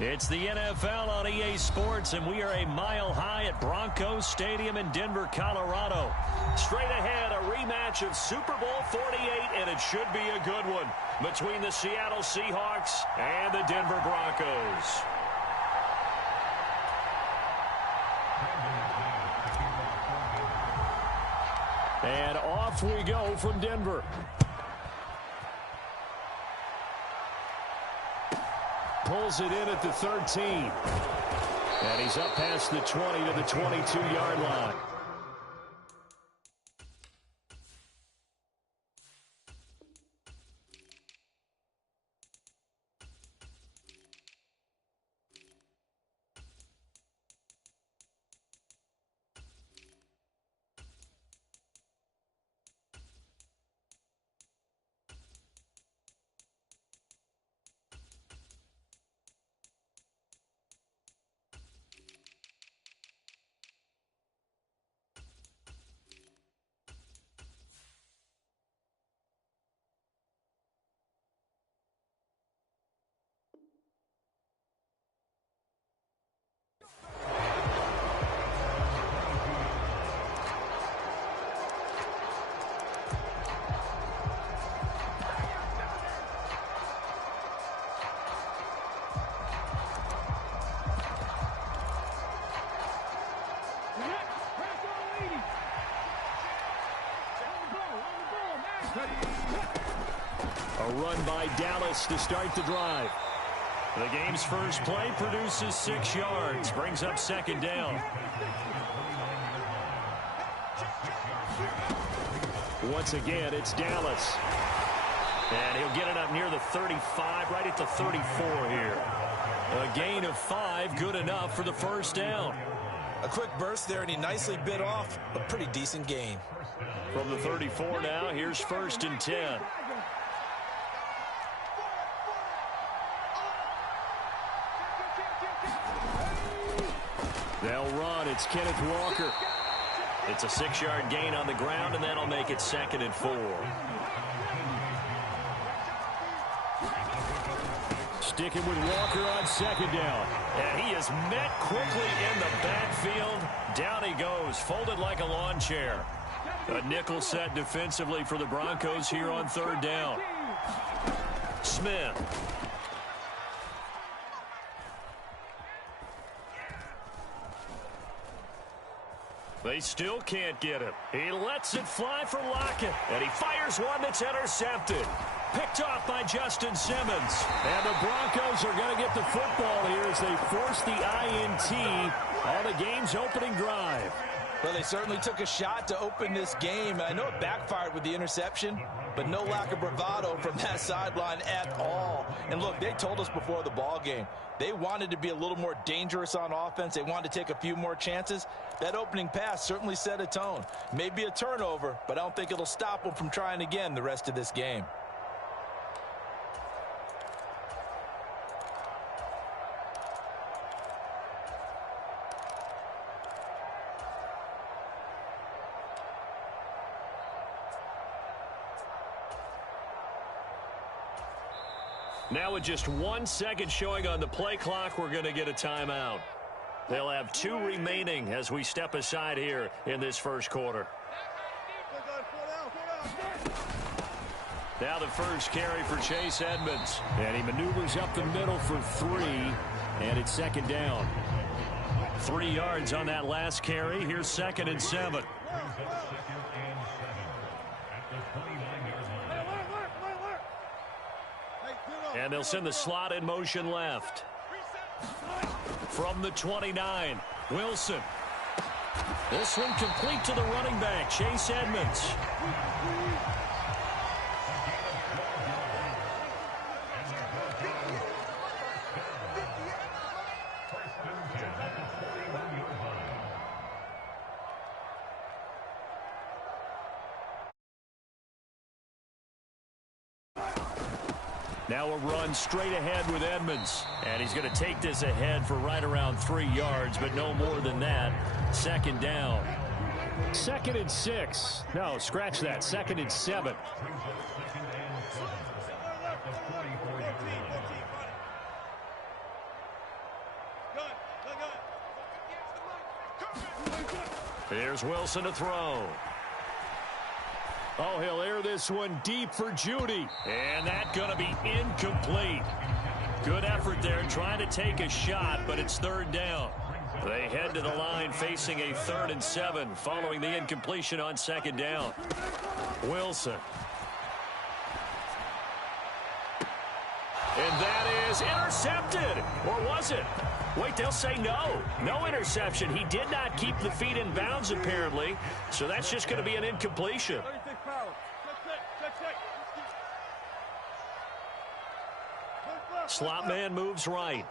It's the NFL on EA Sports, and we are a mile high at Broncos Stadium in Denver, Colorado. Straight ahead, a rematch of Super Bowl 48, and it should be a good one, between the Seattle Seahawks and the Denver Broncos. And off we go from Denver. Pulls it in at the 13. And he's up past the 20 to the 22-yard line. A run by Dallas to start the drive. The game's first play produces 6 yards, brings up second down. Once again, it's Dallas. And he'll get it up near the 35, right at the 34 here. A gain of 5, good enough for the first down. A quick burst there, and he nicely bit off a pretty decent gain. From the 34 now, here's first and 10. They'll run. It's Kenneth Walker. It's a 6-yard gain on the ground, and that'll make it 2nd and 4. Sticking with Walker on second down. And he is met quickly in the backfield. Down he goes, folded like a lawn chair. A nickel set defensively for the Broncos here on third down. Smith. They still can't get him. He lets it fly for Lockett. And he fires one that's intercepted. Picked off by Justin Simmons. And the Broncos are going to get the football here as they force the INT on the game's opening drive. Well, they certainly took a shot to open this game. I know it backfired with the interception, but no lack of bravado from that sideline at all. And look, they told us before the ball game, they wanted to be a little more dangerous on offense. They wanted to take a few more chances. That opening pass certainly set a tone. Maybe a turnover, but I don't think it'll stop them from trying again the rest of this game. Now with just 1 second showing on the play clock, we're going to get a timeout. They'll have 2 remaining as we step aside here in this first quarter. Now the first carry for Chase Edmonds. And he maneuvers up the middle for 3, and it's second down. 3 yards on that last carry. Here's 2nd and 7. And they'll send the slot in motion left. From the 29, Wilson. This one complete to the running back, Chase Edmonds. Now a run straight ahead with Edmonds. And he's going to take this ahead for right around 3 yards, but no more than that. Second down. 2nd and 6. No, scratch that. 2nd and 7. Here's Wilson to throw. Oh, he'll air this one deep for Judy. And that's going to be incomplete. Good effort there trying to take a shot, but it's third down. They head to the line facing a 3rd and 7 following the incompletion on second down. Wilson. And that is intercepted. Or was it? Wait, they'll say no. No interception. He did not keep the feet in bounds, apparently. So that's just going to be an incompletion. Slot man moves right.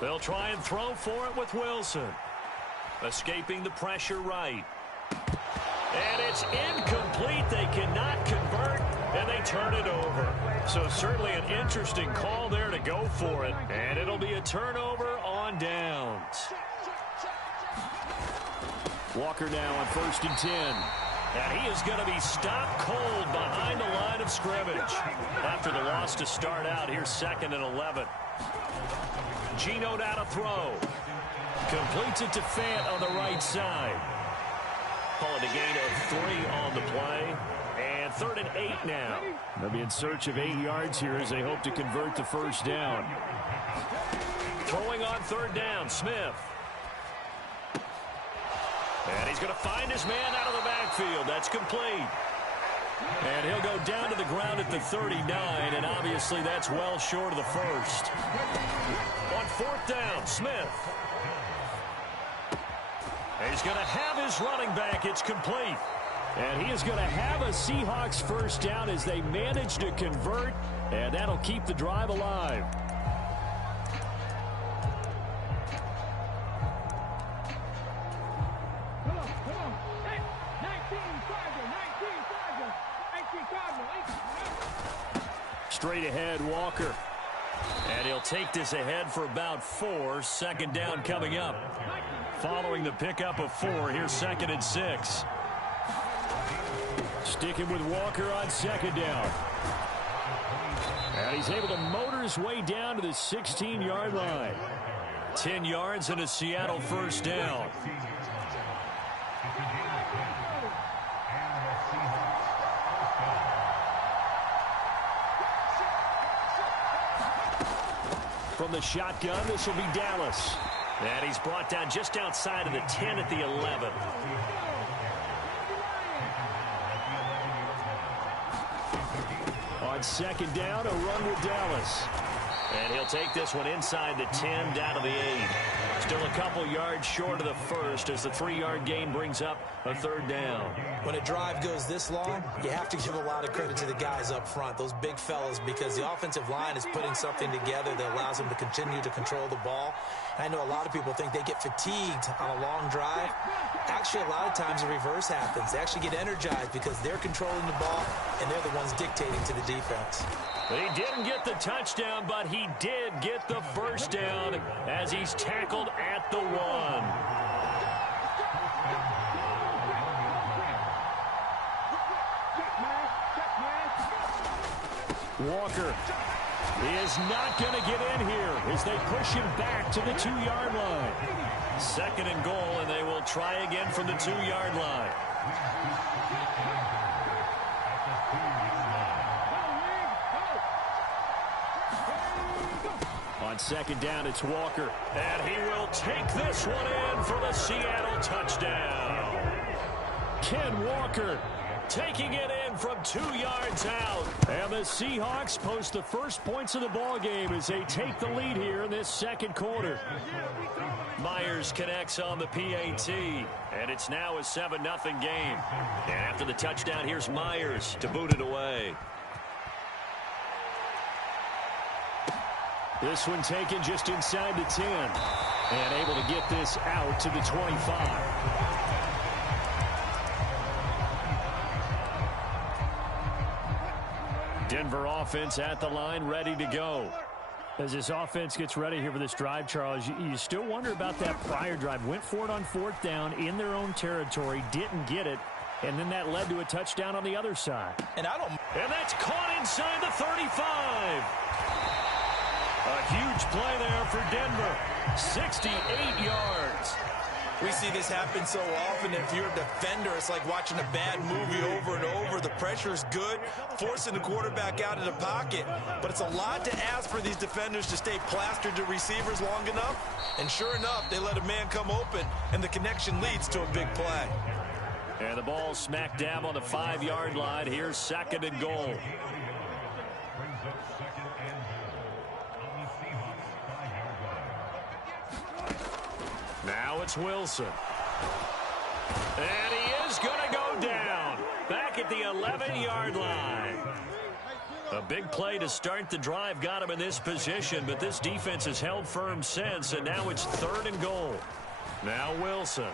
They'll try and throw for it with Wilson. Escaping the pressure right. And it's incomplete. They cannot convert, and they turn it over. So certainly an interesting call there to go for it. And it'll be a turnover on downs. Walker now on 1st and 10. And he is going to be stopped cold behind the line of scrimmage. After the loss to start out, here's 2nd and 11. Gino now to throw. Completes it to Fant on the right side. Call it a gain of 3 on the play. And 3rd and 8 now. They'll be in search of 8 yards here as they hope to convert the first down. Throwing on 3rd down, Smith. And he's going to find his man out of the backfield. That's complete. And he'll go down to the ground at the 39, and obviously that's well short of the first. On 4th down, Smith. And he's going to have his running back. It's complete. And he is going to have a Seahawks first down as they manage to convert, and that'll keep the drive alive. Straight ahead, Walker. And he'll take this ahead for about 4. 2nd down coming up. Following the pickup of 4, here's 2nd and 6. Sticking with Walker on 2nd down. And he's able to motor his way down to the 16-yard line. 10 yards and a Seattle first down. From the shotgun, this will be Dallas. And he's brought down just outside of the 10 at the 11. On 2nd down, a run with Dallas. And he'll take this one inside the 10, down to the 8. Still a couple yards short of the first as the 3-yard gain brings up a 3rd down. When a drive goes this long, you have to give a lot of credit to the guys up front, those big fellas, because the offensive line is putting something together that allows them to continue to control the ball. I know a lot of people think they get fatigued on a long drive. Actually, a lot of times the reverse happens. They actually get energized because they're controlling the ball, and they're the ones dictating to the defense. He didn't get the touchdown, but he did get the first down as he's tackled at the 1. Walker is not going to get in here as they push him back to the 2-yard line. 2nd and goal, and they will try again from the 2-yard line. On 2nd down, it's Walker. And he will take this one in for the Seattle touchdown. Ken Walker taking it in from 2 yards out. And the Seahawks post the first points of the ball game as they take the lead here in this 2nd quarter. Myers connects on the PAT, and it's now a 7-0 game. And after the touchdown, here's Myers to boot it away. This one taken just inside the 10. And able to get this out to the 25. Denver offense at the line, ready to go. As this offense gets ready here for this drive, Charles, you still wonder about that prior drive. Went for it on 4th down in their own territory, didn't get it, and then that led to a touchdown on the other side. And that's caught inside the 35. A huge play there for Denver. 68 yards. We see this happen so often. If you're a defender, it's like watching a bad movie over and over. The pressure is good, forcing the quarterback out of the pocket. But it's a lot to ask for these defenders to stay plastered to receivers long enough. And sure enough, they let a man come open, and the connection leads to a big play. And the ball smack dab on the 5-yard line. Here's 2nd and goal. Now it's Wilson. And he is going to go down. Back at the 11-yard line. A big play to start the drive got him in this position, but this defense has held firm since, and now it's 3rd and goal. Now Wilson.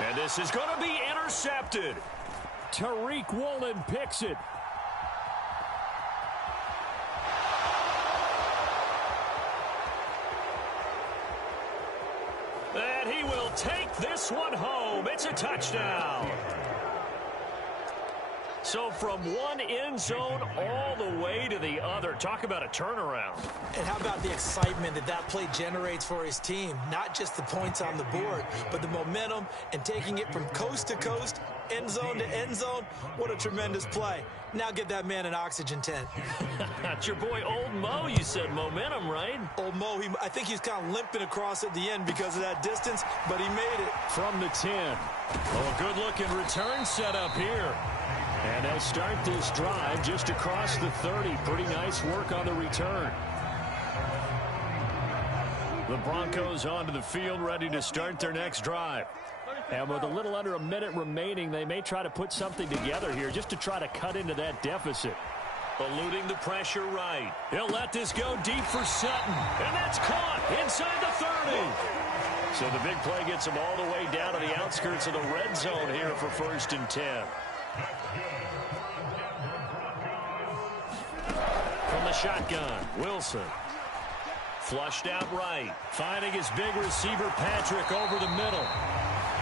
And this is going to be intercepted. Tariq Woolen picks it. And he will take this one home. It's a touchdown. So from one end zone all the way to the other. Talk about a turnaround. And how about the excitement that that play generates for his team? Not just the points on the board, but the momentum and taking it from coast to coast, end zone to end zone. What a tremendous play. Now get that man an oxygen tent. That's your boy Old Mo. You said momentum, right? Old Mo, I think he's kind of limping across at the end because of that distance, but he made it. From the 10. Oh, a good-looking return set up here. And they'll start this drive just across the 30. Pretty nice work on the return. The Broncos onto the field, ready to start their next drive. And with a little under a minute remaining, they may try to put something together here just to try to cut into that deficit. Eluding the pressure right. He'll let this go deep for Sutton. And that's caught inside the 30. So the big play gets him all the way down to the outskirts of the red zone here for 1st and 10. From the shotgun, Wilson. Flushed out right. Finding his big receiver, Patrick, over the middle.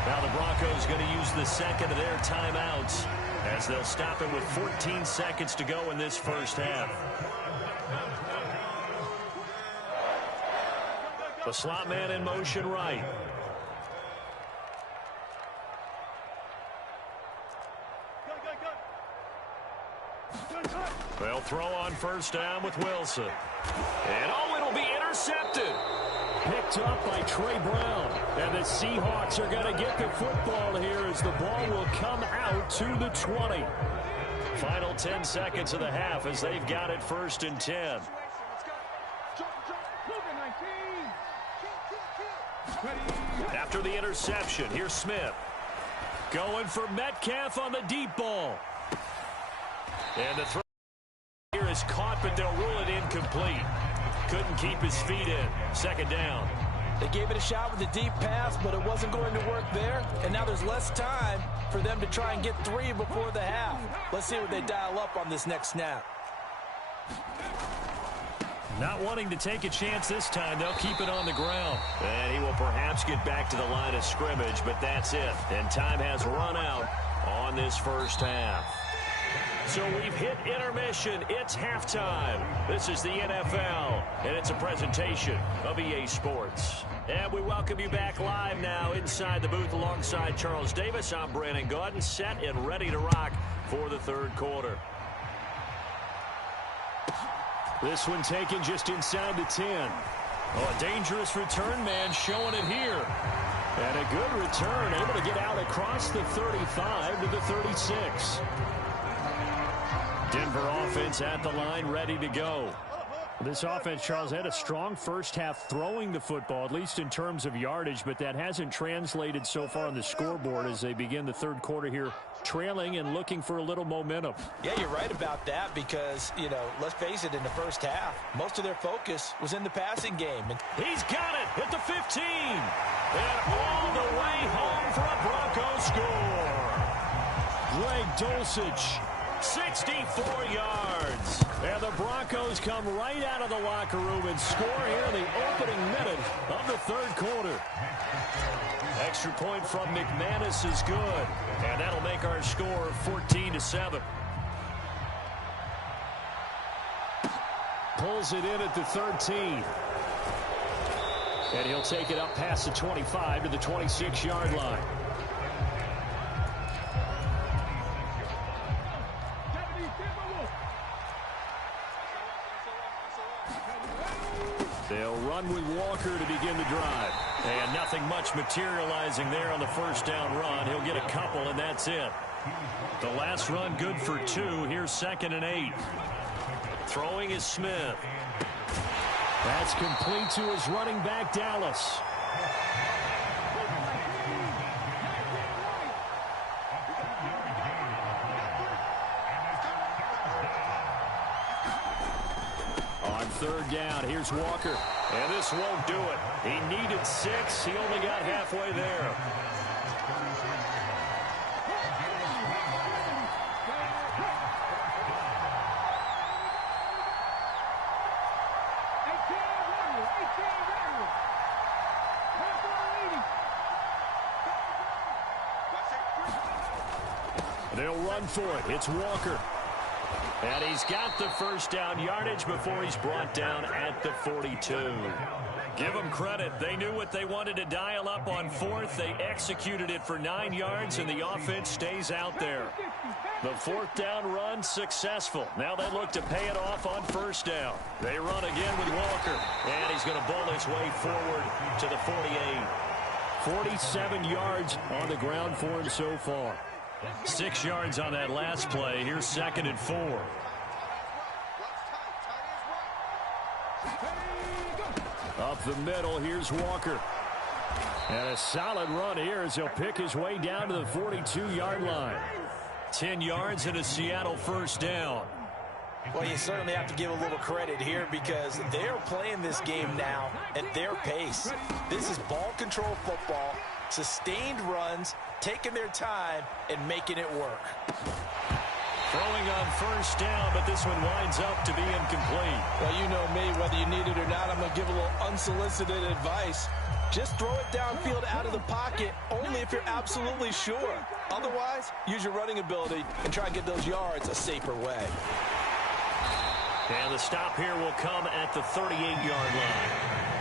Now the Broncos going to use the second of their timeouts as they'll stop it with 14 seconds to go in this first half. The slot man in motion right. They'll throw on 1st down with Wilson. And oh, it'll be intercepted. Picked up by Trey Brown. And the Seahawks are going to get the football here as the ball will come out to the 20. Final 10 seconds of the half as they've got it 1st and 10. After the interception, here's Smith. Going for Metcalf on the deep ball. And the throw here is caught, but they'll rule it incomplete. Couldn't keep his feet in. 2nd down. They gave it a shot with a deep pass, but it wasn't going to work there. And now there's less time for them to try and get 3 before the half. Let's see what they dial up on this next snap. Not wanting to take a chance this time, they'll keep it on the ground. And he will perhaps get back to the line of scrimmage, but that's it. And time has run out on this first half. So we've hit intermission. It's halftime. This is the NFL, and it's a presentation of EA Sports. And we welcome you back live now inside the booth alongside Charles Davis. I'm Brandon Gaudin, set and ready to rock for the 3rd quarter. This one taken just inside the 10. Oh, a dangerous return man showing it here. And a good return, able to get out across the 35 to the 36. Denver offense at the line, ready to go. This offense, Charles, had a strong first half throwing the football, at least in terms of yardage, but that hasn't translated so far on the scoreboard as they begin the 3rd quarter here, trailing and looking for a little momentum. Yeah, you're right about that because, let's face it, in the first half, most of their focus was in the passing game. And he's got it at the 15. And all the way home for a Broncos score. Greg Dulcich. 64 yards. And the Broncos come right out of the locker room and score here in the opening minute of the 3rd quarter. Extra point from McManus is good. And that'll make our score 14-7. pulls it in at the 13. And he'll take it up past the 25 to the 26-yard line. They'll run with Walker to begin the drive. And nothing much materializing there on the first down run. He'll get a couple, and that's it. The last run good for 2. Here's 2nd and 8. Throwing is Smith. That's complete to his running back, Dallas. On 3rd down, here's Walker. And this won't do it. He needed 6. He only got halfway there. They'll run for it. It's Walker. And he's got the first down yardage before he's brought down at the 42. Give them credit. They knew what they wanted to dial up on 4th. They executed it for 9 yards, and the offense stays out there. The 4th down run successful. Now they look to pay it off on 1st down. They run again with Walker. And he's going to bowl his way forward to the 48. 47 yards on the ground for him so far. 6 yards on that last play. Here's 2nd and 4. Up the middle, here's Walker. And a solid run here as he'll pick his way down to the 42-yard line. 10 yards and a Seattle first down. Well, you certainly have to give a little credit here because they're playing this game now at their pace. This is ball control football, sustained runs, taking their time, and making it work. Throwing on 1st down, but this one winds up to be incomplete. Well, you know me, whether you need it or not, I'm going to give a little unsolicited advice. Just throw it downfield out of the pocket only if you're absolutely sure. Otherwise, use your running ability and try and get those yards a safer way. And the stop here will come at the 38-yard line.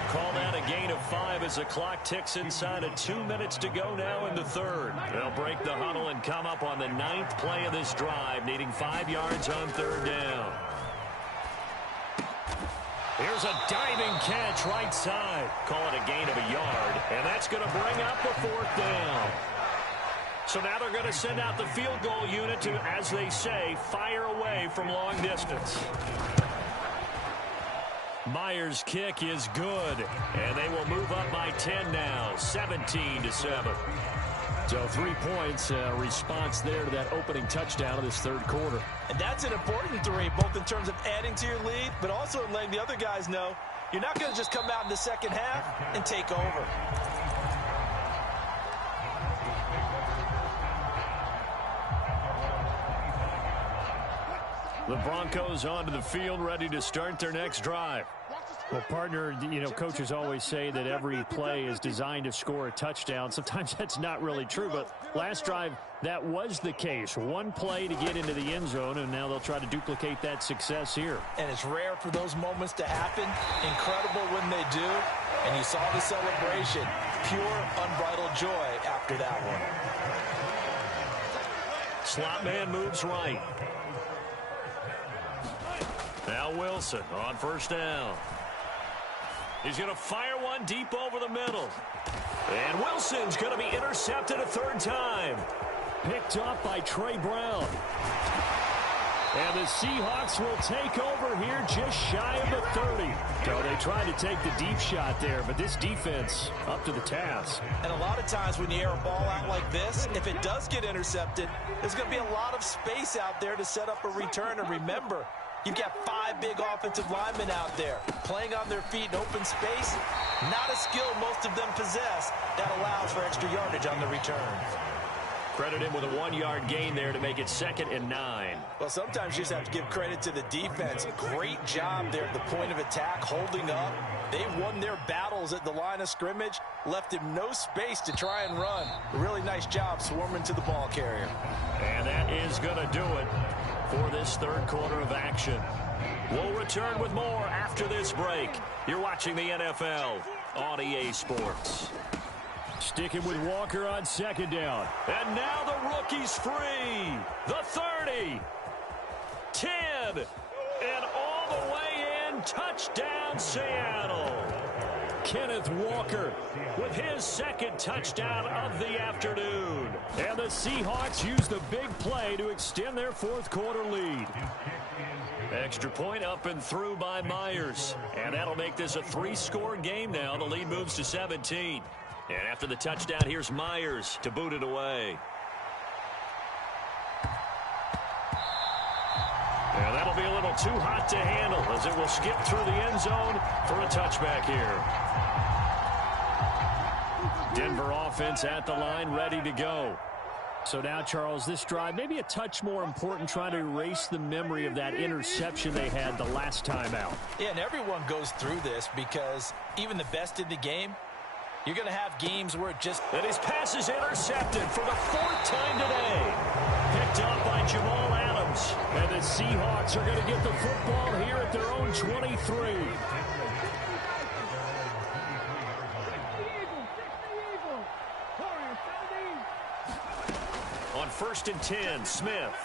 Call that a gain of 5 as the clock ticks inside of 2 minutes to go now in the 3rd. They'll break the huddle and come up on the 9th play of this drive, needing 5 yards on 3rd down. Here's a diving catch right side. Call it a gain of a yard, and that's going to bring up the 4th down. So now they're going to send out the field goal unit to, as they say, fire away from long distance. Myers' kick is good, and they will move up by 10 now, 17-7. So 3 points, response there to that opening touchdown of this 3rd quarter. And that's an important 3, both in terms of adding to your lead, but also in letting the other guys know you're not going to just come out in the second half and take over. The Broncos onto the field, ready to start their next drive. Well, partner, you know, coaches always say that every play is designed to score a touchdown. Sometimes that's not really true, but last drive, that was the case. One play to get into the end zone, and now they'll try to duplicate that success here. And it's rare for those moments to happen. Incredible when they do. And you saw the celebration. Pure, unbridled joy after that one. Slot man moves right. Now Wilson on 1st down. He's going to fire one deep over the middle. And Wilson's going to be intercepted a 3rd time. Picked up by Trey Brown. And the Seahawks will take over here just shy of the 30. So they tried to take the deep shot there, but this defense up to the task. And a lot of times when you air a ball out like this, if it does get intercepted, there's going to be a lot of space out there to set up a return. And remember, you've got 5 big offensive linemen out there playing on their feet in open space. Not a skill most of them possess that allows for extra yardage on the return. Credit him with a 1-yard gain there to make it 2nd and 9. Well, sometimes you just have to give credit to the defense. Great job there at the point of attack, holding up. They won their battles at the line of scrimmage, left him no space to try and run. A really nice job swarming to the ball carrier. And that is going to do it. for this third quarter of action. We'll return with more after this break. You're watching the NFL on EA Sports. Sticking with Walker on second down. And now the rookie's free. The 30. 10. And all the way in. Touchdown, Seattle. Kenneth Walker with his second touchdown of the afternoon. And the Seahawks use the big play to extend their fourth quarter lead. Extra point up and through by Myers. And that'll make this a 3-score game now. The lead moves to 17. And after the touchdown, here's Myers to boot it away. And that'll be a little too hot to handle as it will skip through the end zone for a touchback here. Denver offense at the line, ready to go. So now, Charles, this drive maybe a touch more important, trying to erase the memory of that interception they had the last time out. Yeah, and everyone goes through this because even the best in the game, you're going to have games where it just... And his pass is intercepted for the 4th time today. Picked up by Jamal Adams. And the Seahawks are going to get the football here at their own 23. On 1st and 10, Smith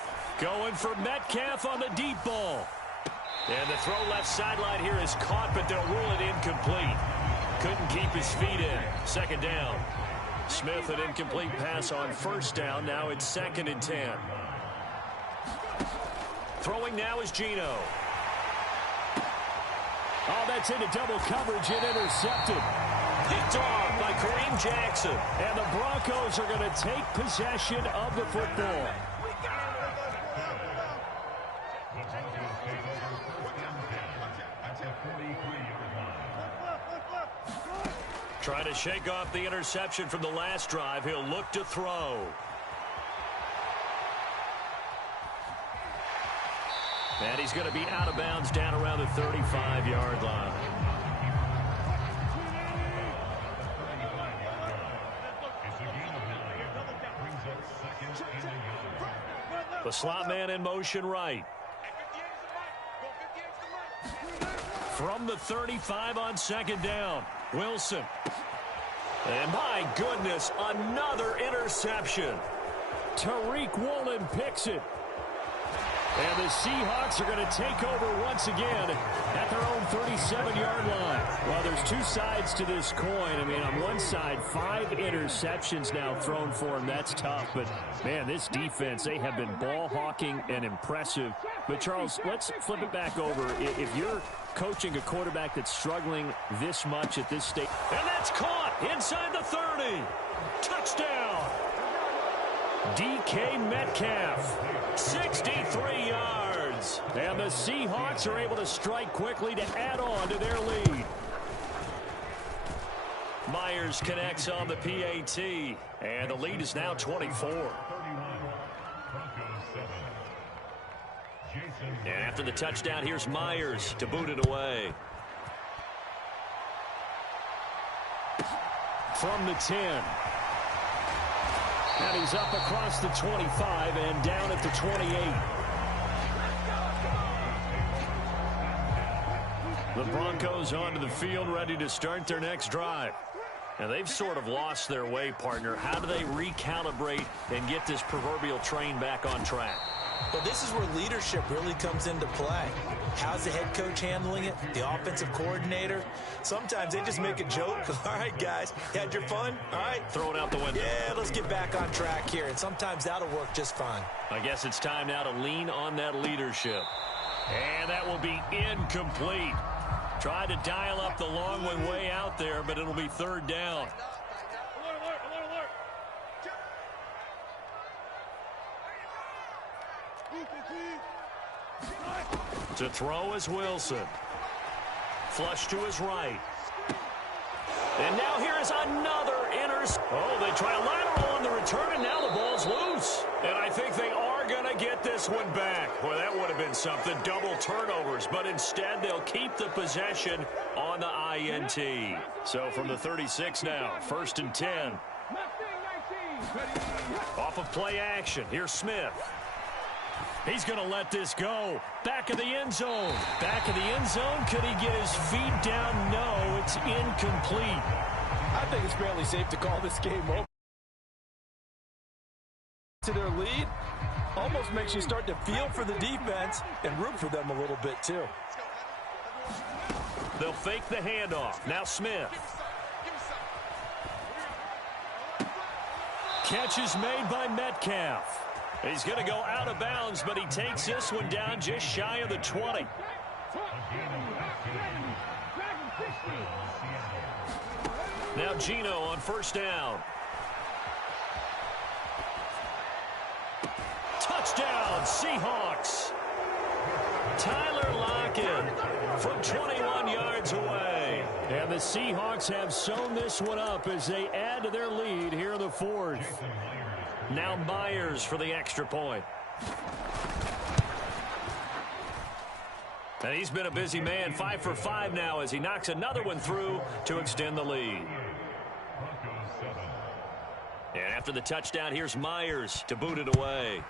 going for Metcalf on the deep ball. And the throw left sideline here is caught, but they'll rule it incomplete. Couldn't keep his feet in. Second down. Smith, an incomplete pass on 1st down. Now it's 2nd and 10. Throwing now is Geno. Oh, that's into double coverage and intercepted. Picked off by Kareem Jackson. And the Broncos are going to take possession of the football. Trying to shake off the interception from the last drive. He'll look to throw. And he's going to be out of bounds down around the 35-yard line. The slot man in motion right. From the 35 on 2nd down. Wilson. And my goodness, another interception. Tariq Woolen picks it. And the Seahawks are going to take over once again at their own 37-yard line. Well, there's two sides to this coin. I mean, on one side, 5 interceptions now thrown for him. That's tough. But, man, this defense, they have been ball hawking and impressive. But, Charles, let's flip it back over. If you're coaching a quarterback that's struggling this much at this stage. And that's caught inside the 30. Touchdown. DK Metcalf, 63 yards. And the Seahawks are able to strike quickly to add on to their lead. Myers connects on the PAT, and the lead is now 24. And after the touchdown, here's Myers to boot it away. From the 10. And he's up across the 25 and down at the 28. The Broncos onto the field, ready to start their next drive. And they've sort of lost their way, partner. How do they recalibrate and get this proverbial train back on track? Well, this is where leadership really comes into play. How's the head coach handling it? The offensive coordinator? Sometimes they just make a joke. All right, guys, you had your fun? All right. Throw it out the window. Yeah, let's get back on track here. And sometimes that'll work just fine. I guess it's time now to lean on that leadership. And that will be incomplete. Tried to dial up the long one way out there, but it'll be 3rd down. To throw is Wilson. Flush to his right. And now here is another Oh, they try a lateral on the return, and now the ball's loose. And I think they are going to get this one back. Well, that would have been something. Double turnovers. But instead, they'll keep the possession on the INT. So from the 36 now, 1st and 10. Off of play action. Here's Smith. He's going to let this go. Back of the end zone. Back of the end zone. Could he get his feet down? No, it's incomplete. I think it's fairly safe to call this game over. To their lead almost makes you start to feel for the defense and root for them a little bit too. They'll fake the handoff. Now Smith. Catch is made by Metcalf. He's going to go out of bounds, but he takes this one down just shy of the 20. Now Geno on first down. Touchdown, Seahawks. Tyler Lockett from 21 yards away. And the Seahawks have sewn this one up as they add to their lead here in the fourth. Now Myers for the extra point. And he's been a busy man, 5 for 5 now as he knocks another one through to extend the lead. And after the touchdown, here's Myers to boot it away.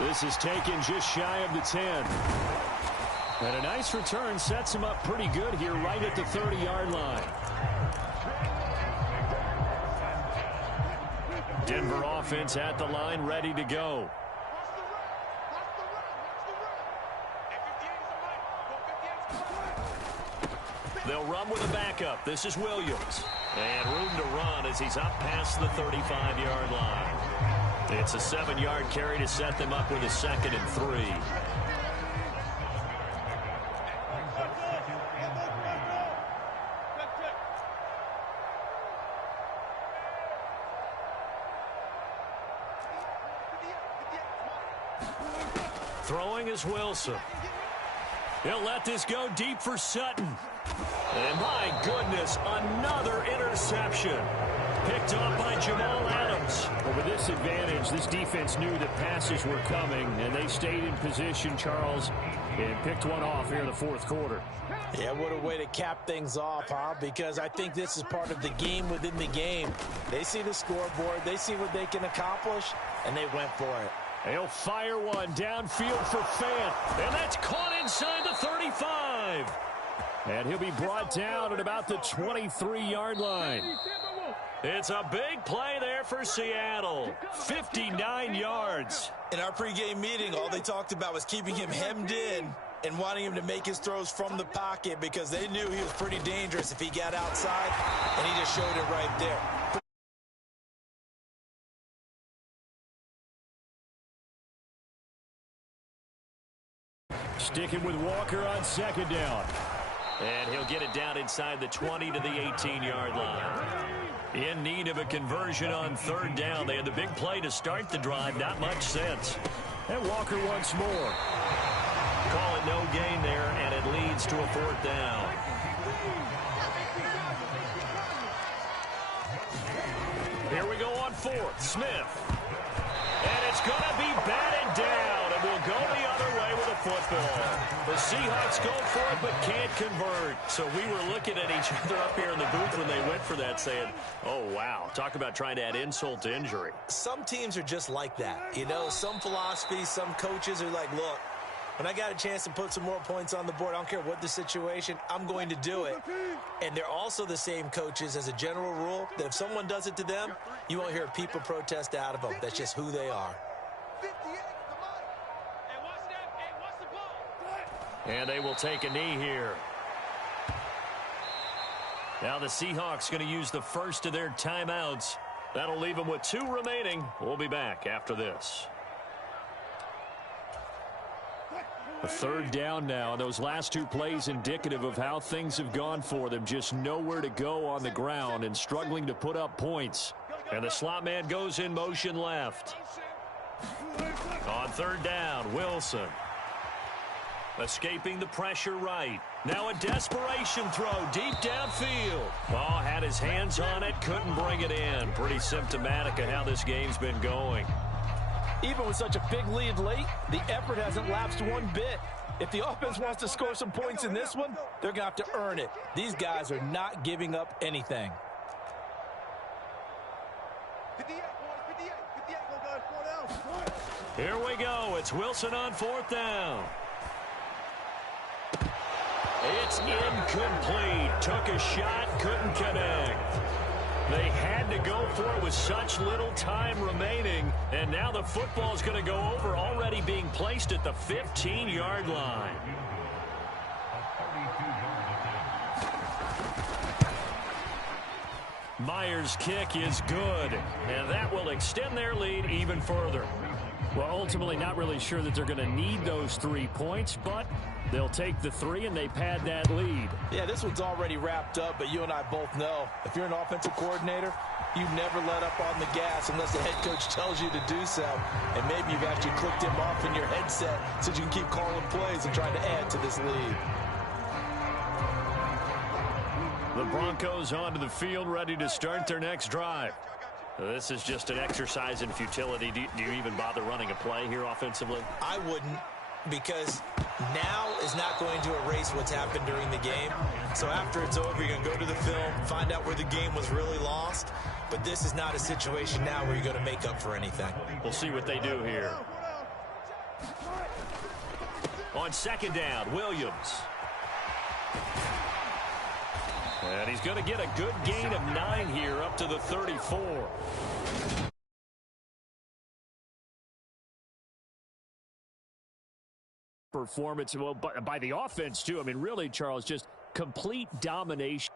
This is taken just shy of the 10. And a nice return sets him up pretty good here right at the 30-yard line. Denver offense at the line, ready to go. They'll run with a backup. This is Williams. And room to run as he's up past the 35-yard line. It's a 7-yard carry to set them up with a 2nd and 3. Throwing is Wilson. He'll let this go deep for Sutton. And my goodness, another interception. Picked off by Jamal Adams. Well, with this advantage, this defense knew that passes were coming, and they stayed in position, Charles, and picked one off here in the fourth quarter. Yeah, what a way to cap things off, huh? Because I think this is part of the game within the game. They see the scoreboard, they see what they can accomplish, and they went for it. They'll fire one downfield for Fant, and that's caught inside the 35. And he'll be brought down at about the 23-yard line. It's a big play there for Seattle. 59 yards. In our pregame meeting, all they talked about was keeping him hemmed in and wanting him to make his throws from the pocket because they knew he was pretty dangerous if he got outside, and he just showed it right there. Sticking with Walker on second down. And he'll get it down inside the 20 to the 18-yard line. In need of a conversion on third down. They had the big play to start the drive. Not much sense. And Walker once more. Call it no gain there, and it leads to a fourth down. Here we go on fourth. Smith. And it's going to be batted down, and we'll go the other way with a football. The Seahawks go for it but can't convert. So we were looking at each other up here in the booth when they went for that saying, oh, wow, talk about trying to add insult to injury. Some teams are just like that. You know, some philosophies, some coaches are like, look, when I got a chance to put some more points on the board, I don't care what the situation, I'm going to do it. And they're also the same coaches as a general rule that if someone does it to them, you won't hear people protest out of them. That's just who they are. And they will take a knee here. Now the Seahawks going to use the first of their timeouts. That'll leave them with 2 remaining. We'll be back after this. A third down now. Those last 2 plays indicative of how things have gone for them. Just nowhere to go on the ground and struggling to put up points. And the slot man goes in motion left. On third down, Wilson. Escaping the pressure right. Now a desperation throw deep downfield. Oh, had his hands on it, couldn't bring it in. Pretty symptomatic of how this game's been going. Even with such a big lead late, the effort hasn't lapsed one bit. If the offense wants to score some points in this one, they're going to have to earn it. These guys are not giving up anything. Here we go. It's Wilson on 4th down. It's incomplete. Took a shot, couldn't connect. They had to go for it with such little time remaining, and now the football is going to go over, already being placed at the 15-yard line. Myers' kick is good, and that will extend their lead even further. Well, ultimately not really sure that they're going to need those 3 points, but they'll take the 3 and they pad that lead. Yeah, this one's already wrapped up, but you and I both know if you're an offensive coordinator, you never let up on the gas unless the head coach tells you to do so. And maybe you've actually clicked him off in your headset so you can keep calling plays and trying to add to this lead. The Broncos onto the field, ready to start their next drive. This is just an exercise in futility. Do you even bother running a play here offensively? I wouldn't, because now is not going to erase what's happened during the game. So after it's over, you're going to go to the film, find out where the game was really lost. But this is not a situation now where you're going to make up for anything. We'll see what they do here. On 2nd down, Williams. And he's going to get a good gain of 9 here up to the 34. Performance, well, by the offense, too. I mean, really, Charles, just complete domination.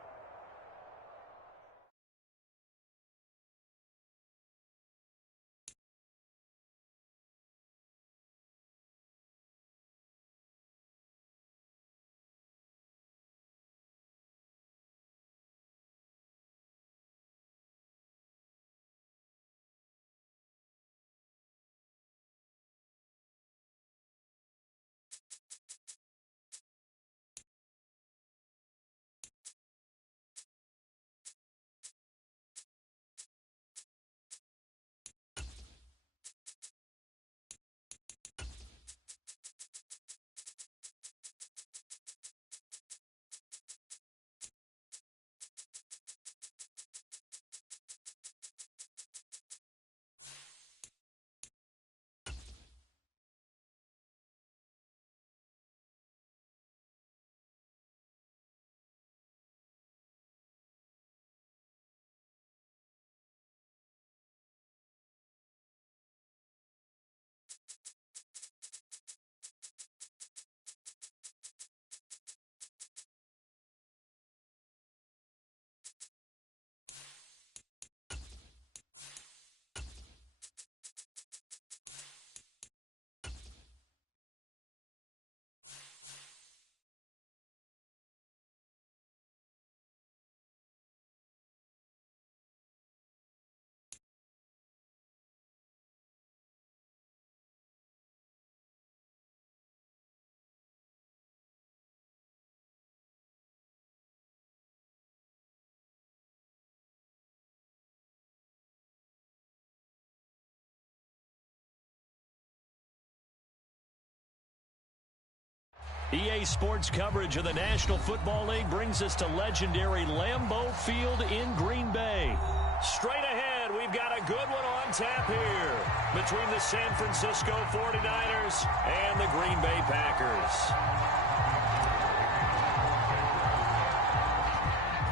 EA Sports coverage of the National Football League brings us to legendary Lambeau Field in Green Bay. Straight ahead, we've got a good one on tap here between the San Francisco 49ers and the Green Bay Packers.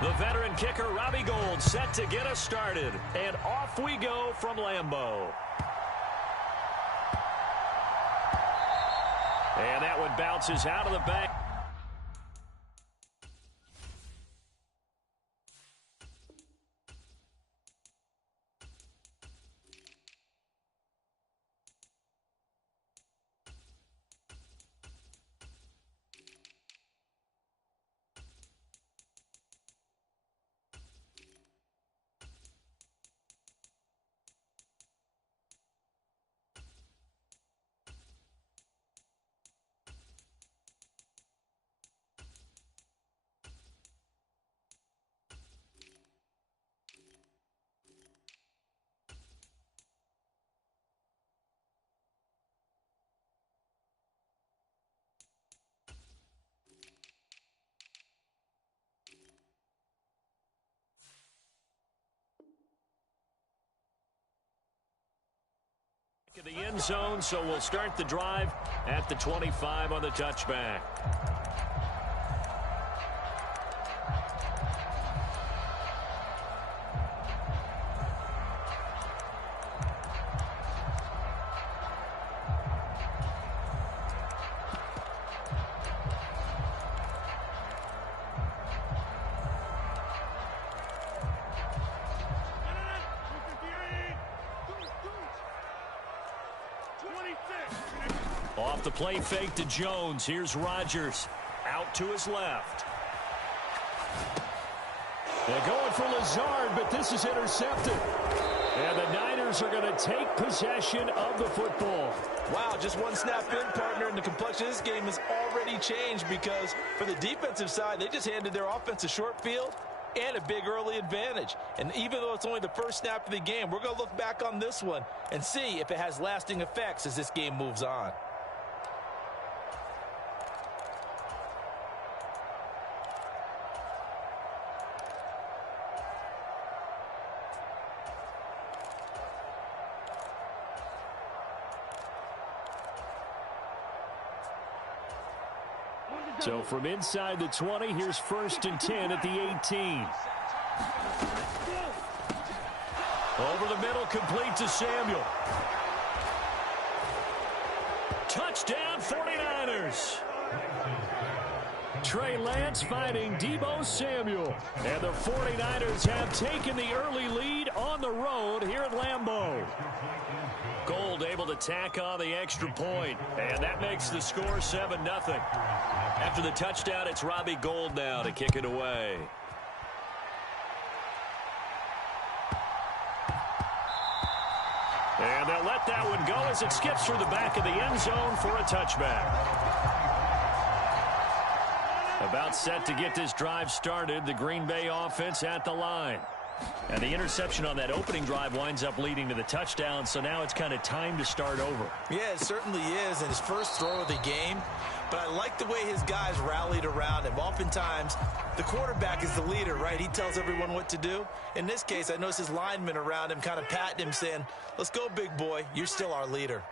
The veteran kicker, Robbie Gould, set to get us started. And off we go from Lambeau. And that one bounces out of the back. of the end zone, so we'll start the drive at the 25 on the touchback. Off the play fake to Jones. Here's Rodgers. Out to his left. They're going for Lazard, but this is intercepted. And the Niners are going to take possession of the football. Wow, just one snap in, partner, and the complexion of this game has already changed because for the defensive side, they just handed their offense a short field and a big early advantage. And even though it's only the first snap of the game, we're going to look back on this one and see if it has lasting effects as this game moves on. So from inside the 20, here's 1st and 10 at the 18. Over the middle, complete to Samuel. Touchdown, 49ers. Trey Lance fighting Deebo Samuel. And the 49ers have taken the early lead on the road here at Lambeau. Gold able to tack on the extra point, and that makes the score 7-0. After the touchdown, it's Robbie Gould now to kick it away. And they'll let that one go as it skips through the back of the end zone for a touchback. About set to get this drive started, the Green Bay offense at the line. And the interception on that opening drive winds up leading to the touchdown, so now it's kind of time to start over. Yeah, it certainly is, and his first throw of the game. But I like the way his guys rallied around him. Oftentimes, the quarterback is the leader, right? He tells everyone what to do. In this case, I noticed his linemen around him kind of patting him, saying, let's go, big boy. You're still our leader.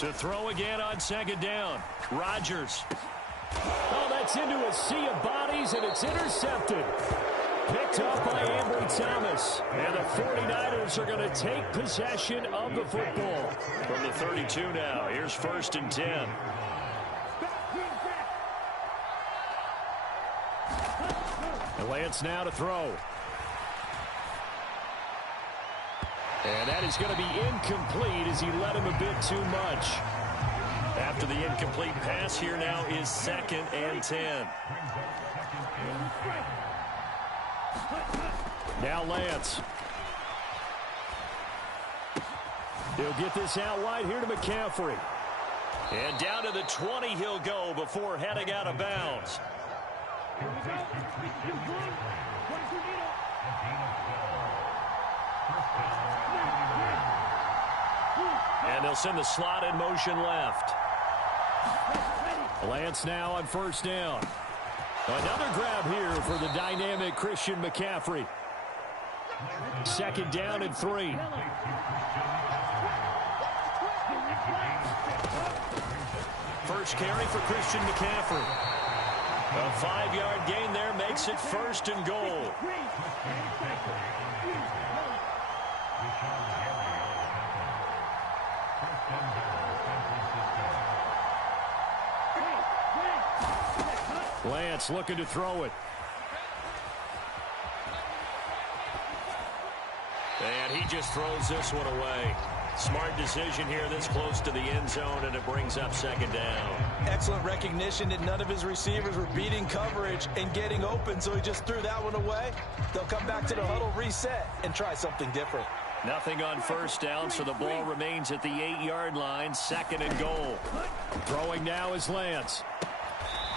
To throw again on 2nd down. Rodgers. Oh, that's into a sea of bodies, and it's intercepted. Picked up by Ambry Thomas. And the 49ers are going to take possession of the football. From the 32 now, here's 1st and 10. Lance now to throw. And that is going to be incomplete as he led him a bit too much. After the incomplete pass, here now is 2nd and 10. Now Lance. He'll get this out wide here to McCaffrey. And down to the 20 he'll go before heading out of bounds. And they'll send the slot in motion left. Lance now on 1st down. Another grab here for the dynamic Christian McCaffrey. 2nd down and 3. First carry for Christian McCaffrey. A 5-yard gain there makes it 1st and goal. Lance looking to throw it. And he just throws this one away. Smart decision here this close to the end zone, and it brings up 2nd down. Excellent recognition that none of his receivers were beating coverage and getting open, so he just threw that one away. They'll come back to the huddle, reset, and try something different. Nothing on 1st down, so the ball remains at the 8-yard line, 2nd and goal. Throwing now is Lance.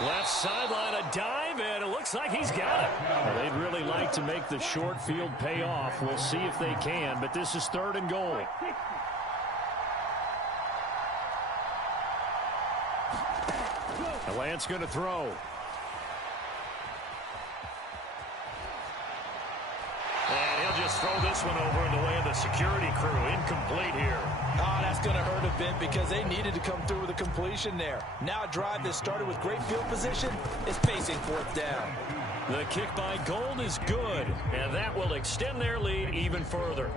Left sideline, a dive, and it looks like he's got it. Well, they'd really like to make the short field pay off. We'll see if they can, but this is 3rd and goal. Lance going to throw. And he'll just Let's throw this one over in the way of the security crew. Incomplete here. Oh, that's going to hurt a bit because they needed to come through with a completion there. Now a drive that started with great field position is facing fourth down. The kick by Gold is good, and that will extend their lead even further.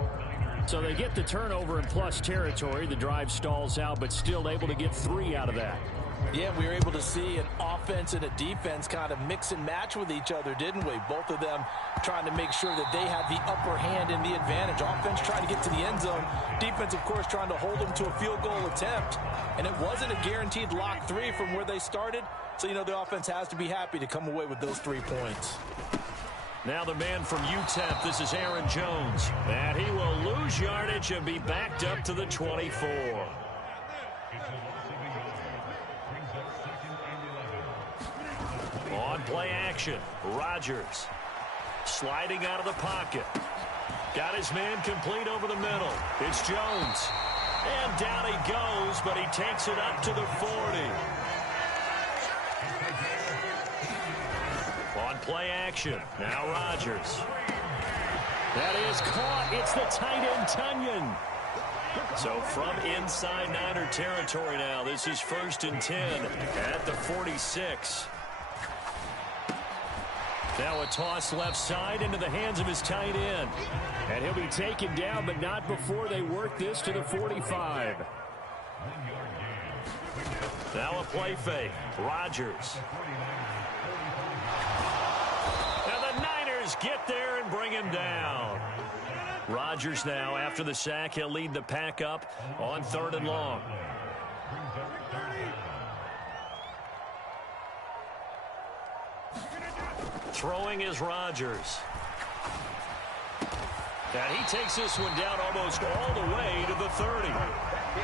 So they get the turnover in plus territory. The drive stalls out, but still able to get 3 out of that. Yeah, we were able to see an offense and a defense kind of mix and match with each other, didn't we? Both of them trying to make sure that they had the upper hand and the advantage. Offense trying to get to the end zone. Defense, of course, trying to hold them to a field goal attempt. And it wasn't a guaranteed lock 3 from where they started. So, you know, the offense has to be happy to come away with those 3 points. Now the man from UTEP, this is Aaron Jones. And he will lose yardage and be backed up to the 24. On play action, Rodgers sliding out of the pocket. Got his man complete over the middle. It's Jones. And down he goes, but he takes it up to the 40. On play action, now Rodgers. That is caught. It's the tight end, Tunyon. So from inside Niner territory now, this is 1st and 10 at the 46. Now a toss left side into the hands of his tight end. And he'll be taken down, but not before they work this to the 45. Now a play fake. Rodgers. And the Niners get there and bring him down. Rodgers now, after the sack, he'll lead the pack up on 3rd and long. Throwing is Rodgers. And he takes this one down almost all the way to the 30.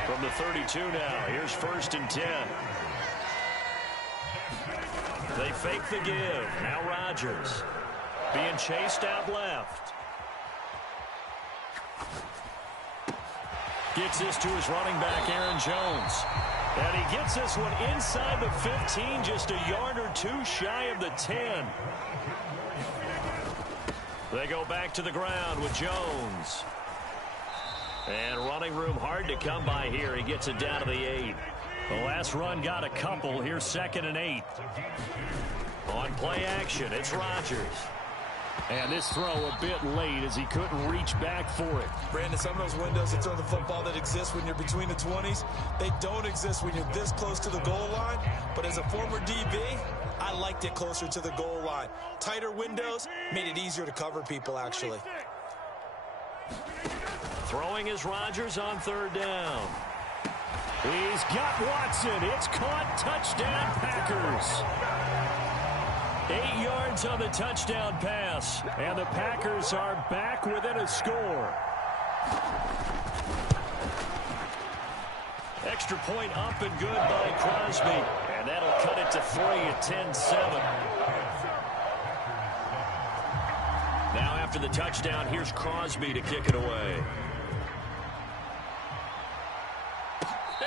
From the 32 now, here's 1st and 10. They fake the give. Now Rodgers being chased out left. Gets this to his running back, Aaron Jones. And he gets this one inside the 15, just a yard or 2 shy of the 10. They go back to the ground with Jones. And running room hard to come by here. He gets it down to the 8. The last run got a couple. Here's 2nd and 8. On play action, it's Rodgers. And this throw a bit late as he couldn't reach back for it. Brandon, some of those windows to throw the football that exist when you're between the 20s, they don't exist when you're this close to the goal line. But as a former DB, I liked it closer to the goal line. Tighter windows made it easier to cover people, actually. Throwing is Rodgers on 3rd down. He's got Watson. It's caught. Touchdown, Packers. 8 yards on the touchdown pass. And the Packers are back within a score. Extra point up and good by Crosby. And that'll cut it to 3 at 10-7. Now after the touchdown, here's Crosby to kick it away.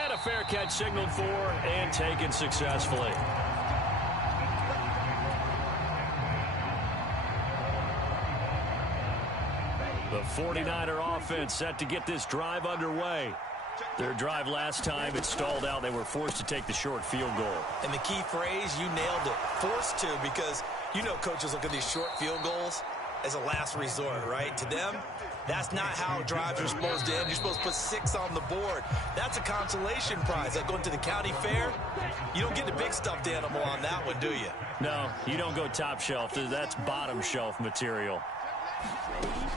And a fair catch signaled for and taken successfully. The 49er offense set to get this drive underway. Their drive last time, it stalled out. They were forced to take the short field goal. And the key phrase, you nailed it. Forced to, because you know coaches look at these short field goals as a last resort, right? To them, that's not how drives are supposed to end. You're supposed to put 6 on the board. That's a consolation prize. Like going to the county fair, you don't get the big stuffed animal on that one, do you? No, you don't go top shelf. That's bottom shelf material.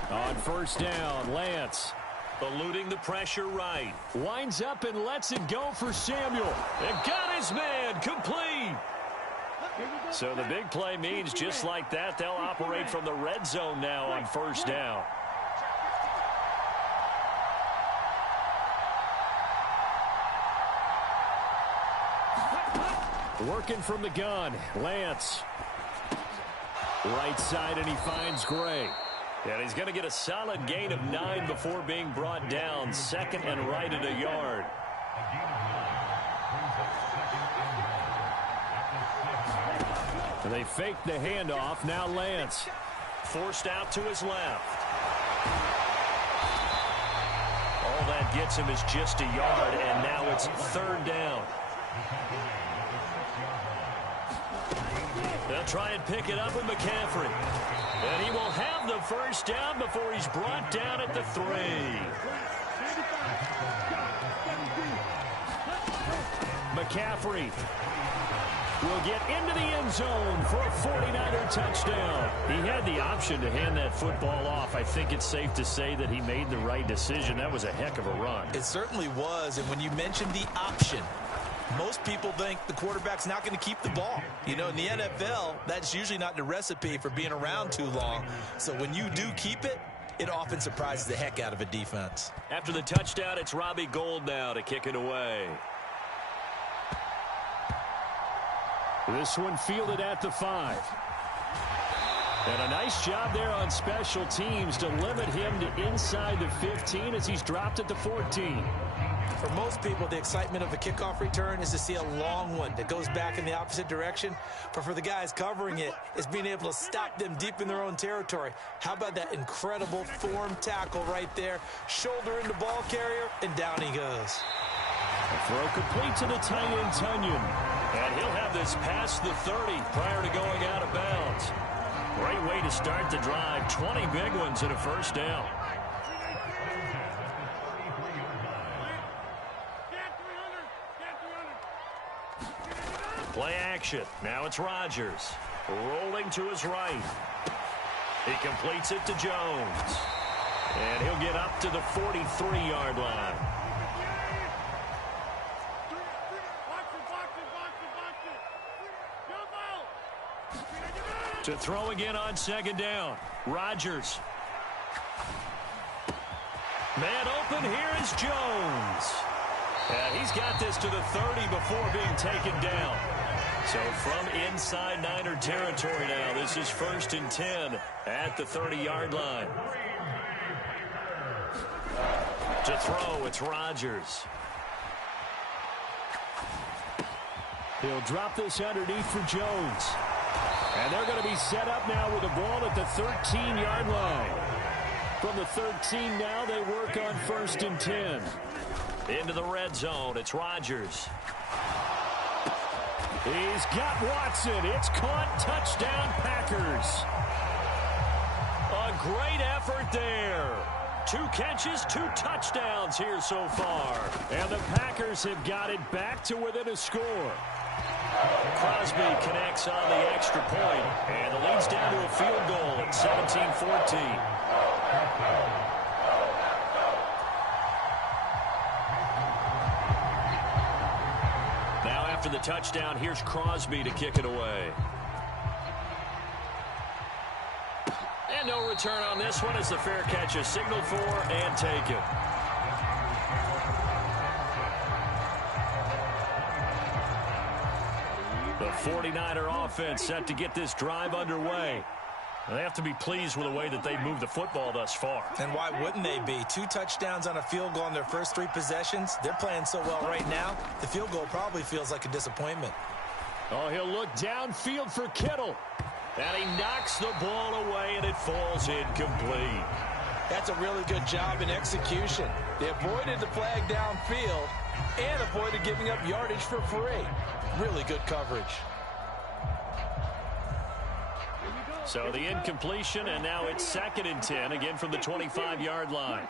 On 1st down, Lance. Eluding the pressure right. Winds up and lets it go for Samuel. And got his man complete. So the big play means just like that, they'll operate from the red zone now on 1st down. Working from the gun, Lance. Right side, and he finds Gray. And he's going to get a solid gain of 9 before being brought down. 2nd and right at a yard. They fake the handoff. Now Lance. Forced out to his left. All that gets him is just a yard, and now it's third down. They'll try and pick it up with McCaffrey. And he will have the first down before he's brought down at the 3. McCaffrey will get into the end zone for a 49er touchdown. He had the option to hand that football off. I think it's safe to say that he made the right decision. That was a heck of a run. It certainly was, and when you mentioned the option, most people think the quarterback's not going to keep the ball. You know, in the NFL, that's usually not the recipe for being around too long. So when you do keep it, it often surprises the heck out of a defense. After the touchdown, it's Robbie Gould now to kick it away. This one fielded at the 5. And a nice job there on special teams to limit him to inside the 15 as he's dropped at the 14. For most people, the excitement of a kickoff return is to see a long one that goes back in the opposite direction. But for the guys covering it, it's being able to stop them deep in their own territory. How about that incredible form tackle right there? Shoulder into ball carrier, and down he goes. A throw complete to the tight end, Tunyon. And he'll have this past the 30 prior to going out of bounds. Great way to start the drive. 20 big ones and a first down. Play action. Now it's Rodgers. Rolling to his right. He completes it to Jones. And he'll get up to the 43-yard line. To throw again on second down. Rodgers. Man open, here is Jones. And he's got this to the 30 before being taken down. So from inside Niner territory now, this is 1st and 10 at the 30-yard line. To throw, it's Rodgers. He'll drop this underneath for Jones. And they're going to be set up now with the ball at the 13-yard line. From the 13 now, they work on 1st and 10. Into the red zone, it's Rodgers. He's got Watson. It's caught. Touchdown, Packers. A great effort there. 2 catches, 2 touchdowns here so far. And the Packers have got it back to within a score. Crosby connects on the extra point, and the lead's down to a field goal at 17-14. Now after the touchdown, here's Crosby to kick it away. And no return on this one as the fair catch is signaled for and taken. The 49er offense set to get this drive underway. They have to be pleased with the way that they've moved the football thus far. And why wouldn't they be? 2 touchdowns on a field goal in their first 3 possessions. They're playing so well right now, the field goal probably feels like a disappointment. Oh, he'll look downfield for Kittle. And he knocks the ball away, and it falls incomplete. That's a really good job in execution. They avoided the flag downfield and avoided giving up yardage for free. Really good coverage. So the incompletion, and now it's 2nd and 10, again from the 25-yard line.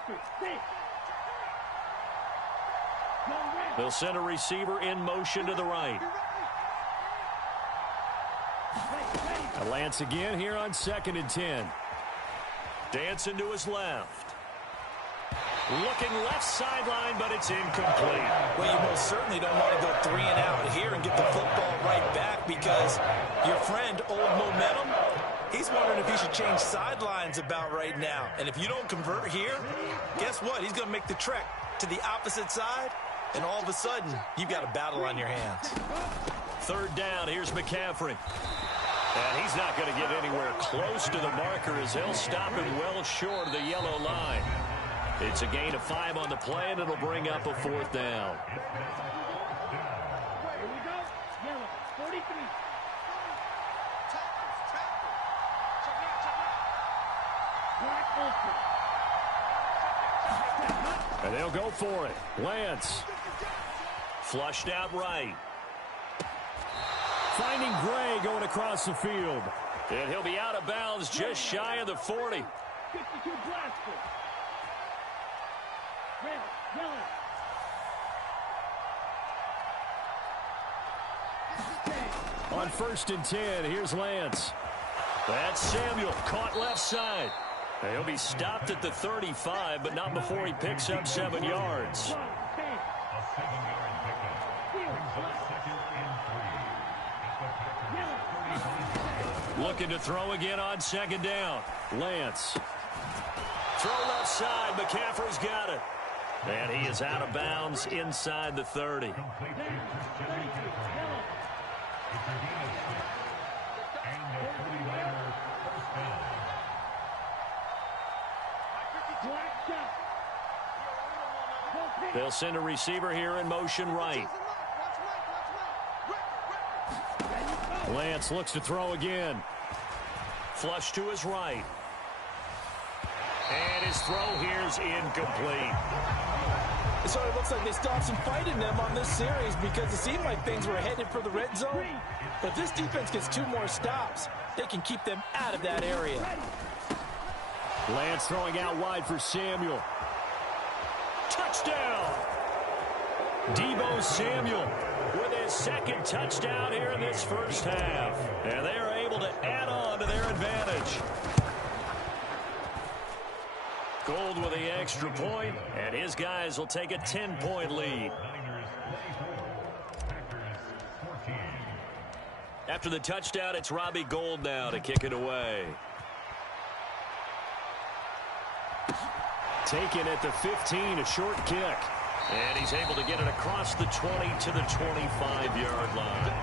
They'll send a receiver in motion to the right. A Lance again here on 2nd and 10. Dancing to his left. Looking left sideline, but it's incomplete. Well, you most certainly don't want to go 3 and out here and get the football right back because your friend, Old Momentum, he's wondering if he should change sidelines about right now. And if you don't convert here, guess what? He's going to make the trek to the opposite side, and all of a sudden, you've got a battle on your hands. 3rd down, here's McCaffrey. And he's not going to get anywhere close to the marker as he'll stop him well short of the yellow line. It's a gain of 5 on the play, and it'll bring up a 4th down. And they'll go for it. Lance. Flushed out right. Finding Gray going across the field. And he'll be out of bounds just shy of the 40. On 1st and 10, here's Lance. That's Samuel, caught left side. And he'll be stopped at the 35, but not before he picks up 7 yards. Looking to throw again on 2nd down. Lance. Throw left side. McCaffrey's got it. And he is out of bounds inside the 30. They'll send a receiver here in motion right. Lance looks to throw again. Flush to his right. And his throw here's incomplete. It sort of looks like they still have some fight in them on this series because it seemed like things were headed for the red zone. But if this defense gets 2 more stops, they can keep them out of that area. Lance throwing out wide for Samuel. Touchdown! Deebo Samuel with his 2nd touchdown here in this first half. And they are able to add on to their advantage. Gold with the extra point, and his guys will take a 10-point lead. After the touchdown, it's Robbie Gould now to kick it away. Taken at the 15, a short kick. And he's able to get it across the 20 to the 25-yard line.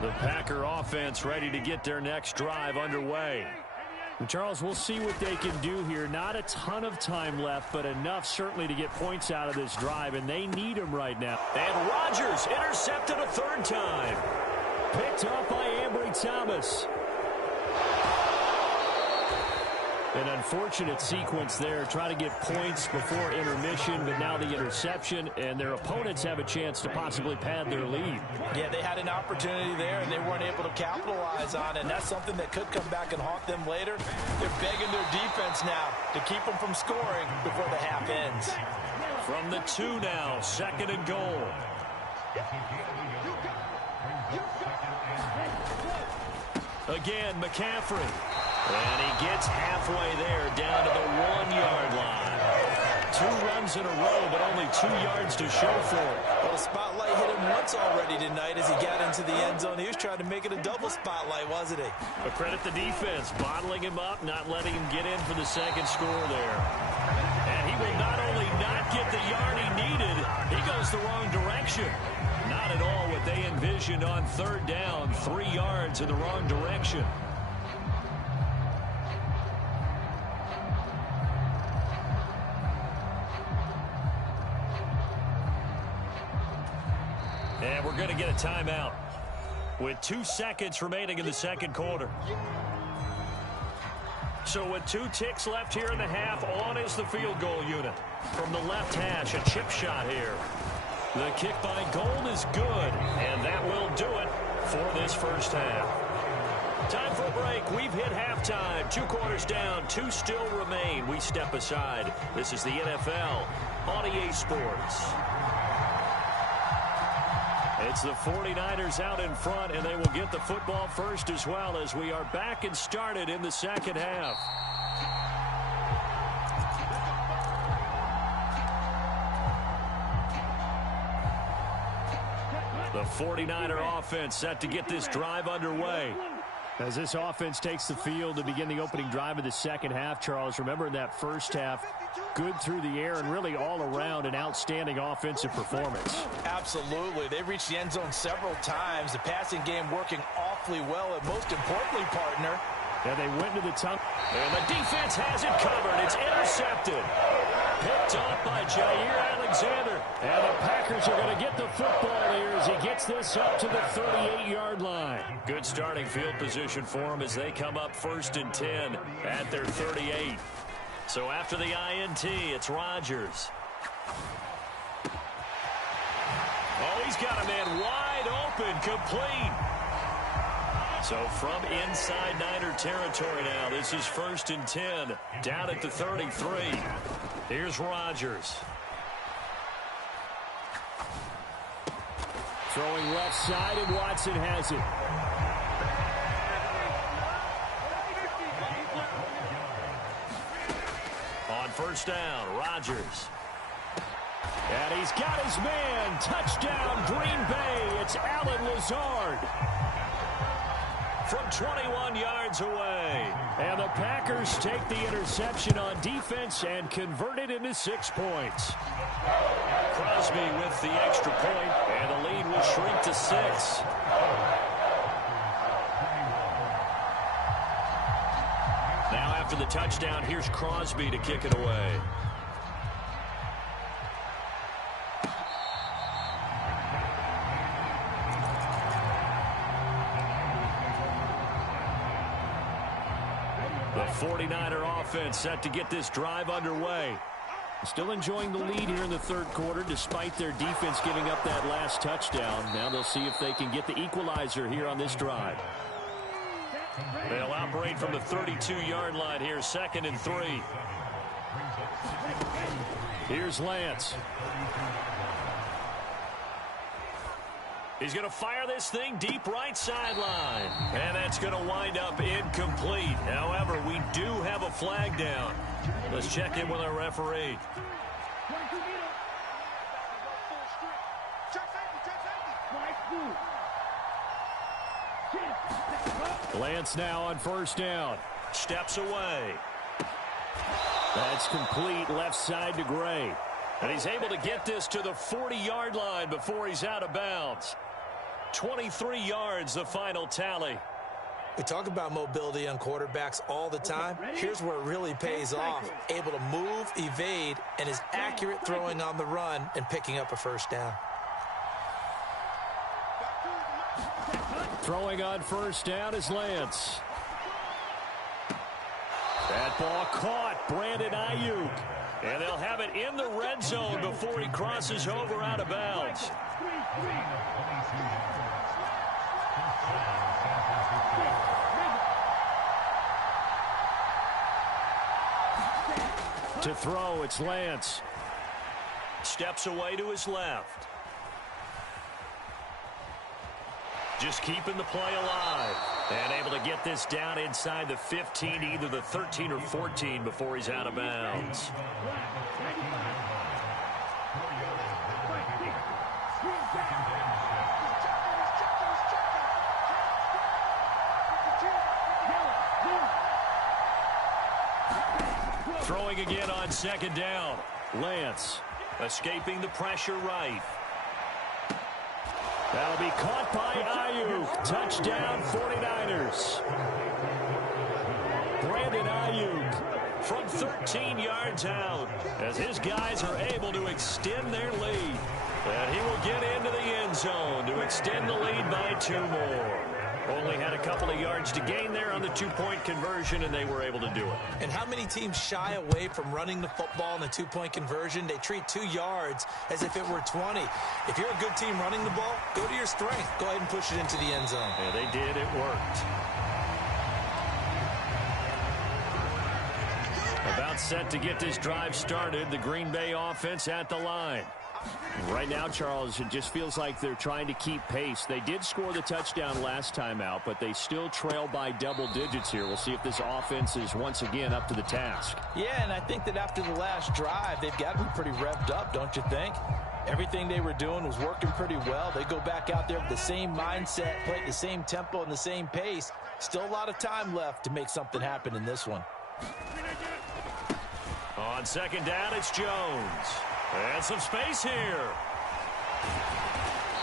The Packer offense ready to get their next drive underway. Charles, we'll see what they can do here. Not a ton of time left, but enough certainly to get points out of this drive, and they need them right now. And Rodgers intercepted a 3rd time. Picked up by Ambry Thomas. An unfortunate sequence there, trying to get points before intermission, but now the interception, and their opponents have a chance to possibly pad their lead. Yeah, they had an opportunity there, and they weren't able to capitalize on it, and that's something that could come back and haunt them later. They're begging their defense now to keep them from scoring before the half ends. From the 2 now, 2nd and goal. Again, McCaffrey. And he gets halfway there, down to the 1-yard line. 2 runs in a row, but only 2 yards to show for it. Well, the spotlight hit him once already tonight as he got into the end zone. He was trying to make it a double spotlight, wasn't he? But credit the defense, bottling him up, not letting him get in for the 2nd score there. And he will not only not get the yard he needed, he goes the wrong direction. Not at all what they envisioned on 3rd down, 3 yards in the wrong direction. And we're going to get a timeout with 2 seconds remaining in the 2nd quarter. So with 2 ticks left here in the half, on is the field goal unit. From the left hash, a chip shot here. The kick by Gould is good, and that will do it for this first half. Time for a break. We've hit halftime. 2 quarters down, 2 still remain. We step aside. This is the NFL on EA Sports. It's the 49ers out in front, and they will get the football first as well as we are back and started in the 2nd half. The 49er offense set to get this drive underway. As this offense takes the field to begin the opening drive of the 2nd half, Charles, remember in that first half, good through the air and really all around an outstanding offensive performance. Absolutely. They reached the end zone several times. The passing game working awfully well, and most importantly, partner. Yeah, they went to the tunnel. And the defense has it covered. It's intercepted. Picked off by Jair Alexander. And the Packers are going to get the football here as he gets this up to the 38-yard line. Good starting field position for him as they come up 1st and 10 at their 38. So after the INT, it's Rodgers. Oh, he's got a man wide open, complete. So from inside Niner territory now, this is 1st and 10, down at the 33. Here's Rodgers. Throwing left side, and Watson has it. On 1st down, Rodgers. And he's got his man. Touchdown, Green Bay. It's Allen Lazard. From 21 yards away. And the Packers take the interception on defense and convert it into 6 points. Crosby with the extra point, and the lead will shrink to 6. Now after the touchdown, here's Crosby to kick it away. The 49er offense set to get this drive underway. Still enjoying the lead here in the 3rd quarter despite their defense giving up that last touchdown. Now they'll see if they can get the equalizer here on this drive. They'll operate from the 32-yard line here, 2nd and 3. Here's Lance. He's going to fire this thing deep right sideline. And that's going to wind up incomplete. However, we do have a flag down. Let's check in with our referee. Lance now on 1st down. Steps away. That's complete left side to Gray. And he's able to get this to the 40-yard line before he's out of bounds. 23 yards, the final tally. We talk about mobility on quarterbacks all the time. Here's where it really pays off. Able to move, evade, and is accurate throwing on the run and picking up a 1st down. Throwing on 1st down is Lance. That ball caught. Brandon Ayuk. And they'll have it in the red zone before he crosses over out of bounds. To throw, it's Lance. Steps away to his left. Just keeping the play alive. And able to get this down inside the 15, either the 13 or 14 before he's out of bounds. Throwing again on 2nd down. Lance. Escaping the pressure right. That'll be caught by Ayuk. Touchdown 49ers. Brandon Ayuk from 13 yards out as his guys are able to extend their lead. And he will get into the end zone to extend the lead by 2 more. Only had a couple of yards to gain there on the 2-point conversion, and they were able to do it. And how many teams shy away from running the football in a 2-point conversion? They treat 2 yards as if it were 20. If you're a good team running the ball, go to your strength. Go ahead and push it into the end zone. Yeah, they did. It worked. About set to get this drive started. The Green Bay offense at the line. Right now, Charles, it just feels like they're trying to keep pace. They did score the touchdown last time out, but they still trail by double digits here. We'll see if this offense is once again up to the task. Yeah, and I think that after the last drive, they've got to be pretty revved up, don't you think? Everything they were doing was working pretty well. They go back out there with the same mindset, play at the same tempo and the same pace. Still a lot of time left to make something happen in this one. On 2nd down, it's Jones. And some space here.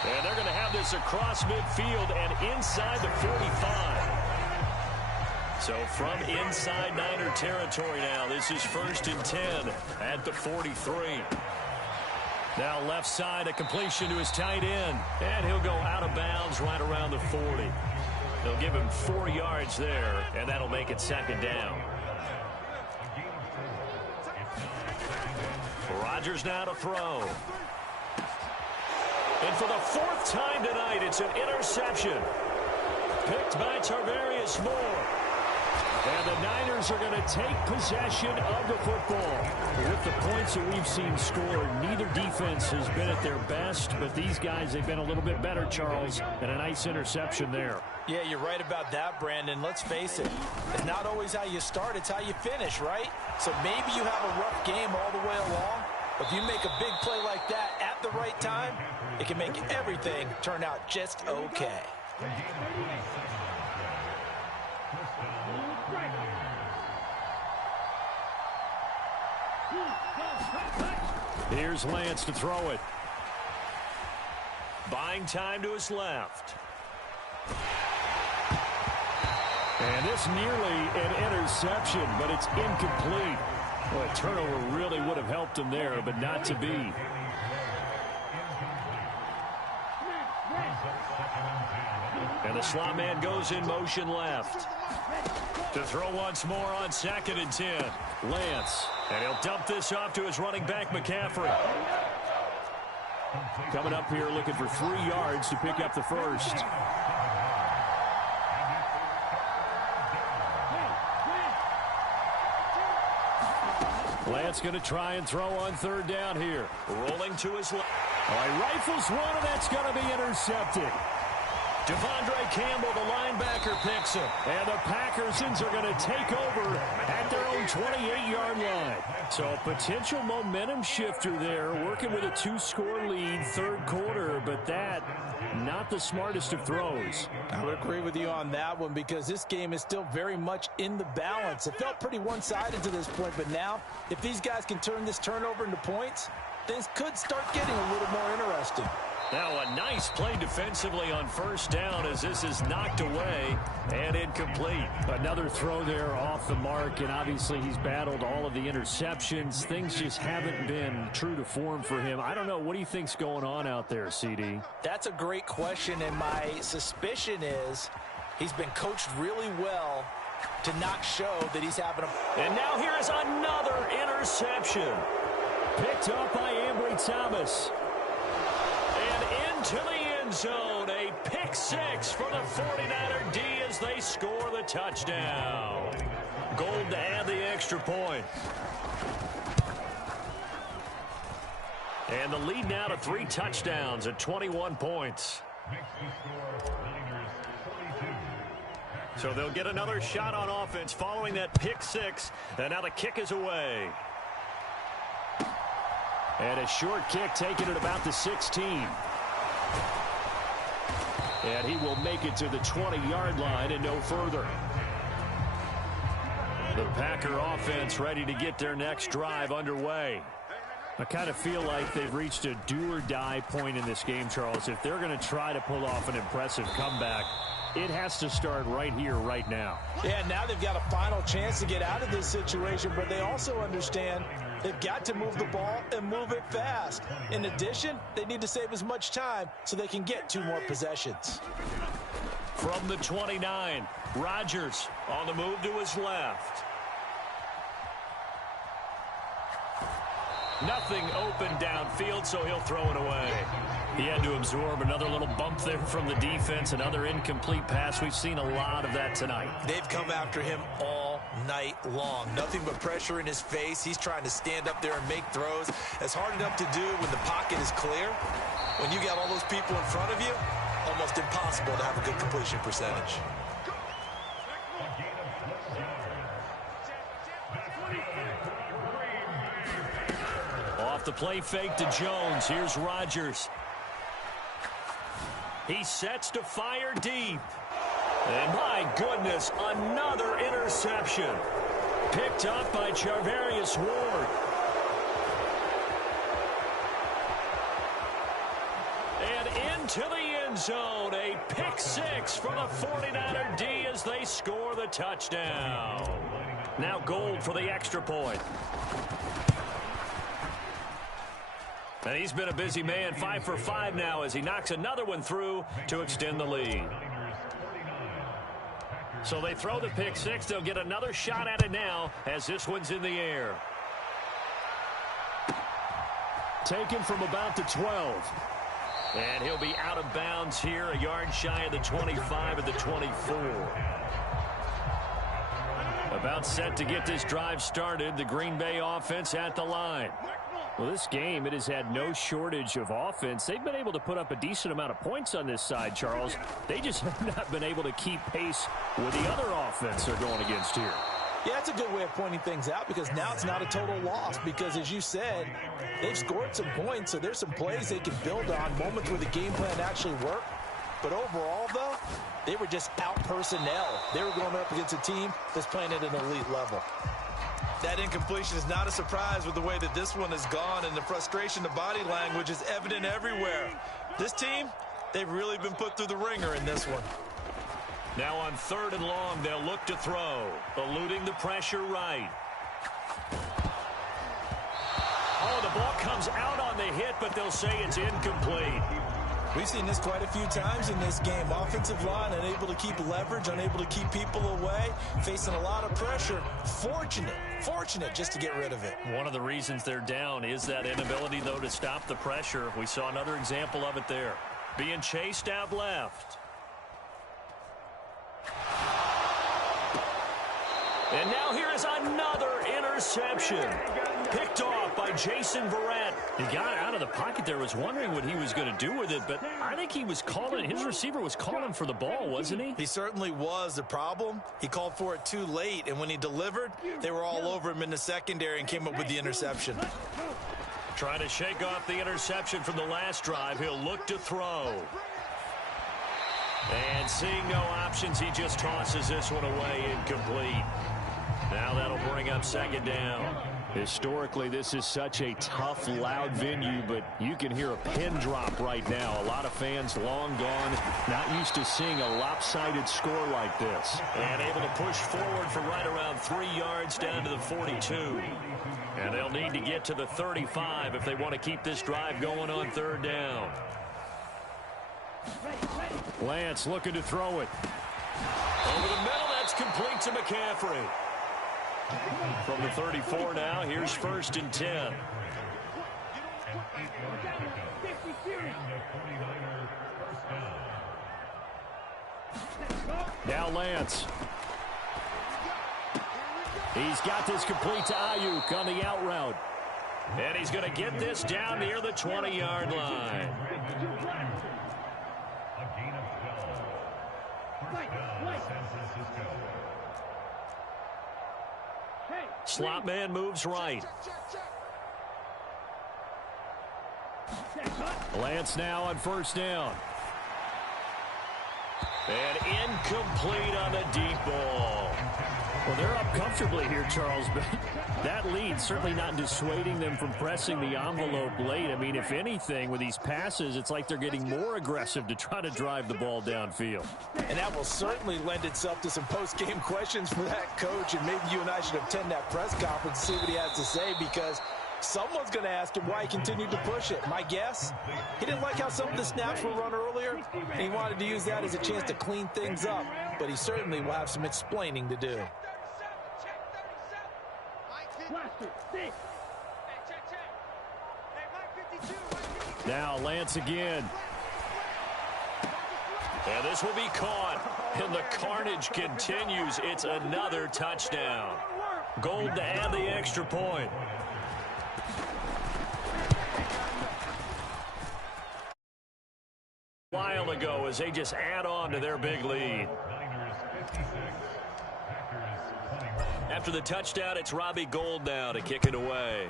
And they're going to have this across midfield and inside the 45. So from inside Niner territory now. This is 1st and 10 at the 43. Now left side, a completion to his tight end. And he'll go out of bounds right around the 40. They'll give him 4 yards there, and that'll make it 2nd down. Rodgers now to throw. And for the 4th time tonight, it's an interception. Picked by Tarvarius Moore. And the Niners are going to take possession of the football. With the points that we've seen scored, neither defense has been at their best, but these guys, they've been a little bit better, Charles, and a nice interception there. Yeah, you're right about that, Brandon. Let's face it. It's not always how you start, it's how you finish, right? So maybe you have a rough game all the way along, but if you make a big play like that at the right time, it can make everything turn out just okay. Here's Lance to throw it. Buying time to his left. And this nearly an interception, but it's incomplete. Well, a turnover really would have helped him there, but not to be. And the slot man goes in motion left. To throw once more on 2nd and 10. Lance. And he'll dump this off to his running back, McCaffrey. Coming up here looking for 3 yards to pick up the first. Lance going to try and throw on 3rd down here. Rolling to his left. Oh, he rifles one, and that's going to be intercepted. Devondre Campbell, the linebacker, picks him. And the Packersons are going to take over at their own 28-yard line. So a potential momentum shifter there, working with a 2-score lead, 3rd quarter, but that, not the smartest of throws. I would agree with you on that one because this game is still very much in the balance. It felt pretty one-sided to this point, but now, if these guys can turn this turnover into points, things could start getting a little more interesting. Now a nice play defensively on 1st down as this is knocked away and incomplete. Another throw there off the mark, and obviously he's battled all of the interceptions. Things just haven't been true to form for him. I don't know. What do you think's going on out there, CD? That's a great question, and my suspicion is he's been coached really well to not show that he's having a... And now here is another interception. Picked up by Ambry Thomas. To the end zone, a pick 6 for the 49er D as they score the touchdown. Gold to add the extra point. And the lead now to 3 touchdowns at 21 points. So they'll get another shot on offense following that pick 6, and now the kick is away. And a short kick taken at about the 16. And he will make it to the 20-yard line and no further. The Packer offense ready to get their next drive underway. I kind of feel like they've reached a do-or-die point in this game, Charles. If they're going to try to pull off an impressive comeback, it has to start right here, right now. Yeah, now they've got a final chance to get out of this situation, but they also understand they've got to move the ball and move it fast. In addition, they need to save as much time so they can get 2 more possessions. From the 29, Rodgers on the move to his left. Nothing open downfield, so he'll throw it away. He had to absorb another little bump there from the defense, another incomplete pass. We've seen a lot of that tonight. They've come after him all night long. Nothing but pressure in his face. He's trying to stand up there and make throws. It's hard enough to do when the pocket is clear. When you got all those people in front of you, almost impossible to have a good completion percentage. Off the play fake to Jones. Here's Rodgers. He sets to fire deep. And my goodness, another interception. Picked up by Charvarius Ward. And into the end zone, a pick 6 for the 49er D as they score the touchdown. Now Gold for the extra point. And he's been a busy man, 5 for 5 now as he knocks another one through to extend the lead. So they throw the pick six. They'll get another shot at it now as this one's in the air. Taken from about the 12. And he'll be out of bounds here, a yard shy of the 25 at the 24. About set to get this drive started, the Green Bay offense at the line. Well, this game, it has had no shortage of offense. They've been able to put up a decent amount of points on this side, Charles. They just have not been able to keep pace with the other offense they're going against here. Yeah, that's a good way of pointing things out because now it's not a total loss because, as you said, they've scored some points, so there's some plays they can build on, moments where the game plan actually worked. But overall, though, they were just out-personnel. They were going up against a team that's playing at an elite level. That incompletion is not a surprise with the way that this one has gone, and the frustration, the body language is evident everywhere. This team, they've really been put through the ringer in this one. Now on 3rd and long, they'll look to throw, eluding the pressure right. Oh, the ball comes out on the hit, but they'll say it's incomplete. We've seen this quite a few times in this game. Offensive line unable to keep leverage, unable to keep people away, facing a lot of pressure. Fortunate just to get rid of it. One of the reasons they're down is that inability, though, to stop the pressure. We saw another example of it there. Being chased out left. And now here is another interception. Picked off by Jason Verrett. He got out of the pocket there, was wondering what he was going to do with it, but I think he was calling, his receiver was calling for the ball, wasn't he? He certainly was. The problem, he called for it too late, and when he delivered, they were all over him in the secondary and came up with the interception. Trying to shake off the interception from the last drive. He'll look to throw. And seeing no options, he just tosses this one away incomplete. Now that'll bring up 2nd down. Historically, this is such a tough, loud venue, but you can hear a pin drop right now. A lot of fans long gone, not used to seeing a lopsided score like this. And able to push forward for right around 3 yards down to the 42. And they'll need to get to the 35 if they want to keep this drive going on 3rd down. Lance looking to throw it. Over the middle, that's complete to McCaffrey. From the 34 now, here's 1st and 10. Now Lance. He's got this complete to Ayuk on the out route. And he's going to get this down near the 20-yard line. Slot man moves right. Lance now on 1st down. And incomplete on the deep ball. Well, they're up comfortably here, Charles, but that lead certainly not dissuading them from pressing the envelope late. I mean, if anything, with these passes, it's like they're getting more aggressive to try to drive the ball downfield. And that will certainly lend itself to some post-game questions for that coach, and maybe you and I should attend that press conference and see what he has to say, because someone's going to ask him why he continued to push it. My guess, he didn't like how some of the snaps were run earlier, and he wanted to use that as a chance to clean things up, but he certainly will have some explaining to do. Now Lance again. And this will be caught. And the carnage continues. It's another touchdown. Gold to add the extra point. A while ago as they just add on to their big lead. After the touchdown, it's Robbie Gould now to kick it away.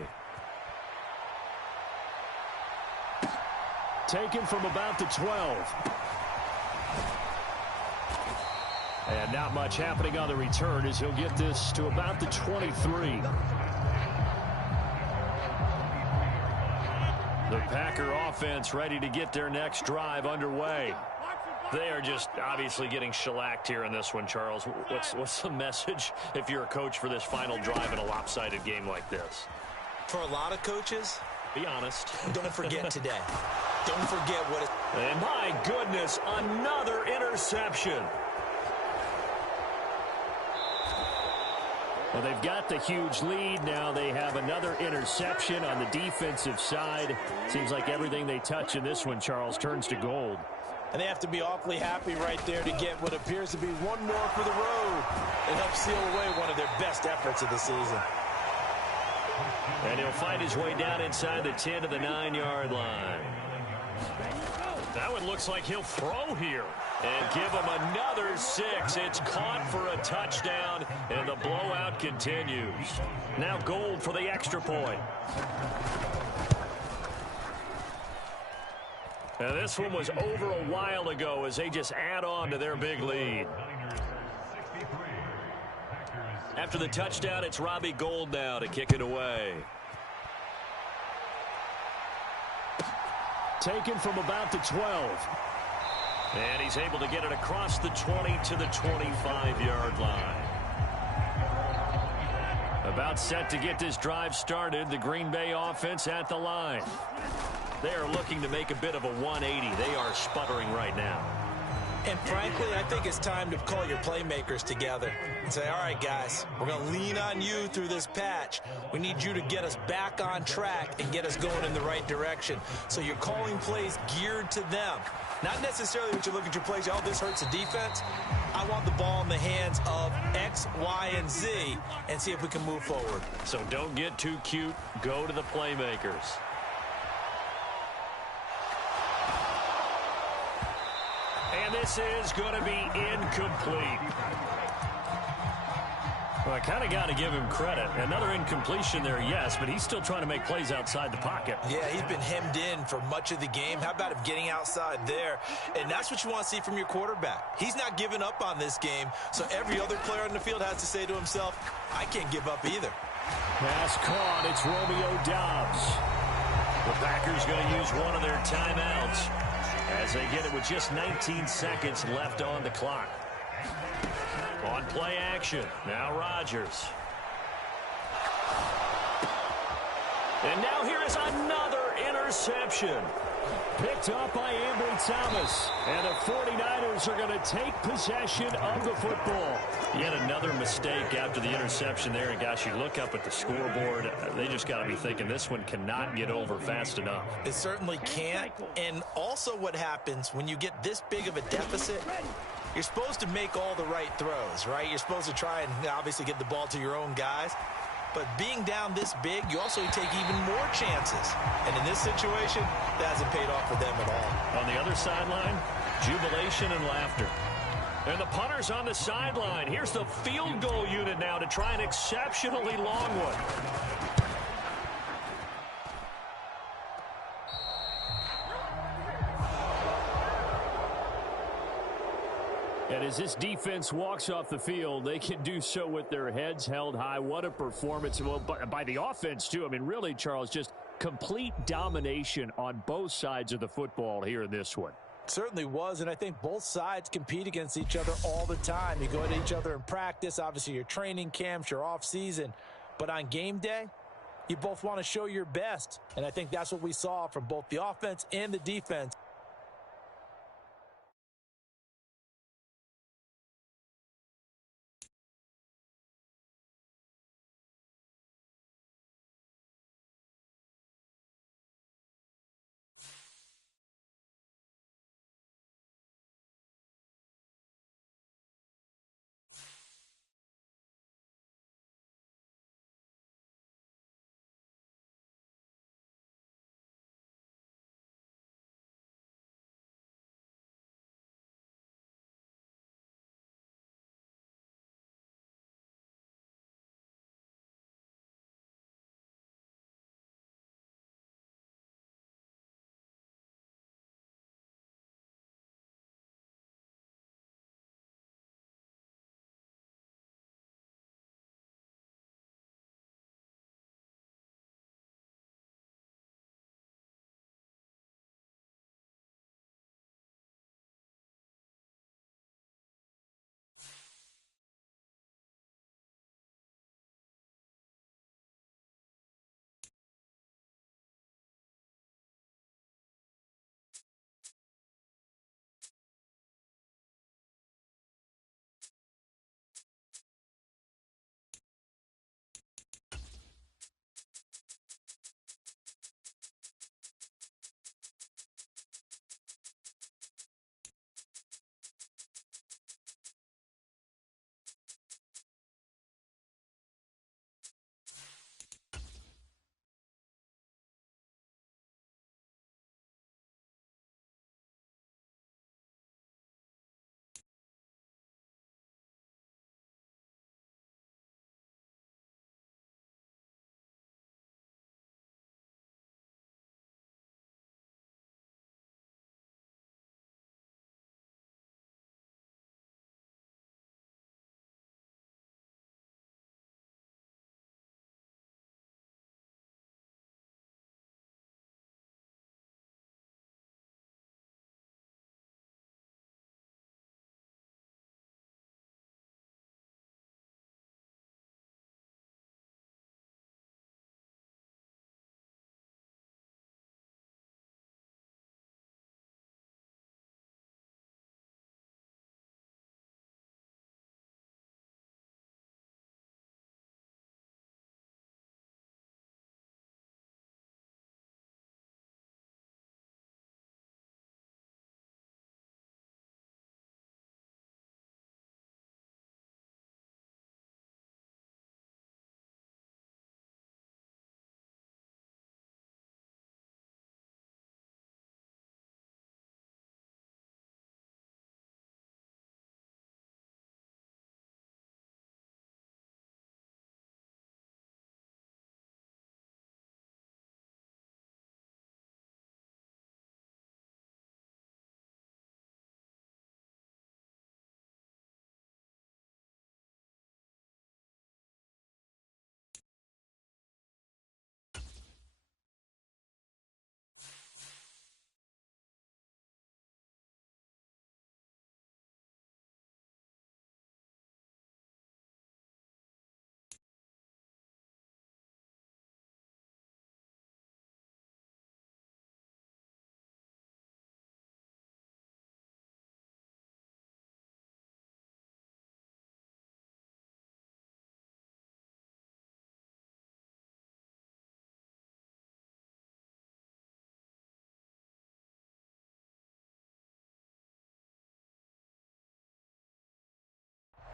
Taken from about the 12. And not much happening on the return as he'll get this to about the 23. The Packer offense ready to get their next drive underway. They are just obviously getting shellacked here in this one, Charles. What's the message if you're a coach for this final drive in a lopsided game like this? For a lot of coaches, be honest. Don't forget today. Don't forget what it... And my goodness, another interception. Well, they've got the huge lead. Now they have another interception on the defensive side. Seems like everything they touch in this one, Charles, turns to gold. And they have to be awfully happy right there to get what appears to be one more for the road. It helps seal away one of their best efforts of the season. And he'll fight his way down inside the 10 to the 9-yard line. That one looks like he'll throw here. And give him another 6. It's caught for a touchdown, and the blowout continues. Now Gold for the extra point. And this one was over a while ago as they just add on to their big lead. After the touchdown, it's Robbie Gould now to kick it away. Taken from about the 12. And he's able to get it across the 20 to the 25-yard line. About set to get this drive started. The Green Bay offense at the line. They are looking to make a bit of a 180. They are sputtering right now. And frankly, I think it's time to call your playmakers together and say, all right, guys, we're going to lean on you through this patch. We need you to get us back on track and get us going in the right direction. So you're calling plays geared to them. Not necessarily what you look at your plays, oh, this hurts the defense. I want the ball in the hands of X, Y, and Z and see if we can move forward. So don't get too cute. Go to the playmakers. And this is going to be incomplete. Well, I kind of got to give him credit. Another incompletion there, yes, but he's still trying to make plays outside the pocket. Yeah, he's been hemmed in for much of the game. How about him getting outside there? And that's what you want to see from your quarterback. He's not giving up on this game, so every other player on the field has to say to himself, I can't give up either. Pass caught. It's Romeo Doubs. The Packers going to use one of their timeouts as they get it with just 19 seconds left on the clock. On play action, now Rodgers. And now here is another interception. Picked up by Ambry Thomas. And the 49ers are going to take possession of the football. Yet another mistake after the interception there. And gosh, you look up at the scoreboard, they just got to be thinking this one cannot get over fast enough. It certainly can't. And also what happens when you get this big of a deficit, you're supposed to make all the right throws, right? You're supposed to try and obviously get the ball to your own guys. But being down this big, you also take even more chances. And in this situation, that hasn't paid off for them at all. On the other sideline, jubilation and laughter. And the punter's on the sideline. Here's the field goal unit now to try an exceptionally long one. And as this defense walks off the field, they can do so with their heads held high. What a performance. Well, by the offense, too. I mean, really, Charles, just complete domination on both sides of the football here in this one. Certainly was, and I think both sides compete against each other all the time. You go at each other in practice. Obviously, your training camps, your off-season. But on game day, you both want to show your best. And I think that's what we saw from both the offense and the defense.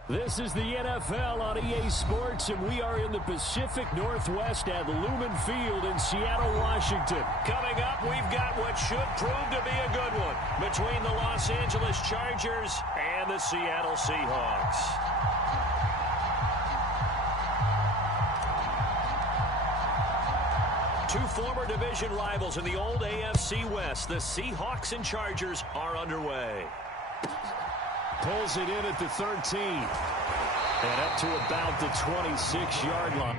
This is the NFL on EA Sports, and we are in the Pacific Northwest at Lumen Field in Seattle, Washington. Coming up, we've got what should prove to be a good one between the Los Angeles Chargers and the Seattle Seahawks. Two former division rivals in the old AFC West, the Seahawks and Chargers, are underway. Pulls it in at the 13. And up to about the 26-yard line.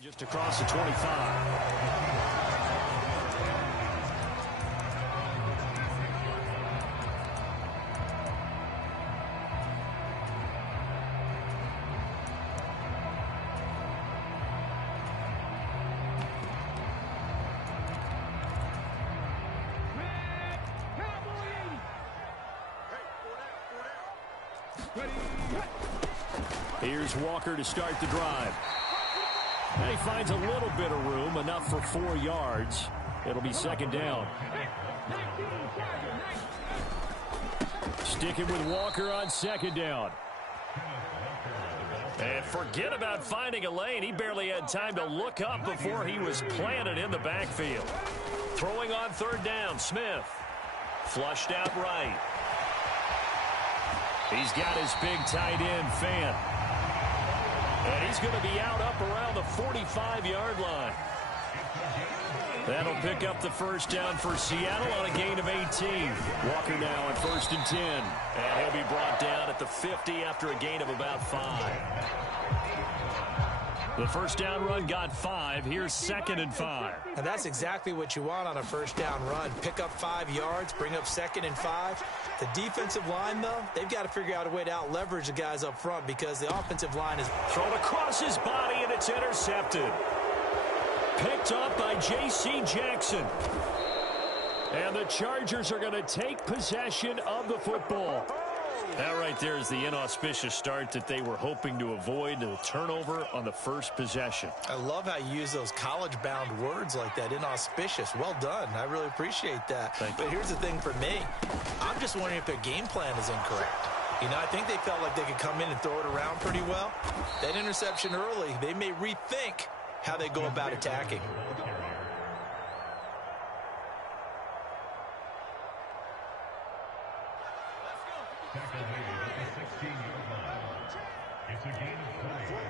Just across the 25. Here's Walker to start the drive. And he finds a little bit of room, enough for 4 yards. It'll be second down. Sticking with Walker on second down. And forget about finding a lane. He barely had time to look up before he was planted in the backfield. Throwing on third down, Smith. Flushed out right. He's got his big tight end, Fant. And he's going to be out up around the 45-yard line. That'll pick up the first down for Seattle on a gain of 18. Walker now at 1st and 10. And he'll be brought down at the 50 after a gain of about 5. The first down run got 5. Here's 2nd and 5. And that's exactly what you want on a first down run. Pick up 5 yards, bring up 2nd and 5. The defensive line, though, they've got to figure out a way to out-leverage the guys up front because the offensive line is thrown across his body, and it's intercepted. Picked up by J.C. Jackson. And the Chargers are going to take possession of the football. That right there is the inauspicious start that they were hoping to avoid, the turnover on the first possession. I love how you use those college-bound words like that, inauspicious. Well done. I really appreciate that. But here's the thing for me. I'm just wondering if their game plan is incorrect. You know, I think they felt like they could come in and throw it around pretty well. That interception early, they may rethink how they go about attacking. Tackle made at the 16-yard line. It's a gain of 3.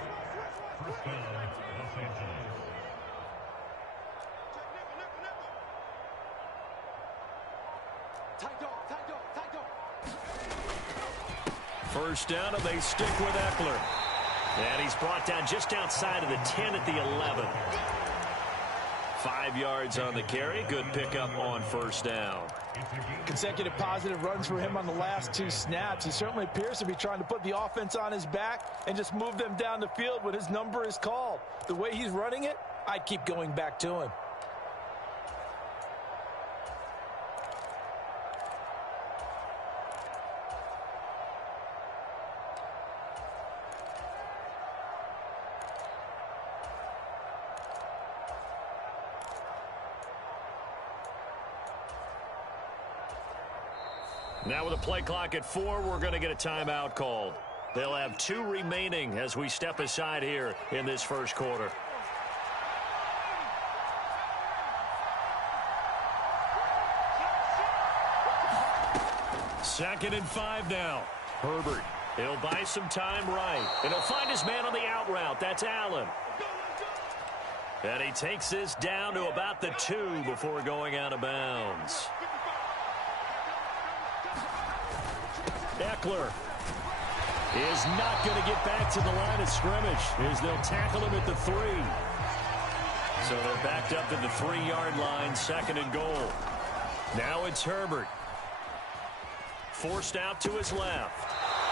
First down, Los Angeles. First down, and they stick with Eckler. And he's brought down just outside of the 10 at the 11. 5 yards on the carry. Good pickup on first down. Consecutive positive runs for him on the last 2 snaps. He certainly appears to be trying to put the offense on his back and just move them down the field when his number is called. The way he's running it, I'd keep going back to him. Now with a play clock at 4, we're going to get a timeout called. They'll have 2 remaining as we step aside here in this first quarter. 2nd and 5 now. Herbert, he'll buy some time right. And he'll find his man on the out route. That's Allen. And he takes this down to about the 2 before going out of bounds. Eckler is not going to get back to the line of scrimmage as they'll tackle him at the 3. So they're backed up to the 3-yard line, 2nd and goal. Now it's Herbert. Forced out to his left.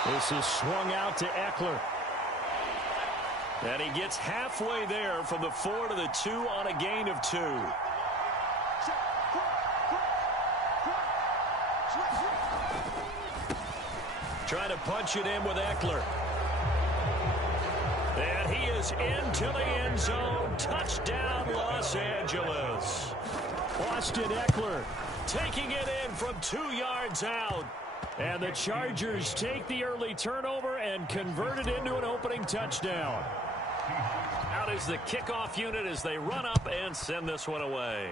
This is swung out to Eckler. And he gets halfway there from the 4 to the 2 on a gain of 2. Trying to punch it in with Eckler. And he is into the end zone. Touchdown, Los Angeles. Austin Eckler taking it in from 2 yards out. And the Chargers take the early turnover and convert it into an opening touchdown. Out is the kickoff unit as they run up and send this one away.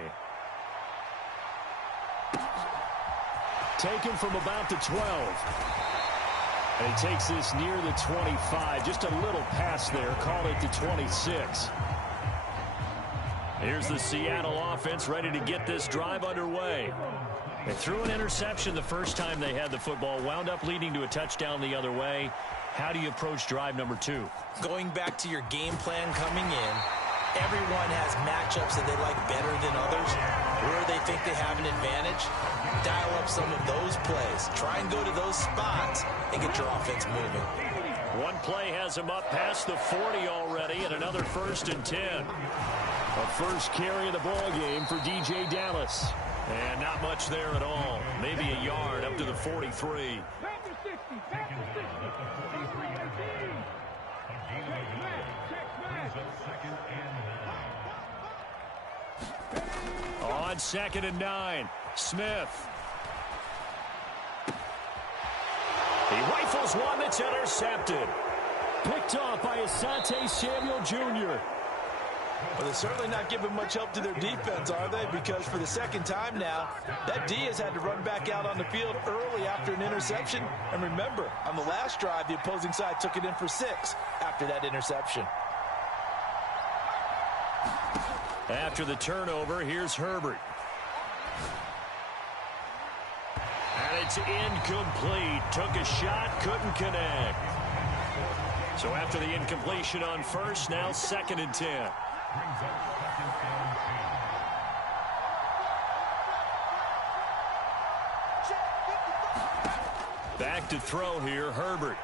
Taken from about the 12. And he takes this near the 25. Just a little pass there. Call it the 26. Here's the Seattle offense ready to get this drive underway. They threw an interception the first time they had the football. Wound up leading to a touchdown the other way. How do you approach drive number 2? Going back to your game plan coming in, everyone has matchups that they like better than others. Where they think they have an advantage, dial up some of those plays. Try and go to those spots and get your offense moving. One play has him up past the 40 already, and another 1st and 10. A first carry of the ball game for DJ Dallas. And not much there at all. Maybe a yard up to the 43. On 2nd and 9, Smith. He rifles one that's intercepted. Picked off by Asante Samuel Jr. Well, they're certainly not giving much help to their defense, are they? Because for the 2nd time now, that D has had to run back out on the field early after an interception. And remember, on the last drive, the opposing side took it in for 6 after that interception. After the turnover, here's Herbert. And it's incomplete. Took a shot, couldn't connect. So after the incompletion on first, now 2nd and 10. Back to throw here, Herbert.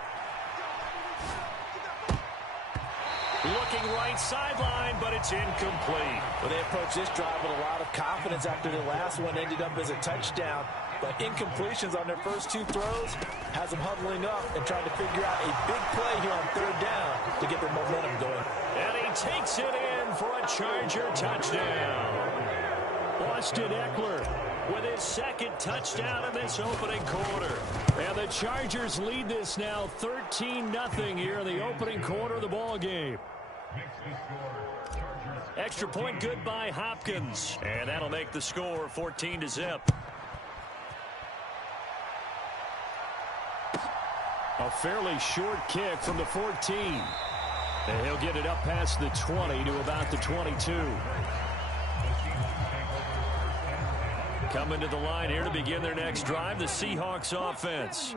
Looking right sideline, but it's incomplete. Well, they approached this drive with a lot of confidence after the last one ended up as a touchdown. But incompletions on their first 2 throws has them huddling up and trying to figure out a big play here on 3rd down to get their momentum going. And he takes it in for a Charger touchdown. Austin Eckler with his 2nd touchdown in this opening quarter. And the Chargers lead this now 13-0 here in the opening quarter of the ball game. Extra point good by Hopkins. And that'll make the score 14-0. A fairly short kick from the 14. And he'll get it up past the 20 to about the 22. Coming to the line here to begin their next drive, the Seahawks offense.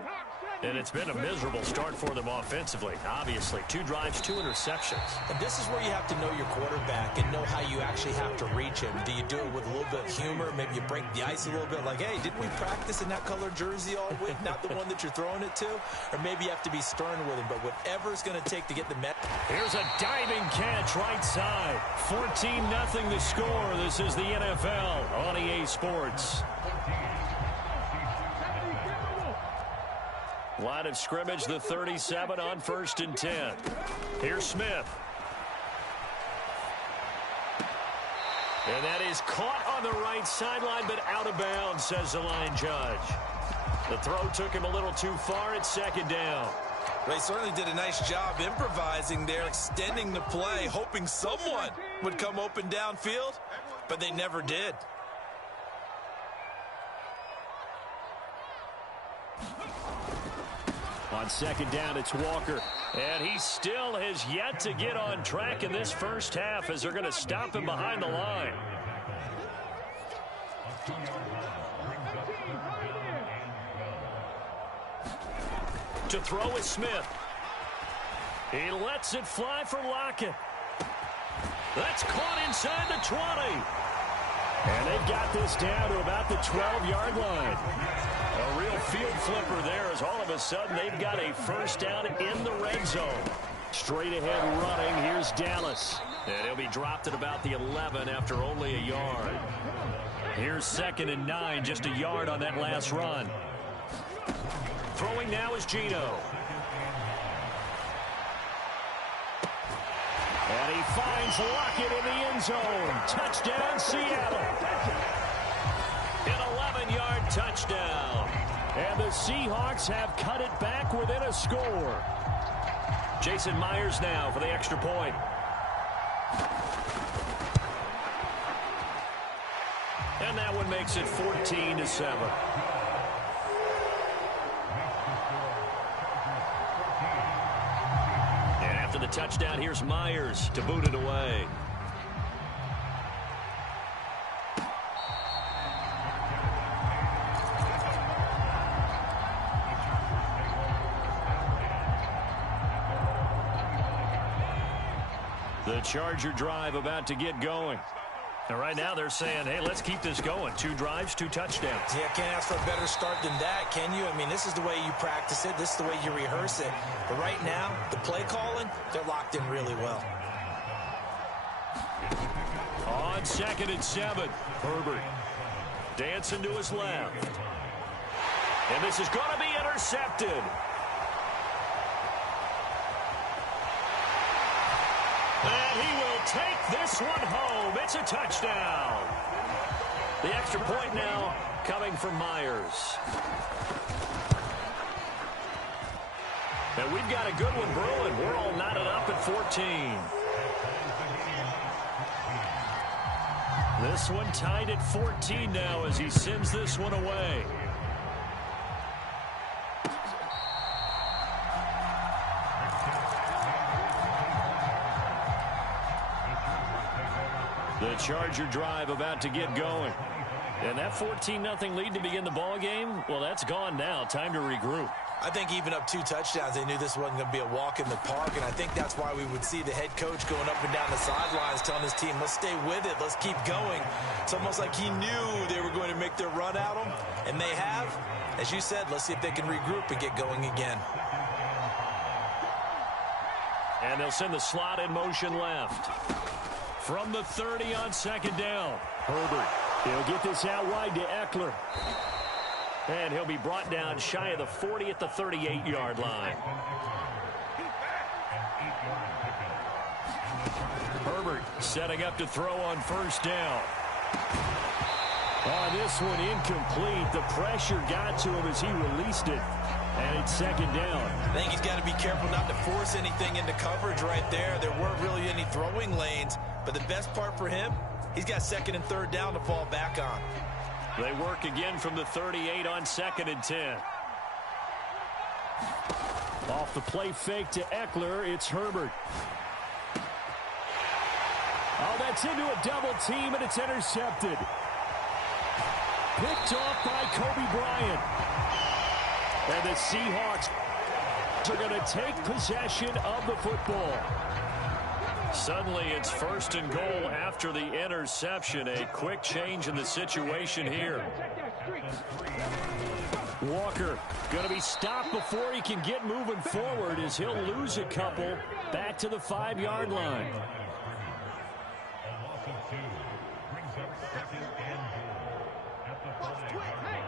And it's been a miserable start for them offensively. Obviously, 2 drives, 2 interceptions. And this is where you have to know your quarterback and know how you actually have to reach him. Do you do it with a little bit of humor? Maybe you break the ice a little bit like, hey, didn't we practice in that color jersey all week? Not the one that you're throwing it to? Or maybe you have to be stern with him. But whatever it's going to take to get the met. Here's a diving catch right side. 14-0 the score. This is the NFL on EA Sports. Line of scrimmage, the 37 on 1st and 10. Here's Smith. And that is caught on the right sideline, but out of bounds, says the line judge. The throw took him a little too far at 2nd down. They certainly did a nice job improvising there, extending the play, hoping someone would come open downfield, but they never did. On second down, it's Walker. And he still has yet to get on track in this first half as they're going to stop him behind the line. To throw is Smith. He lets it fly for Lockett. That's caught inside the 20. And they've got this down to about the 12-yard line. A real field flipper there as all of a sudden they've got a first down in the red zone. Straight ahead running. Here's Dallas. And he'll be dropped at about the 11 after only a yard. Here's 2nd and 9, just a yard on that last run. Throwing now is Geno. And he finds Lockett in the end zone. Touchdown, Seattle. An 11-yard touchdown. And the Seahawks have cut it back within a score. Jason Myers now for the extra point. And that one makes it 14-7. And after the touchdown, here's Myers to boot it away. The Charger drive about to get going. And right now they're saying, hey, let's keep this going. 2 drives, 2 touchdowns. Yeah, can't ask for a better start than that, can you? I mean, this is the way you practice it. This is the way you rehearse it. But right now, the play calling, they're locked in really well. On 2nd and 7, Herbert dancing to his left. And this is going to be intercepted. And he will take this one home. It's a touchdown. The extra point now coming from Myers. And we've got a good one brewing. We're all knotted up at 14. This one tied at 14 now as he sends this one away. The Charger drive about to get going. And that 14-0 lead to begin the ball game, well, that's gone now. Time to regroup. I think even up 2 touchdowns, they knew this wasn't going to be a walk in the park, and I think that's why we would see the head coach going up and down the sidelines telling his team, let's stay with it, let's keep going. It's almost like he knew they were going to make their run at him, and they have. As you said, let's see if they can regroup and get going again. And they'll send the slot in motion left. From the 30 on 2nd down. Herbert, he'll get this out wide to Eckler. And he'll be brought down shy of the 40 at the 38-yard line. Herbert setting up to throw on 1st down. This one incomplete. The pressure got to him as he released it. And it's 2nd down. I think he's got to be careful not to force anything into coverage right there. There weren't really any throwing lanes. But the best part for him, he's got 2nd and 3rd down to fall back on. They work again from the 38 on 2nd and 10. Off the play fake to Eckler, it's Herbert. Oh, that's into a double team, and it's intercepted. Picked off by Kobe Bryant. And the Seahawks are going to take possession of the football. Suddenly it's 1st and goal after the interception. A quick change in the situation here. Walker going to be stopped before he can get moving forward as he'll lose a couple back to the 5-yard line. A loss of 2 brings up 2nd and goal at the 5-yard line.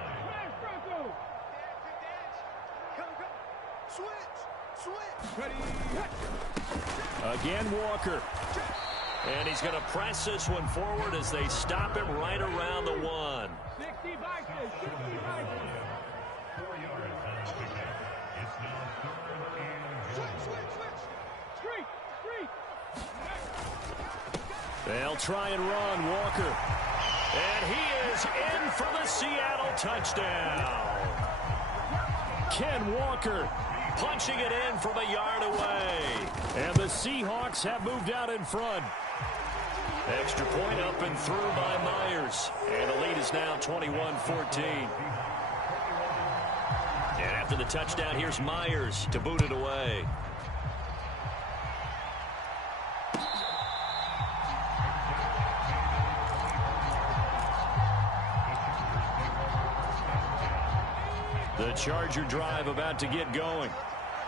Again, Walker. And he's going to press this one forward as they stop him right around the 1. 4 yards on the pickup. It's now 3rd and goal. They'll try and run, Walker. And he is in for the Seattle touchdown. Ken Walker punching it in from a yard away. And the Seahawks have moved out in front. Extra point up and through by Myers. And the lead is now 21-14. And after the touchdown, here's Myers to boot it away. The Charger drive about to get going.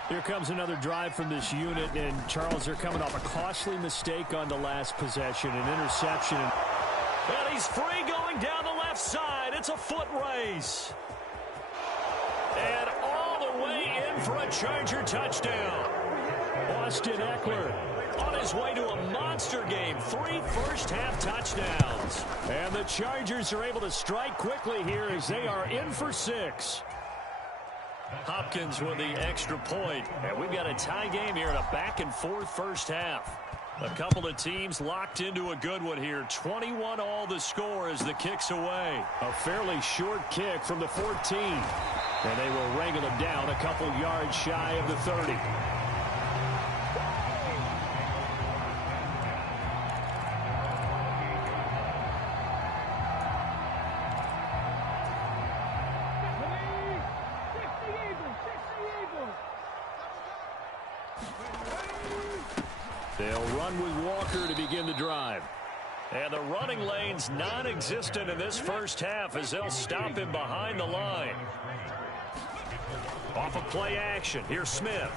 Here comes another drive from this unit, and Charles, they're coming off a costly mistake on the last possession, an interception. And he's free going down the left side. It's a foot race. And all the way in for a Charger touchdown. Austin Eckler on his way to a monster game. 3 first-half touchdowns. And the Chargers are able to strike quickly here as they are in for 6. Hopkins with the extra point. And we've got a tie game here in a back-and-forth first half. A couple of teams locked into a good one here. 21 all the score as the kick's away. A fairly short kick from the 14. And they will wrangle them down a couple yards shy of the 30. They'll run with Walker to begin the drive. And the running lane's non-existent in this first half as they'll stop him behind the line. Off of play action. Here's Smith.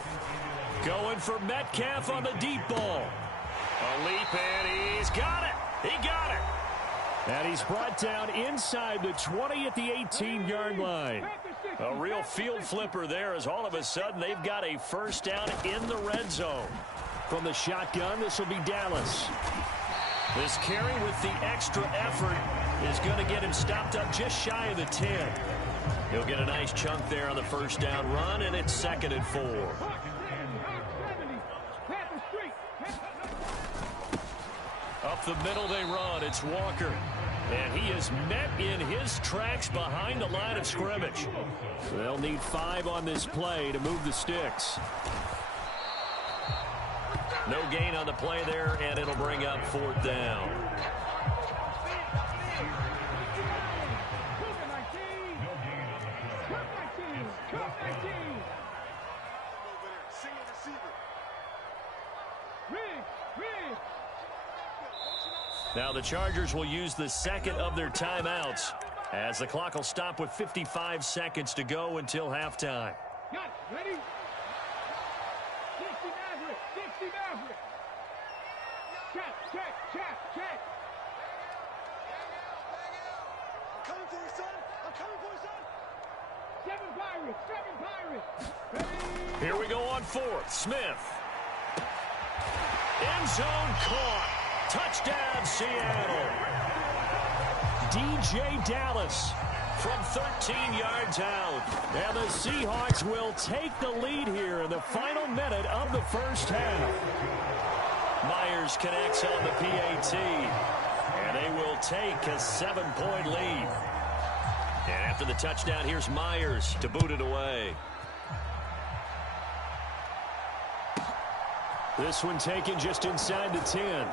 Going for Metcalf on the deep ball. A leap, and he's got it. He got it. And he's brought down inside the 20 at the 18-yard line. A real field flipper there as all of a sudden they've got a first down in the red zone. From the shotgun, this will be Dallas. This carry with the extra effort is going to get him stopped up just shy of the 10. He'll get a nice chunk there on the first down run, and it's 2nd and 4. Up the middle they run. It's Walker. And he is met in his tracks behind the line of scrimmage. They'll need 5 on this play to move the sticks. No gain on the play there, and it'll bring up 4th down. Now the Chargers will use the second of their timeouts as the clock will stop with 55 seconds to go until halftime. Ready? 60 Maverick. Check. I'm coming for you, son. 7 Pirates. Ready? Here we go on 4th. Smith. End zone caught. Touchdown, Seattle. DJ Dallas from 13 yards out. And the Seahawks will take the lead here in the final minute of the first half. Myers connects on the PAT. And they will take a 7-point lead. And after the touchdown, here's Myers to boot it away. This one taken just inside the 10.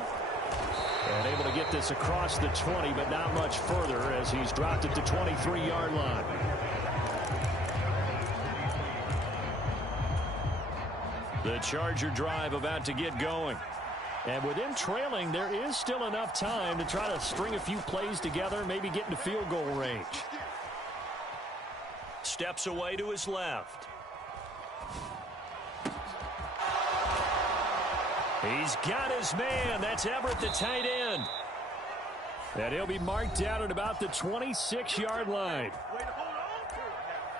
And able to get this across the 20, but not much further as he's dropped it to 23-yard line. The Charger drive about to get going. And with him trailing, there is still enough time to try to string a few plays together, maybe get into field goal range. Steps away to his left. He's got his man. That's Everett, the tight end. And he'll be marked down at about the 26-yard line.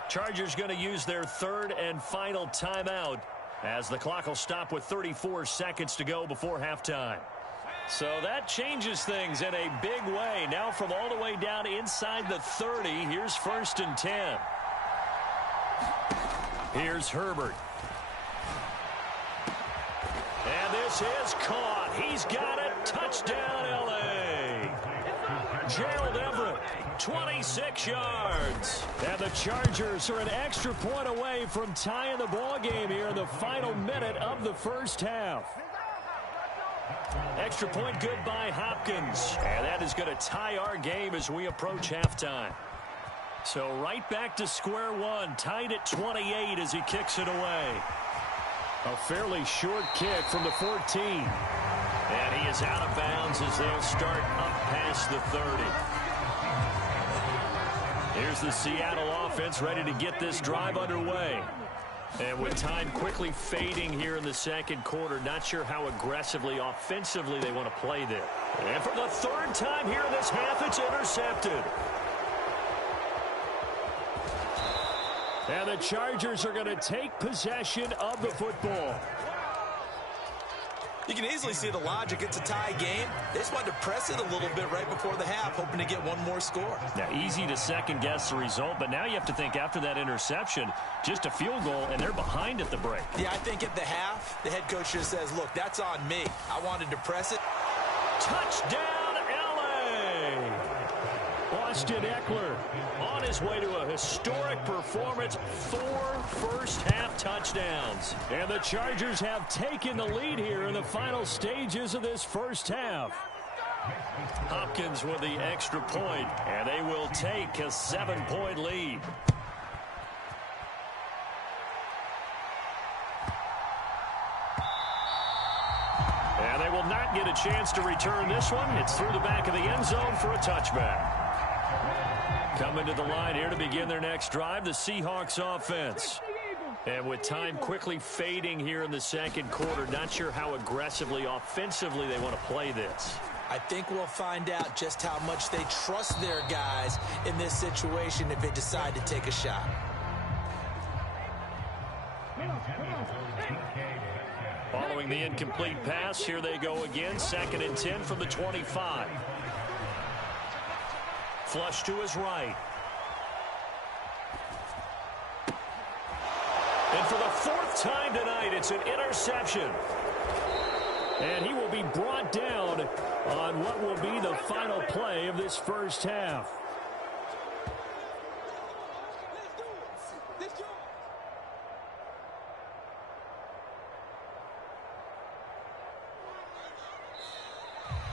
Chargers going to use their 3rd and final timeout as the clock will stop with 34 seconds to go before halftime. So that changes things in a big way. Now from all the way down inside the 30, here's 1st and 10. Here's Herbert. And this is caught. He's got it. Touchdown, L.A. Gerald Everett 26 yards. And the Chargers are an extra point away from tying the ball game here in the final minute of the first half. Extra point good by Hopkins. And that is going to tie our game as we approach halftime. So right back to square one, tied at 28 as he kicks it away. A fairly short kick from the 14. And he is out of bounds as they'll start up past the 30. Here's the Seattle offense ready to get this drive underway. And with time quickly fading here in the second quarter, not sure how aggressively, offensively they want to play this. And for the third time here in this half, it's intercepted. And the Chargers are going to take possession of the football. You can easily see the logic. It's a tie game. They just wanted to press it a little bit right before the half, hoping to get one more score. Now, easy to second-guess the result, but now you have to think after that interception, just a field goal, and they're behind at the break. Yeah, I think at the half, the head coach just says, look, that's on me. I wanted to press it. Touchdown, L.A. Austin Eckler on his way to a historic performance, 4 first-half touchdowns. And the Chargers have taken the lead here in the final stages of this first half. Hopkins with the extra point, and they will take a 7-point lead. And they will not get a chance to return this one. It's through the back of the end zone for a touchback. Coming to the line here to begin their next drive, the Seahawks offense. And with time quickly fading here in the second quarter, not sure how aggressively, offensively they want to play this. I think we'll find out just how much they trust their guys in this situation if they decide to take a shot. Following the incomplete pass, here they go again, 2nd and 10 from the 25. Flush to his right. And for the 4th time tonight, it's an interception. And he will be brought down on what will be the final play of this first half.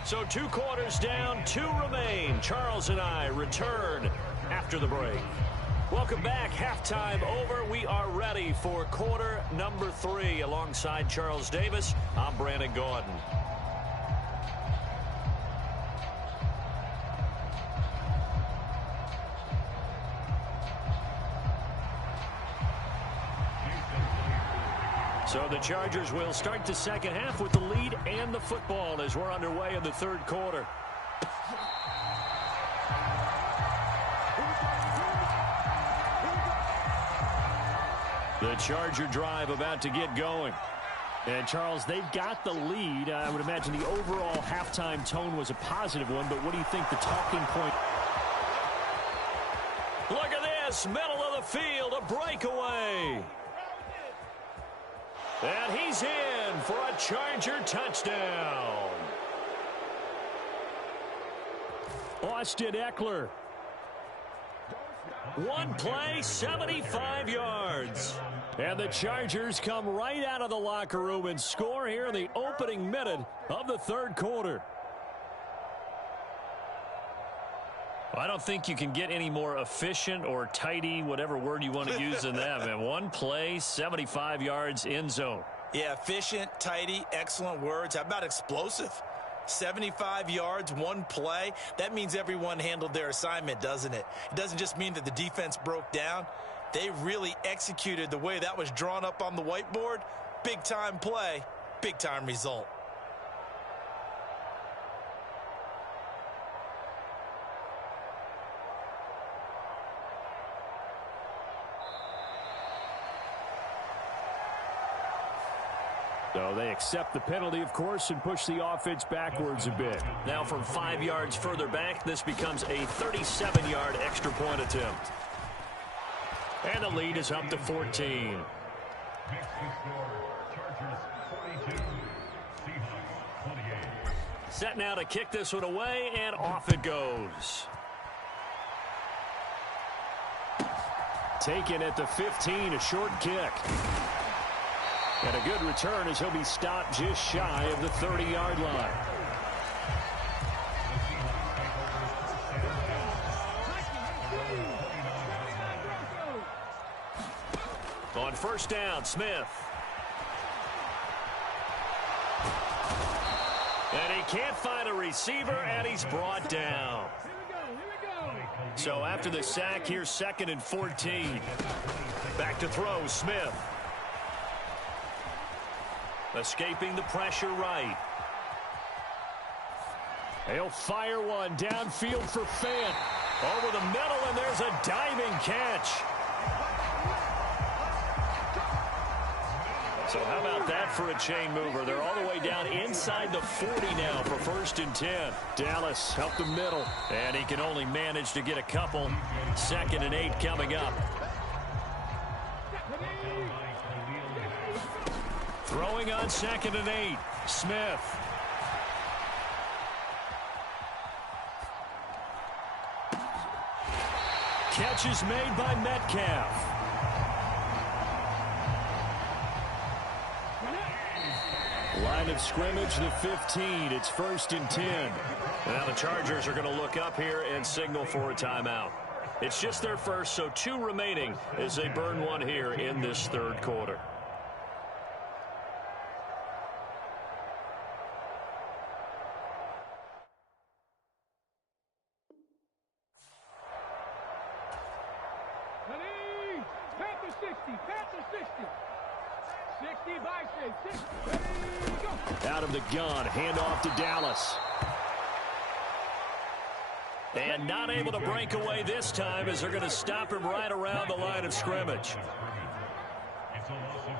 So 2 quarters down, 2 remain. Charles and I return after the break. Welcome back. Halftime over. We are ready for quarter number 3. Alongside Charles Davis, I'm Brandon Gordon. So the Chargers will start the second half with the lead and the football as we're underway in the third quarter. The Charger drive about to get going. And, Charles, they've got the lead. I would imagine the overall halftime tone was a positive one, but what do you think the talking point? Look at this, middle of the field, a breakaway. And he's in for a Charger touchdown. Austin Eckler. One play, 75 yards. And the Chargers come right out of the locker room and score here in the opening minute of the third quarter. I don't think you can get any more efficient or tidy, whatever word you want to use in that, man. One play, 75 yards, end zone. Yeah, efficient, tidy, excellent words. How about explosive? 75 yards, one play. That means everyone handled their assignment, doesn't it? It doesn't just mean that the defense broke down. They really executed the way that was drawn up on the whiteboard. Big-time play, big-time result. So they accept the penalty, of course, and push the offense backwards a bit. Now from 5 yards further back, this becomes a 37-yard extra point attempt. And the lead is up to 14. Set now to kick this one away, and off it goes. Taken at the 15, a short kick. And a good return as he'll be stopped just shy of the 30-yard line. On first down, Smith. And he can't find a receiver, and he's brought down. So after the sack, here's 2nd and 14. Back to throw, Smith. Escaping the pressure right. He'll fire one downfield for Fant. Over the middle, and there's a diving catch. So how about that for a chain mover? They're all the way down inside the 40 now for 1st and 10. Dallas up the middle, and he can only manage to get a couple. 2nd and 8 coming up. Throwing on 2nd and 8, Smith. Catch is made by Metcalf. Line of scrimmage, the 15. It's 1st and 10. Now the Chargers are going to look up here and signal for a timeout. It's just their first, so 2 remaining as they burn one here in this 3rd quarter. Panther 60, Panther 60. 60 by 6. Out of the gun, handoff to Dallas. And not able to break away this time as they're going to stop him right around the line of scrimmage. It's a loss of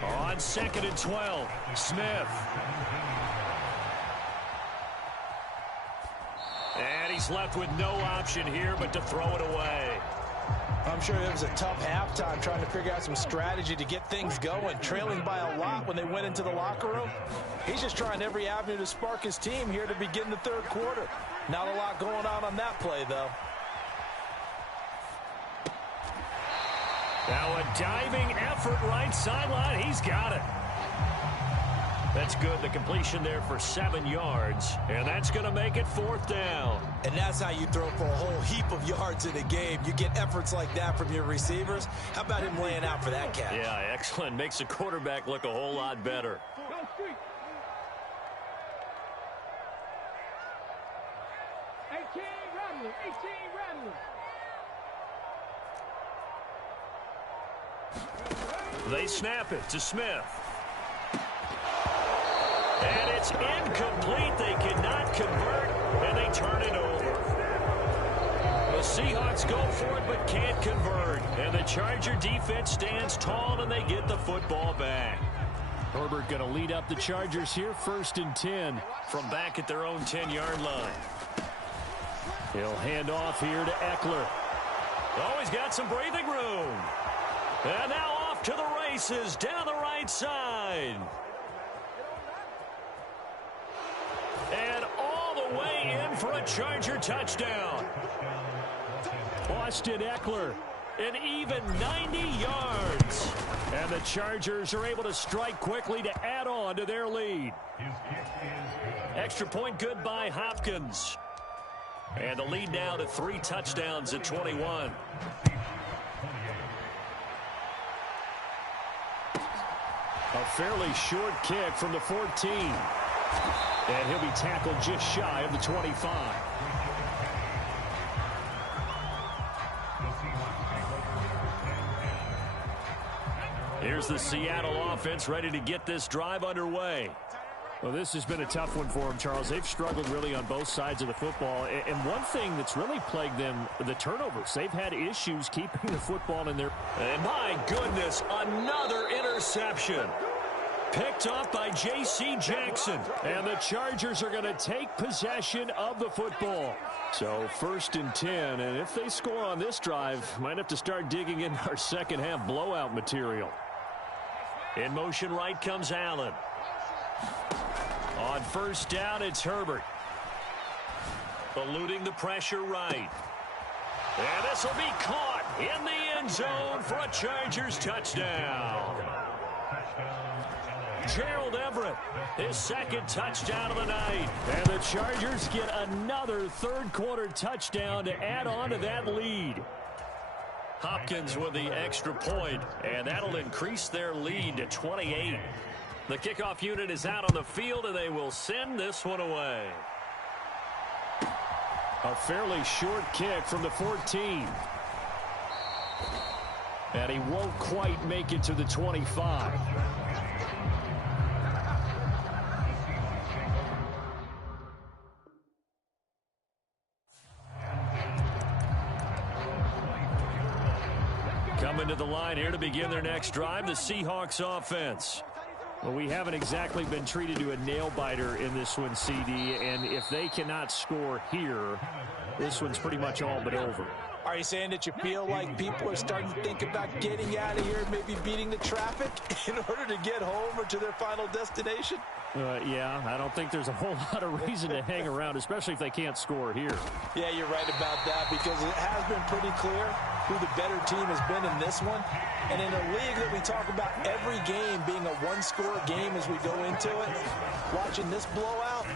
2. On 2nd and 12, Smith. And he's left with no option here but to throw it away. I'm sure it was a tough halftime trying to figure out some strategy to get things going, trailing by a lot when they went into the locker room. He's just trying every avenue to spark his team here to begin the 3rd quarter. Not a lot going on that play, though. Now a diving effort right sideline. He's got it. That's good. The completion there for 7 yards. And that's going to make it 4th down. And that's how you throw for a whole heap of yards in a game. You get efforts like that from your receivers. How about him laying out for that catch? Yeah, excellent. Makes the quarterback look a whole lot better. Go street. 18 rattling, 18 rattling. They snap it to Smith. And it's incomplete. They cannot convert, and they turn it over. The Seahawks go for it but can't convert. And the Charger defense stands tall, and they get the football back. Herbert going to lead up the Chargers here, 1st and 10 from back at their own 10-yard line. He'll hand off here to Eckler. Oh, he's got some breathing room. And now off to the races down the right side. And all the way in for a Charger touchdown. Austin Eckler, an even 90 yards. And the Chargers are able to strike quickly to add on to their lead. Extra point good by Hopkins. And the lead now to 3 touchdowns at 21. A fairly short kick from the 14. And he'll be tackled just shy of the 25. Here's the Seattle offense ready to get this drive underway. Well, this has been a tough one for them, Charles. They've struggled really on both sides of the football. And one thing that's really plagued them, the turnovers. They've had issues keeping the football in their... And my goodness, another interception. Picked off by J.C. Jackson. And the Chargers are going to take possession of the football. So 1st and 10. And if they score on this drive, might have to start digging in our second half blowout material. In motion right comes Allen. On 1st down, it's Herbert. Eluding the pressure right. And this will be caught in the end zone for a Chargers touchdown. Gerald Everett, his second touchdown of the night. And the Chargers get another third-quarter touchdown to add on to that lead. Hopkins with the extra point, and that'll increase their lead to 28. The kickoff unit is out on the field, and they will send this one away. A fairly short kick from the 14. And he won't quite make it to the 25. Coming to the line here to begin their next drive, the Seahawks offense. Well, we haven't exactly been treated to a nail-biter in this one, CD, and if they cannot score here, this one's pretty much all but over. Are you saying that you feel like people are starting to think about getting out of here and maybe beating the traffic in order to get home or to their final destination? Yeah, I don't think there's a whole lot of reason to hang around, especially if they can't score here. Yeah, you're right about that, because it has been pretty clear who the better team has been in this one. And in a league that we talk about every game being a one-score game as we go into it, watching this blowout,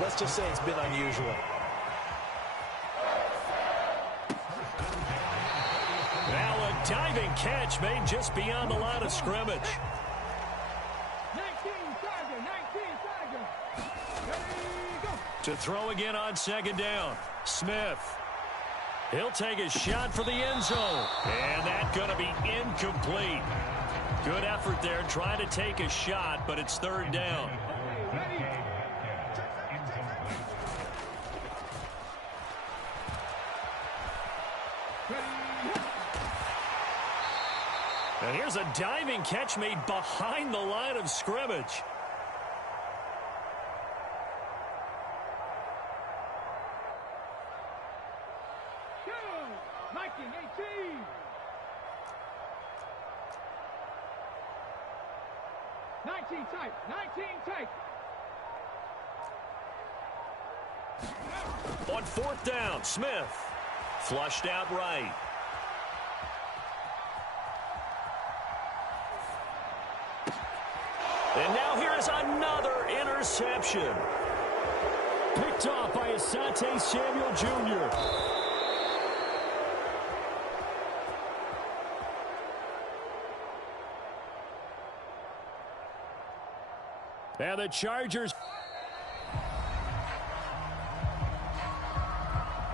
let's just say it's been unusual. Now a diving catch made just beyond the line of scrimmage. 19 Tiger, 19 Tiger. Ready, go. To throw again on second down, Smith. He'll take a shot for the end zone. And that's going to be incomplete. Good effort there trying to take a shot, but it's third down. Ready. And here's a diving catch made behind the line of scrimmage. Go. 19-18. Tight. 19 tight. On fourth down, Smith. Flushed out right. And now here is another interception. Picked off by Asante Samuel Jr. And the Chargers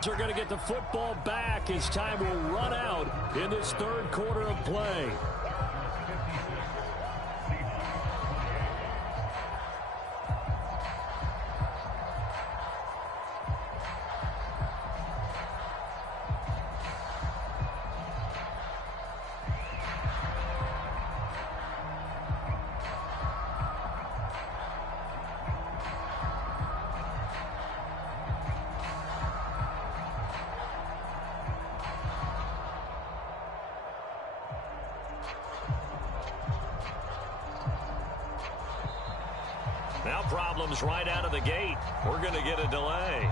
are going to get the football back as time will run out in this third quarter of play. Now problems right out of the gate. We're going to get a delay.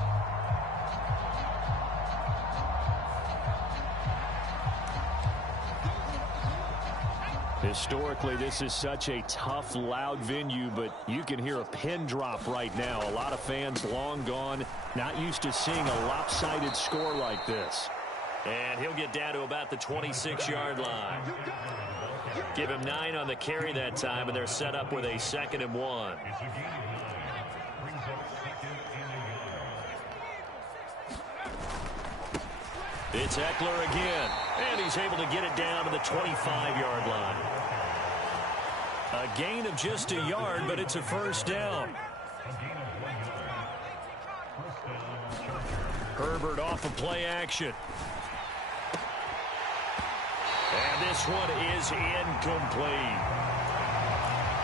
Historically, this is such a tough, loud venue, but you can hear a pin drop right now. A lot of fans long gone, not used to seeing a lopsided score like this. And he'll get down to about the 26-yard line. Give him 9 on the carry that time, and they're set up with a 2nd and 1. It's Eckler again, and he's able to get it down to the 25-yard line. A gain of just a yard, but it's a first down. Herbert off of play action. And this one is incomplete.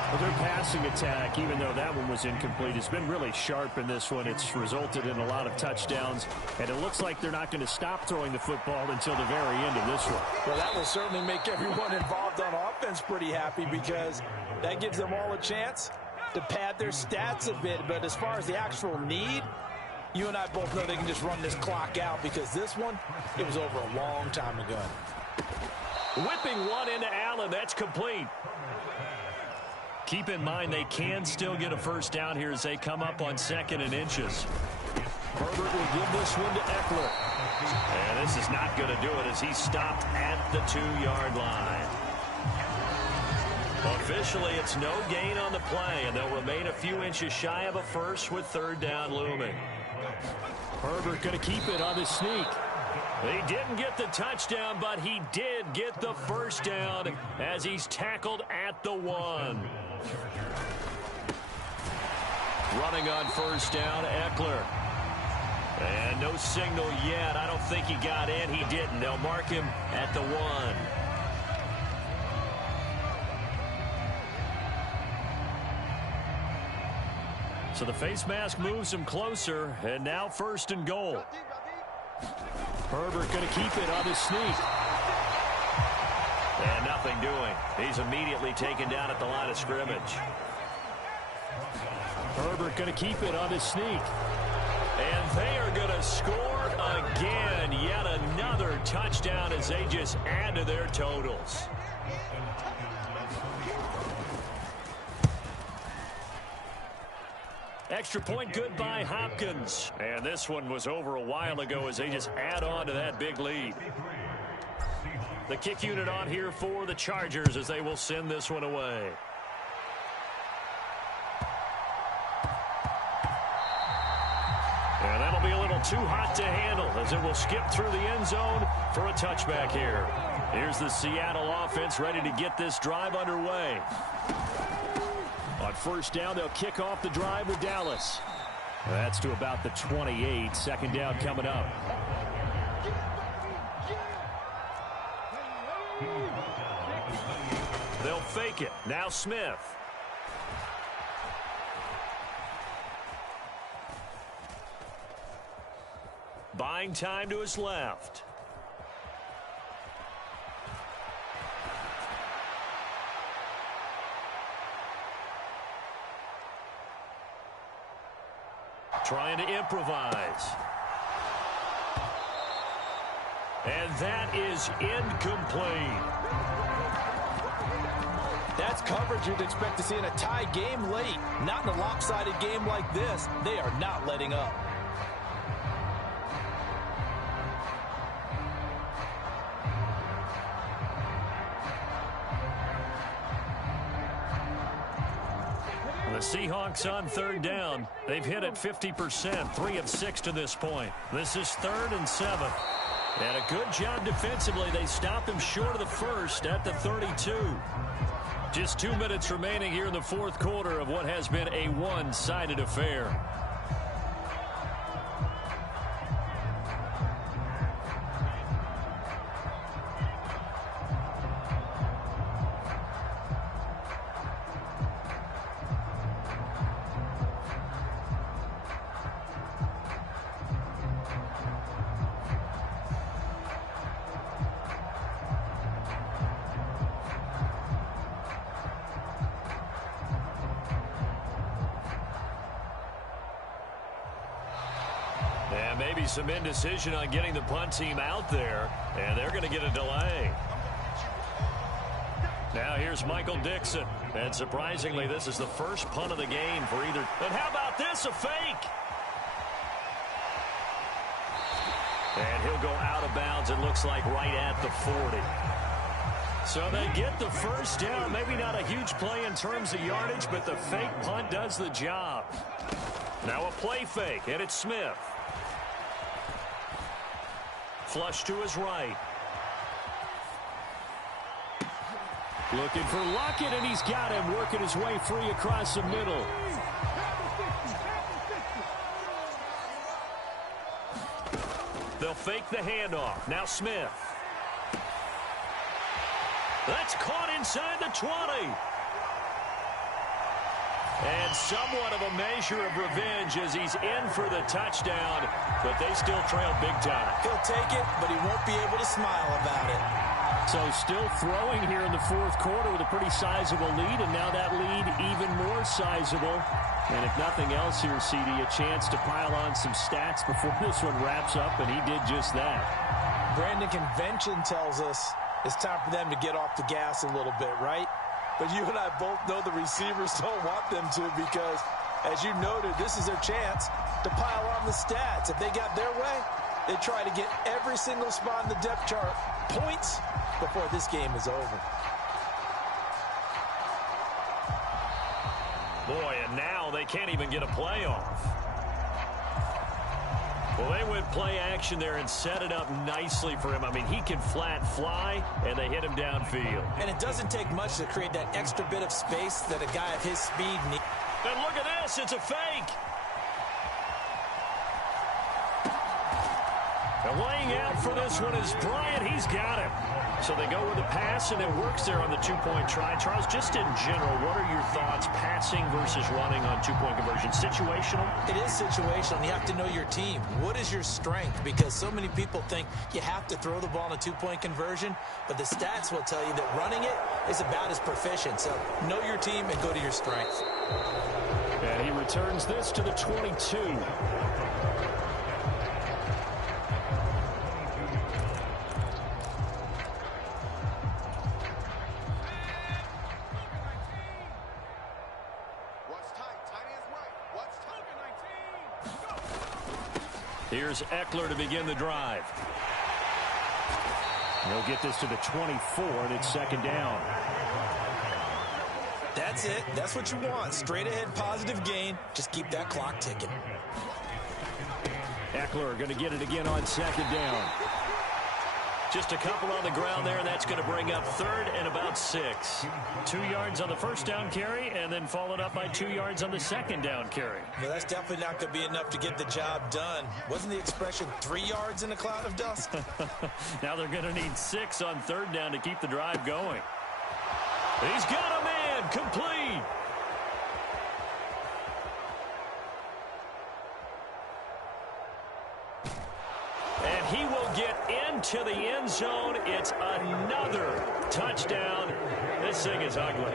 Well, their passing attack, even though that one was incomplete, has been really sharp in this one. It's resulted in a lot of touchdowns, and it looks like they're not going to stop throwing the football until the very end of this one. Well, that will certainly make everyone involved on offense pretty happy, because that gives them all a chance to pad their stats a bit. But as far as the actual need, You and I both know they can just run this clock out because this one, it was over a long time ago. Whipping one into Allen. That's complete. Keep in mind they can still get a first down here as they come up on 2nd and inches. Herbert will give this one to Eckler. And this is not going to do it as he's stopped at the 2-yard line. Officially, it's no gain on the play, and they'll remain a few inches shy of a first with 3rd down looming. Herbert going to keep it on the sneak. He didn't get the touchdown, but he did get the first down as he's tackled at the 1. Running on 1st down, Eckler. And no signal yet. I don't think he got in. He didn't. They'll mark him at the 1. So the face mask moves him closer, and now 1st and goal. Herbert going to keep it on the sneak. And nothing doing. He's immediately taken down at the line of scrimmage. Herbert going to keep it on the sneak. And they are going to score again. Yet another touchdown as they just add to their totals. Extra point good by Hopkins. And this one was over a while ago as they just add on to that big lead. The kick unit on here for the Chargers as they will send this one away. And that'll be a little too hot to handle as it will skip through the end zone for a touchback here. Here's the Seattle offense ready to get this drive underway. On 1st down, they'll kick off the drive with Dallas. That's to about the 28. 2nd down coming up. They'll fake it. Now Smith. Buying time to his left. Trying to improvise. And that is incomplete. That's coverage you'd expect to see in a tie game late. Not in a lopsided game like this. They are not letting up. The Seahawks on 3rd down. They've hit it 50%, 3 of 6 to this point. This is 3rd and 7. And a good job defensively. They stop him short of the first at the 32. Just 2 minutes remaining here in the 4th quarter of what has been a one-sided affair. And maybe some indecision on getting the punt team out there, and they're going to get a delay. Now here's Michael Dixon, and surprisingly, this is the first punt of the game for either. And how about this, a fake? And he'll go out of bounds, it looks like right at the 40. So they get the first down. Maybe not a huge play in terms of yardage, but the fake punt does the job. Now a play fake, and it's Smith. Flush to his right. Looking for Lockett, and he's got him working his way free across the middle. They'll fake the handoff. Now Smith. That's caught inside the 20. And somewhat of a measure of revenge as he's in for the touchdown, but they still trail big time. He'll take it, but he won't be able to smile about it. So still throwing here in the fourth quarter with a pretty sizable lead, and now that lead even more sizable. And if nothing else here, CD, a chance to pile on some stats before this one wraps up, and he did just that. Brandon, convention tells us it's time for them to get off the gas a little bit, right? But you and I both know the receivers don't want them to because, as you noted, this is their chance to pile on the stats. If they got their way, they try to get every single spot in the depth chart points before this game is over. Boy, and now they can't even get a play off. Well, they went play action there and set it up nicely for him. I mean, he can flat fly, and they hit him downfield. And it doesn't take much to create that extra bit of space that a guy of his speed needs. And look at this. It's a fake. And laying out for this one is Bryant. He's got it. So they go with the pass, and it works there on the two-point try. Charles, just in general, what are your thoughts passing versus running on two-point conversion? Situational? It is situational. You have to know your team. What is your strength? Because so many people think you have to throw the ball in a two-point conversion, but the stats will tell you that running it is about as proficient. So know your team and go to your strength. And he returns this to the 22. Here's Eckler to begin the drive. He'll get this to the 24, and it's second down. That's it. That's what you want. Straight ahead positive gain. Just keep that clock ticking. Eckler going to get it again on second down. Just a couple on the ground there, and that's going to bring up third and about 6. 2 yards on the first down carry, and then followed up by 2 yards on the second down carry. Well, that's definitely not going to be enough to get the job done. Wasn't the expression 3 yards in a cloud of dust? Now they're going to need 6 on third down to keep the drive going. He's got a man complete. And he will get into the end zone. It's another touchdown. This thing is ugly.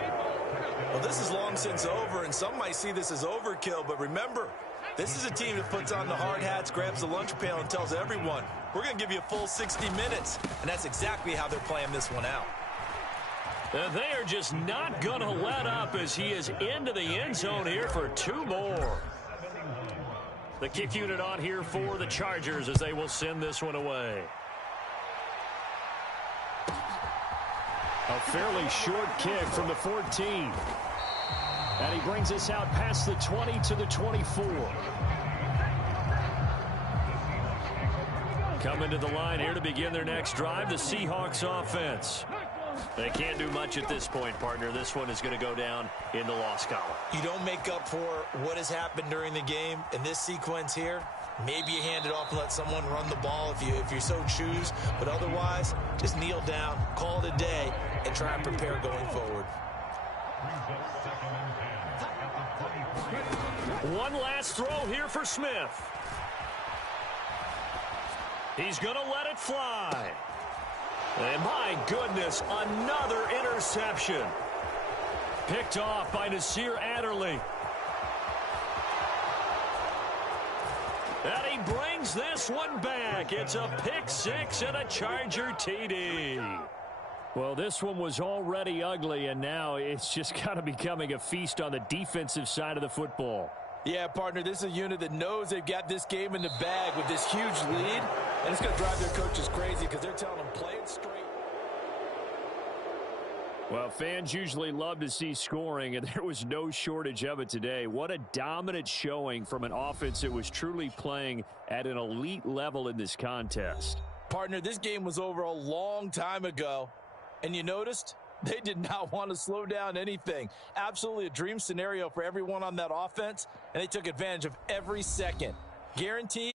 Well, this is long since over, and some might see this as overkill, but remember, this is a team that puts on the hard hats, grabs the lunch pail, and tells everyone, we're going to give you a full 60 minutes, and that's exactly how they're playing this one out. And they are just not going to let up as he is into the end zone here for 2 more. The kick unit on here for the Chargers as they will send this one away. A fairly short kick from the 14. And he brings us out past the 20 to the 24. Coming to the line here to begin their next drive, the Seahawks offense. They can't do much at this point, partner. This one is going to go down in the loss column. You don't make up for what has happened during the game in this sequence here. Maybe you hand it off and let someone run the ball if you so choose. But otherwise, just kneel down, call it a day, and try and prepare going forward. One last throw here for Smith. He's going to let it fly. And my goodness, another interception. Picked off by Nasir Adderley. And he brings this one back. It's a pick 6 and a Charger TD. Well, this one was already ugly, and now it's just kind of becoming a feast on the defensive side of the football. Yeah, partner, this is a unit that knows they've got this game in the bag with this huge lead, and it's going to drive their coaches crazy because they're telling them play it straight. Well, fans usually love to see scoring, and there was no shortage of it today. What a dominant showing from an offense that was truly playing at an elite level in this contest. Partner, this game was over a long time ago, and you noticed they did not want to slow down anything. Absolutely a dream scenario for everyone on that offense, and they took advantage of every second. Guaranteed.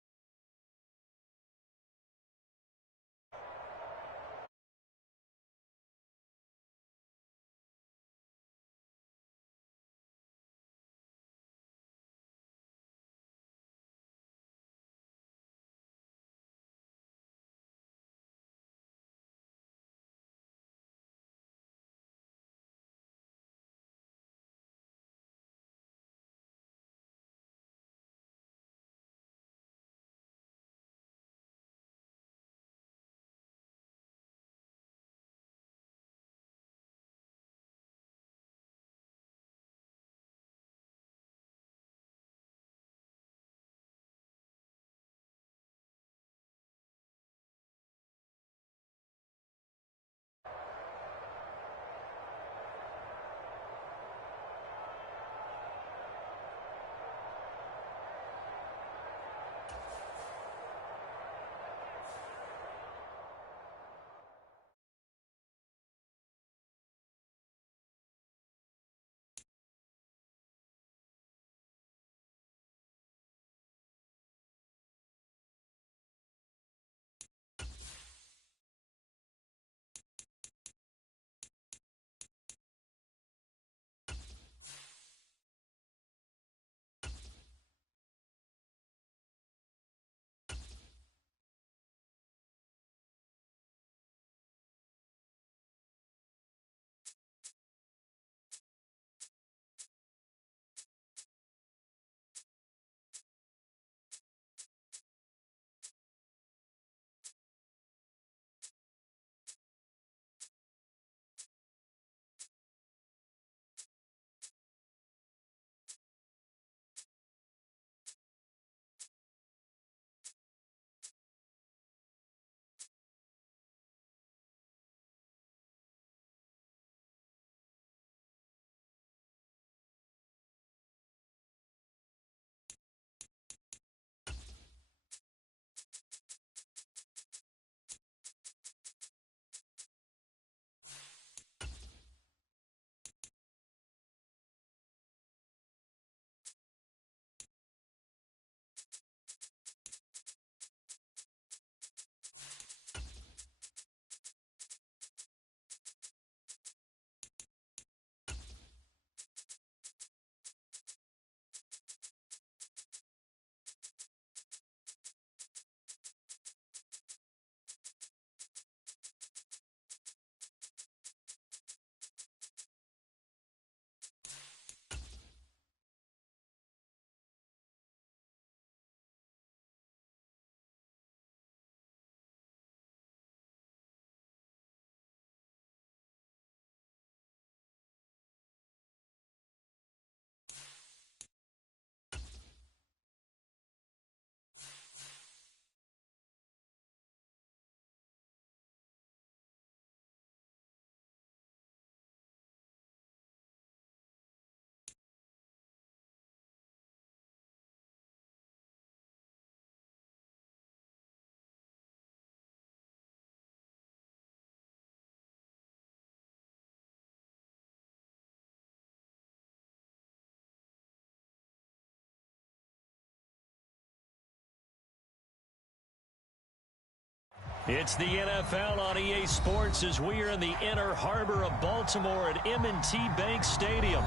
It's the NFL on EA Sports as we are in the inner harbor of Baltimore at M&T Bank Stadium.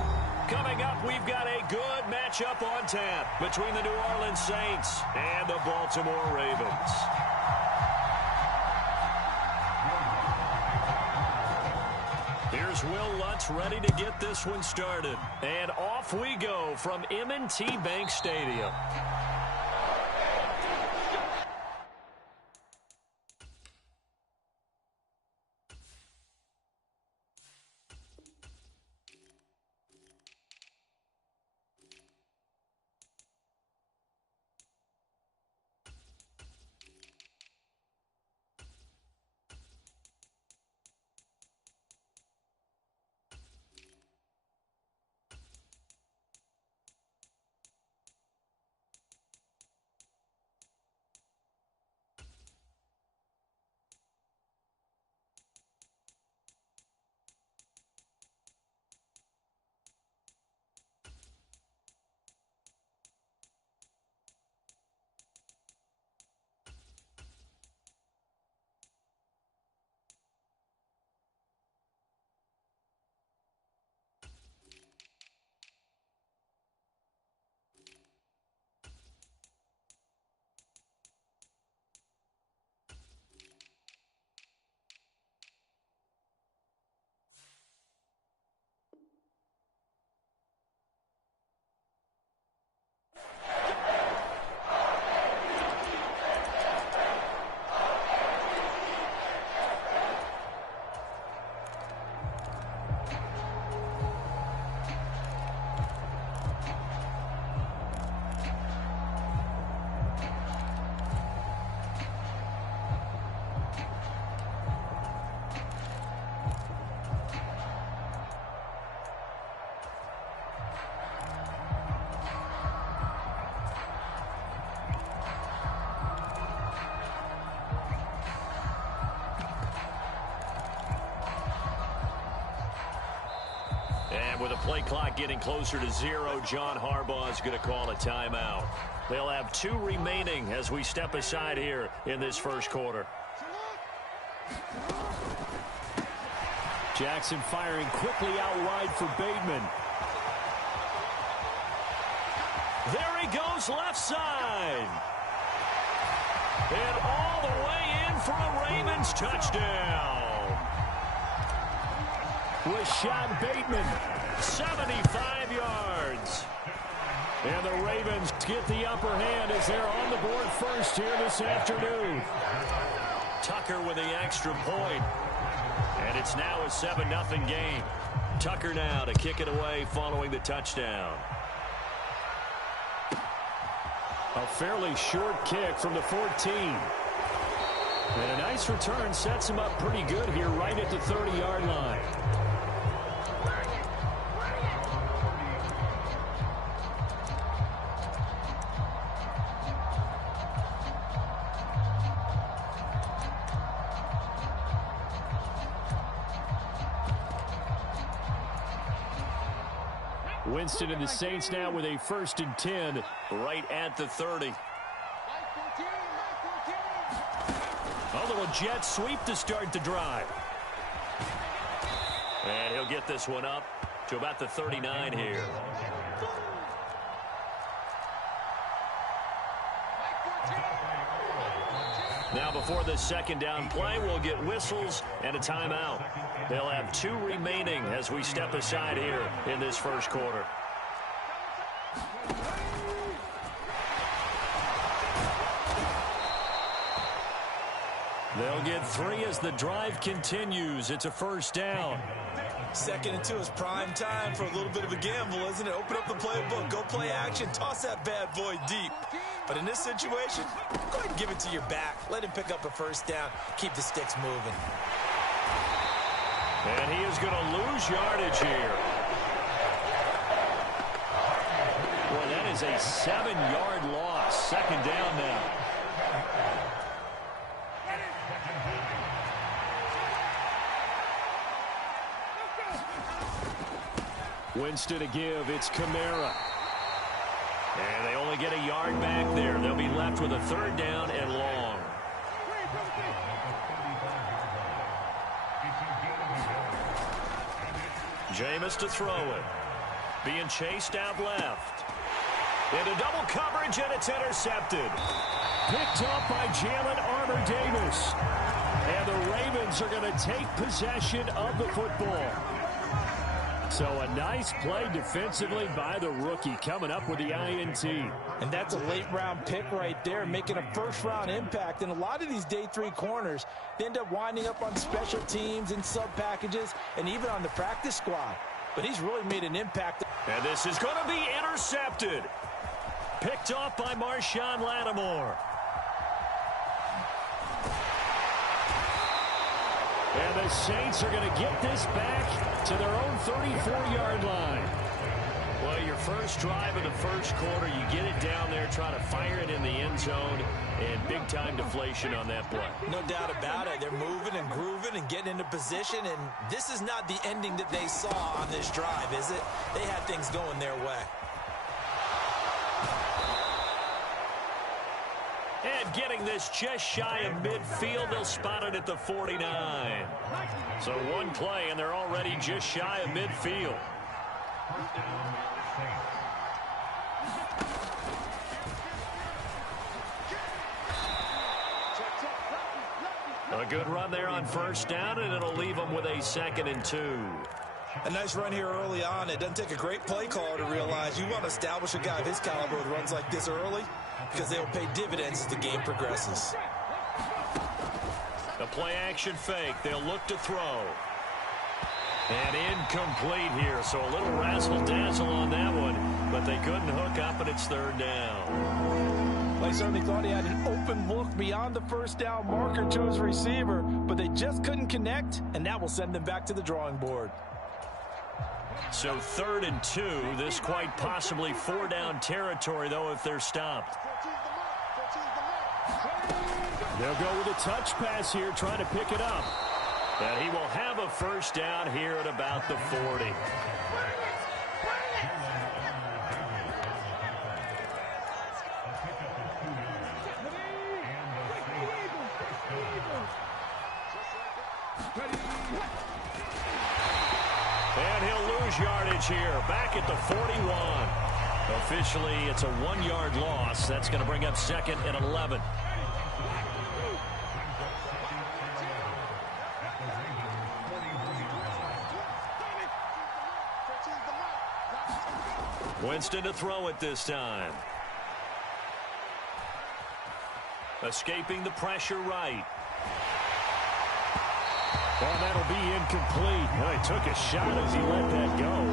Coming up, we've got a good matchup on tap between the New Orleans Saints and the Baltimore Ravens. Here's Will Lutz ready to get this one started. And off we go from M&T Bank Stadium. And with the play clock getting closer to 0, John Harbaugh is going to call a timeout. They'll have 2 remaining as we step aside here in this first quarter. Jackson firing quickly out wide for Bateman. There he goes left side. And all the way in for a Ravens touchdown. Rashad Bateman, 75 yards. And the Ravens get the upper hand as they're on the board first here this afternoon. Tucker with the extra point. And it's now a 7-0 game. Tucker now to kick it away following the touchdown. A fairly short kick from the 14. And a nice return sets him up pretty good here right at the 30-yard line. Winston and the Saints now with a 1st and 10 right at the 30. A little jet sweep to start the drive. And he'll get this one up to about the 39 here. Now before this second down play, we'll get whistles and a timeout. They'll have 2 remaining as we step aside here in this first quarter. They'll get 3 as the drive continues. It's a first down. 2nd and 2 is prime time for a little bit of a gamble, isn't it? Open up the playbook, go play action, toss that bad boy deep. But in this situation, go ahead and give it to your back. Let him pick up a first down. Keep the sticks moving. And he is going to lose yardage here. Boy, that is a 7-yard loss. 2nd down now. Winston to give. It's Kamara. And they only get a yard back there. They'll be left with a 3rd down and long. Jameis to throw it. Being chased out left. Into double coverage, and it's intercepted. Picked up by Jalen Armour-Davis. And the Ravens are going to take possession of the football. So a nice play defensively by the rookie, coming up with the INT. And that's a late-round pick right there, making a first-round impact. And a lot of these day 3 corners, they end up winding up on special teams and sub-packages and even on the practice squad. But he's really made an impact. And this is going to be intercepted. Picked off by Marshawn Lattimore. And the Saints are going to get this back to their own 34-yard line. Well, your first drive in the first quarter, you get it down there, try to fire it in the end zone, and big-time deflation on that play. No doubt about it. They're moving and grooving and getting into position, and this is not the ending that they saw on this drive, is it? They had things going their way. And getting this just shy of midfield, they'll spot it at the 49. So one play, and they're already just shy of midfield. A good run there on first down, and it'll leave them with a 2nd and 2. A nice run here early on. It doesn't take a great play caller to realize you want to establish a guy of his caliber with runs like this early, because they'll pay dividends as the game progresses. The play action fake. They'll look to throw. And incomplete here. So a little razzle-dazzle on that one, but they couldn't hook up, and it's 3rd down. I certainly thought he had an open look beyond the first down marker, chose receiver, but they just couldn't connect, and that will send them back to the drawing board. So 3rd and 2. This quite possibly 4-down territory, though, if they're stopped. They'll go with a touch pass here, trying to pick it up. And he will have a first down here at about the 40. And he'll lose yardage here, back at the 41. Officially, it's a 1-yard loss. That's going to bring up 2nd and 11. Winston to throw it this time. Escaping the pressure right. Well, that'll be incomplete. Well, he took a shot as he let that go.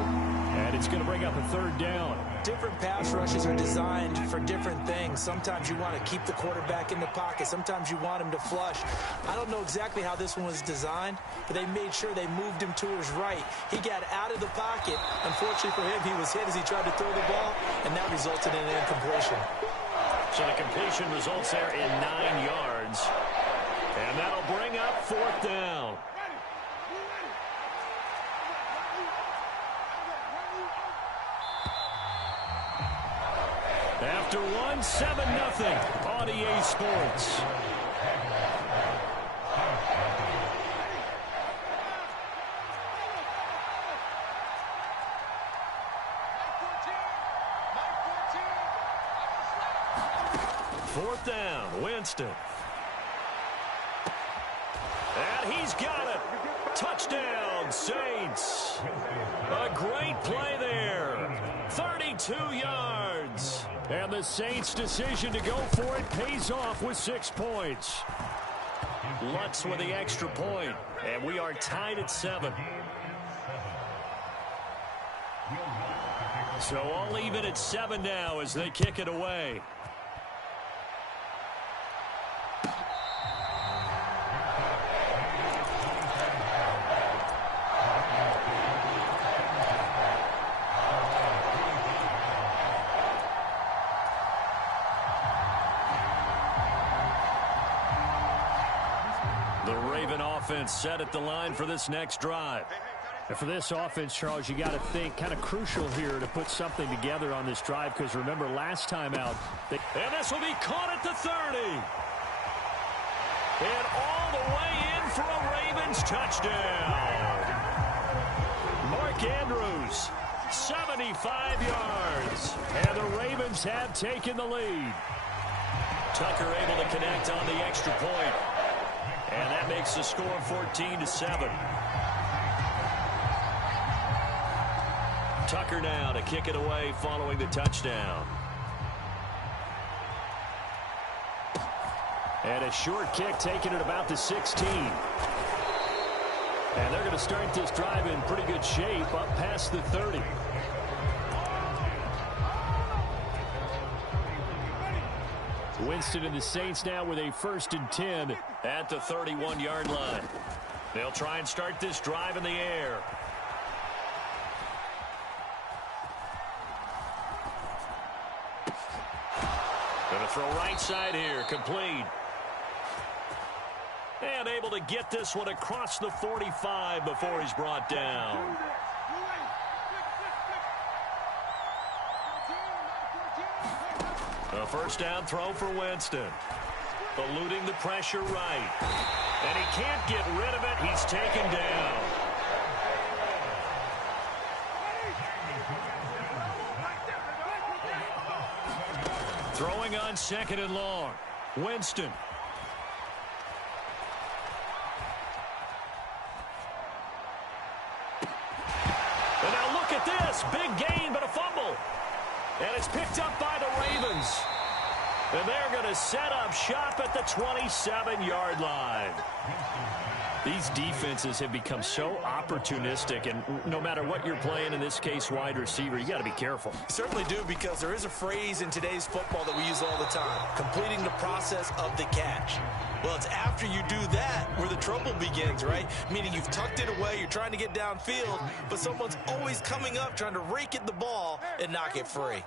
And it's going to bring up a 3rd down. Different pass rushes are designed for different things. Sometimes you want to keep the quarterback in the pocket. Sometimes you want him to flush. I don't know exactly how this one was designed, but they made sure they moved him to his right. He got out of the pocket. Unfortunately for him, he was hit as he tried to throw the ball, and that resulted in an incompletion. So the completion results there in 9 yards. And that'll bring up 4th down. After one, 7-0 on EA Sports. Fourth down, Winston. And he's got it. Touchdown, Saints. A great play there. 32 yards. And the Saints' decision to go for it pays off with 6 points. Lutz with the extra point. And we are tied at 7. So all even at 7 now as they kick it away. The Raven offense set at the line for this next drive. And for this offense, Charles, you got to think kind of crucial here to put something together on this drive, because remember last time out. And this will be caught at the 30. And all the way in for a Ravens touchdown. Mark Mark Andrews, 75 yards. And the Ravens have taken the lead. Tucker able to connect on the extra point. And that makes the score 14-7. Tucker now to kick it away following the touchdown. And a short kick taken at about the 16. And they're going to start this drive in pretty good shape up past the 30. Winston and the Saints now with a 1st and 10 at the 31-yard line. They'll try and start this drive in the air. Going to throw right side here, complete. And able to get this one across the 45 before he's brought down. A first down throw for Winston. Eluding the pressure right. And he can't get rid of it. He's taken down. Throwing on 2nd and long. Winston. And now look at this. Big gain, but a fumble. And it's picked up by the Ravens. And they're going to set up shop at the 27-yard line. These defenses have become so opportunistic, and no matter what you're playing, in this case wide receiver, you got to be careful. You certainly do, because there is a phrase in today's football that we use all the time: completing the process of the catch. Well, it's after you do that where the trouble begins, right? Meaning you've tucked it away, you're trying to get downfield, but someone's always coming up trying to rake at the ball and knock it free.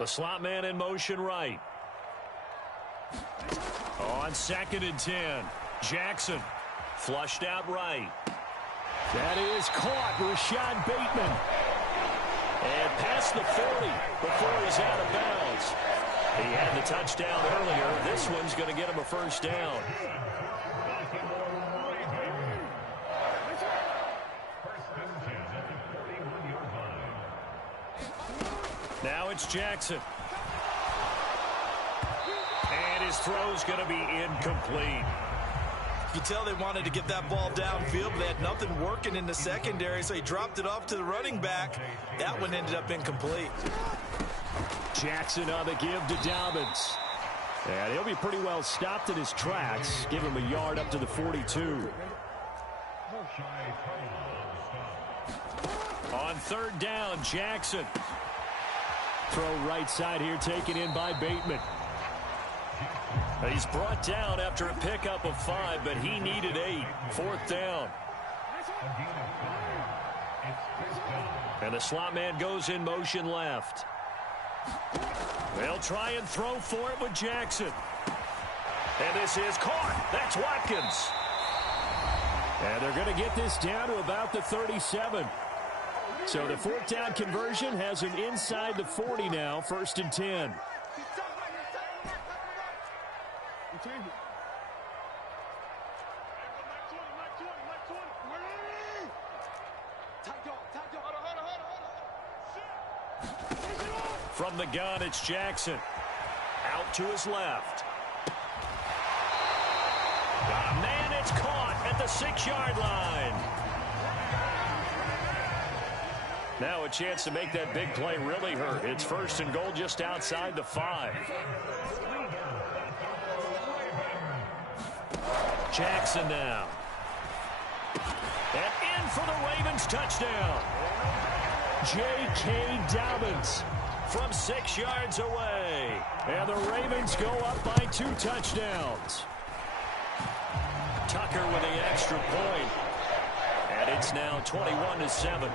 The slot man in motion right. On 2nd and 10, Jackson flushed out right. That is caught. Rashad Bateman. And past the 40 before he's out of bounds. He had the touchdown earlier. This one's going to get him a first down. Now it's Jackson. And his throw's going to be incomplete. You can tell they wanted to get that ball downfield, but they had nothing working in the secondary, so he dropped it off to the running back. That one ended up incomplete. Jackson on the give to Dobbins. And he'll be pretty well stopped in his tracks. Give him a yard up to the 42. On 3rd down, Jackson. Throw right side here, taken in by Bateman. He's brought down after a pickup of 5, but he needed 8. 4th down. And the slot man goes in motion left. They'll try and throw for it with Jackson. And this is caught. That's Watkins. And they're going to get this down to about the 37. So the 4th down conversion has him inside the 40 now, 1st and 10. From the gun, it's Jackson. Out to his left. Oh, man, it's caught at the 6-yard line. Now a chance to make that big play really hurt. It's 1st and goal just outside the 5. Jackson now. And in for the Ravens touchdown. J.K. Dobbins from 6 yards away. And the Ravens go up by 2 touchdowns. Tucker with the extra point. And it's now 21-7.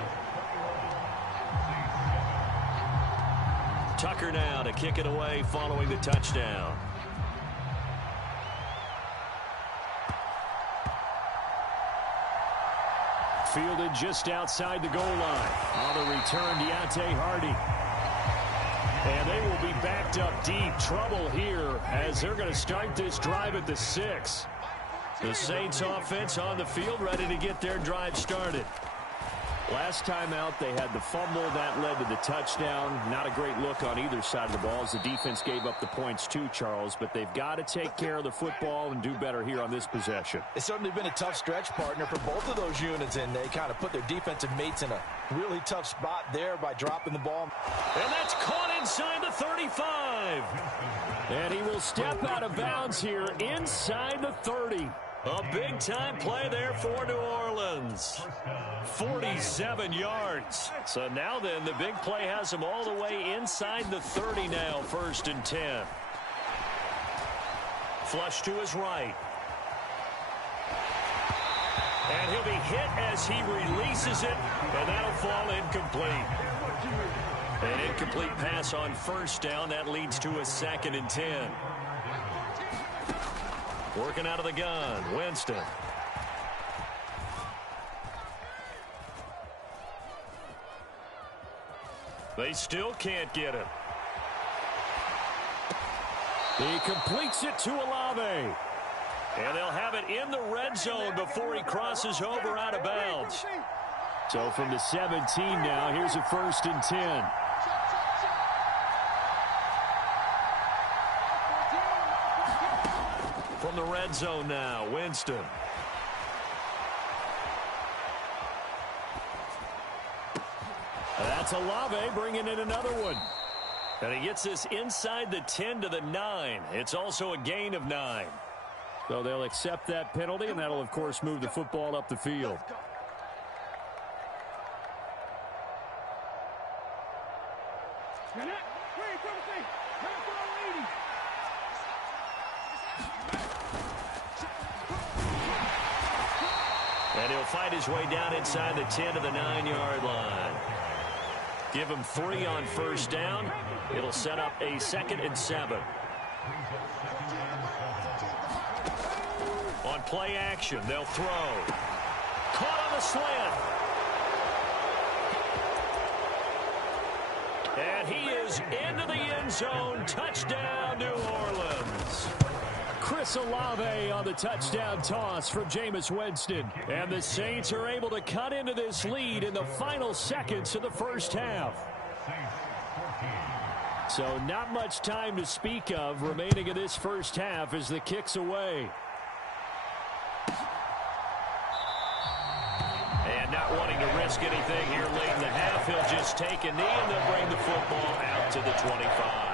Tucker now to kick it away following the touchdown. Fielded just outside the goal line. On the return, Deontay Hardy. And they will be backed up deep. Trouble here as they're going to start this drive at the 6. The Saints offense on the field ready to get their drive started. Last time out, they had the fumble. That led to the touchdown. Not a great look on either side of the ball as the defense gave up the points too, Charles. But they've got to take care of the football and do better here on this possession. It's certainly been a tough stretch, partner, for both of those units, and they kind of put their defensive mates in a really tough spot there by dropping the ball. And that's caught inside the 35. And he will step out of bounds here inside the 30. A big-time play there for New Orleans. 47 yards. So now then, the big play has him all the way inside the 30 now, 1st and 10. Flush to his right. And he'll be hit as he releases it, and that'll fall incomplete. An incomplete pass on 1st down. That leads to a 2nd and 10. Working out of the gun, Winston. They still can't get him. He completes it to Olave. And they'll have it in the red zone before he crosses over out of bounds. So from the 17 now, here's a 1st and 10. From the red zone now, Winston. That's Olave bringing in another one. And he gets this inside the 10 to the 9. It's also a gain of 9. So they'll accept that penalty, and that'll, of course, move the football up the field. And he'll fight his way down inside the 10 to the 9-yard line. Give him 3 on 1st down. It'll set up a 2nd and 7. On play action, they'll throw. Caught on the slant. And he is into the end zone. Touchdown, New Orleans. Chris Olave on the touchdown toss from Jameis Winston. And the Saints are able to cut into this lead in the final seconds of the 1st half. So not much time to speak of remaining in this 1st half as the kick's away. And not wanting to risk anything here late in the half, he'll just take a knee and they'll bring the football out to the 25.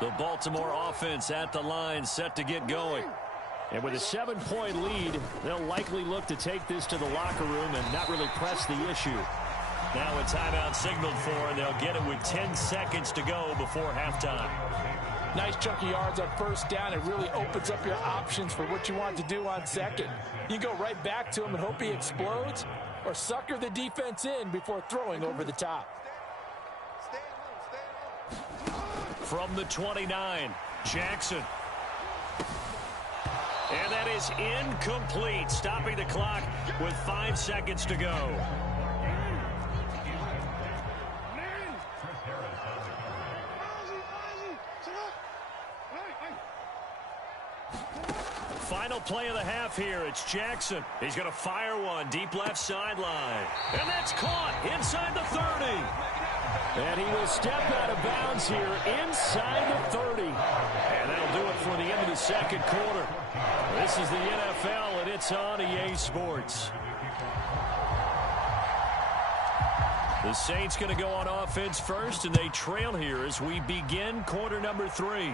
The Baltimore offense at the line, set to get going. And with a 7-point lead, they'll likely look to take this to the locker room and not really press the issue. Now a timeout signaled for, and they'll get it with 10 seconds to go before halftime. Nice chunky yards on 1st down. It really opens up your options for what you want to do on 2nd. You go right back to him and hope he explodes, or sucker the defense in before throwing over the top. From the 29, Jackson. And that is incomplete, stopping the clock with 5 seconds to go. Final play of the half here. It's Jackson. He's going to fire one deep left sideline. And that's caught inside the 30. And he will step out of bounds here inside the 30. And that'll do it for the end of the 2nd quarter. This is the NFL, and it's on EA Sports. The Saints going to go on offense first, and they trail here as we begin quarter number 3.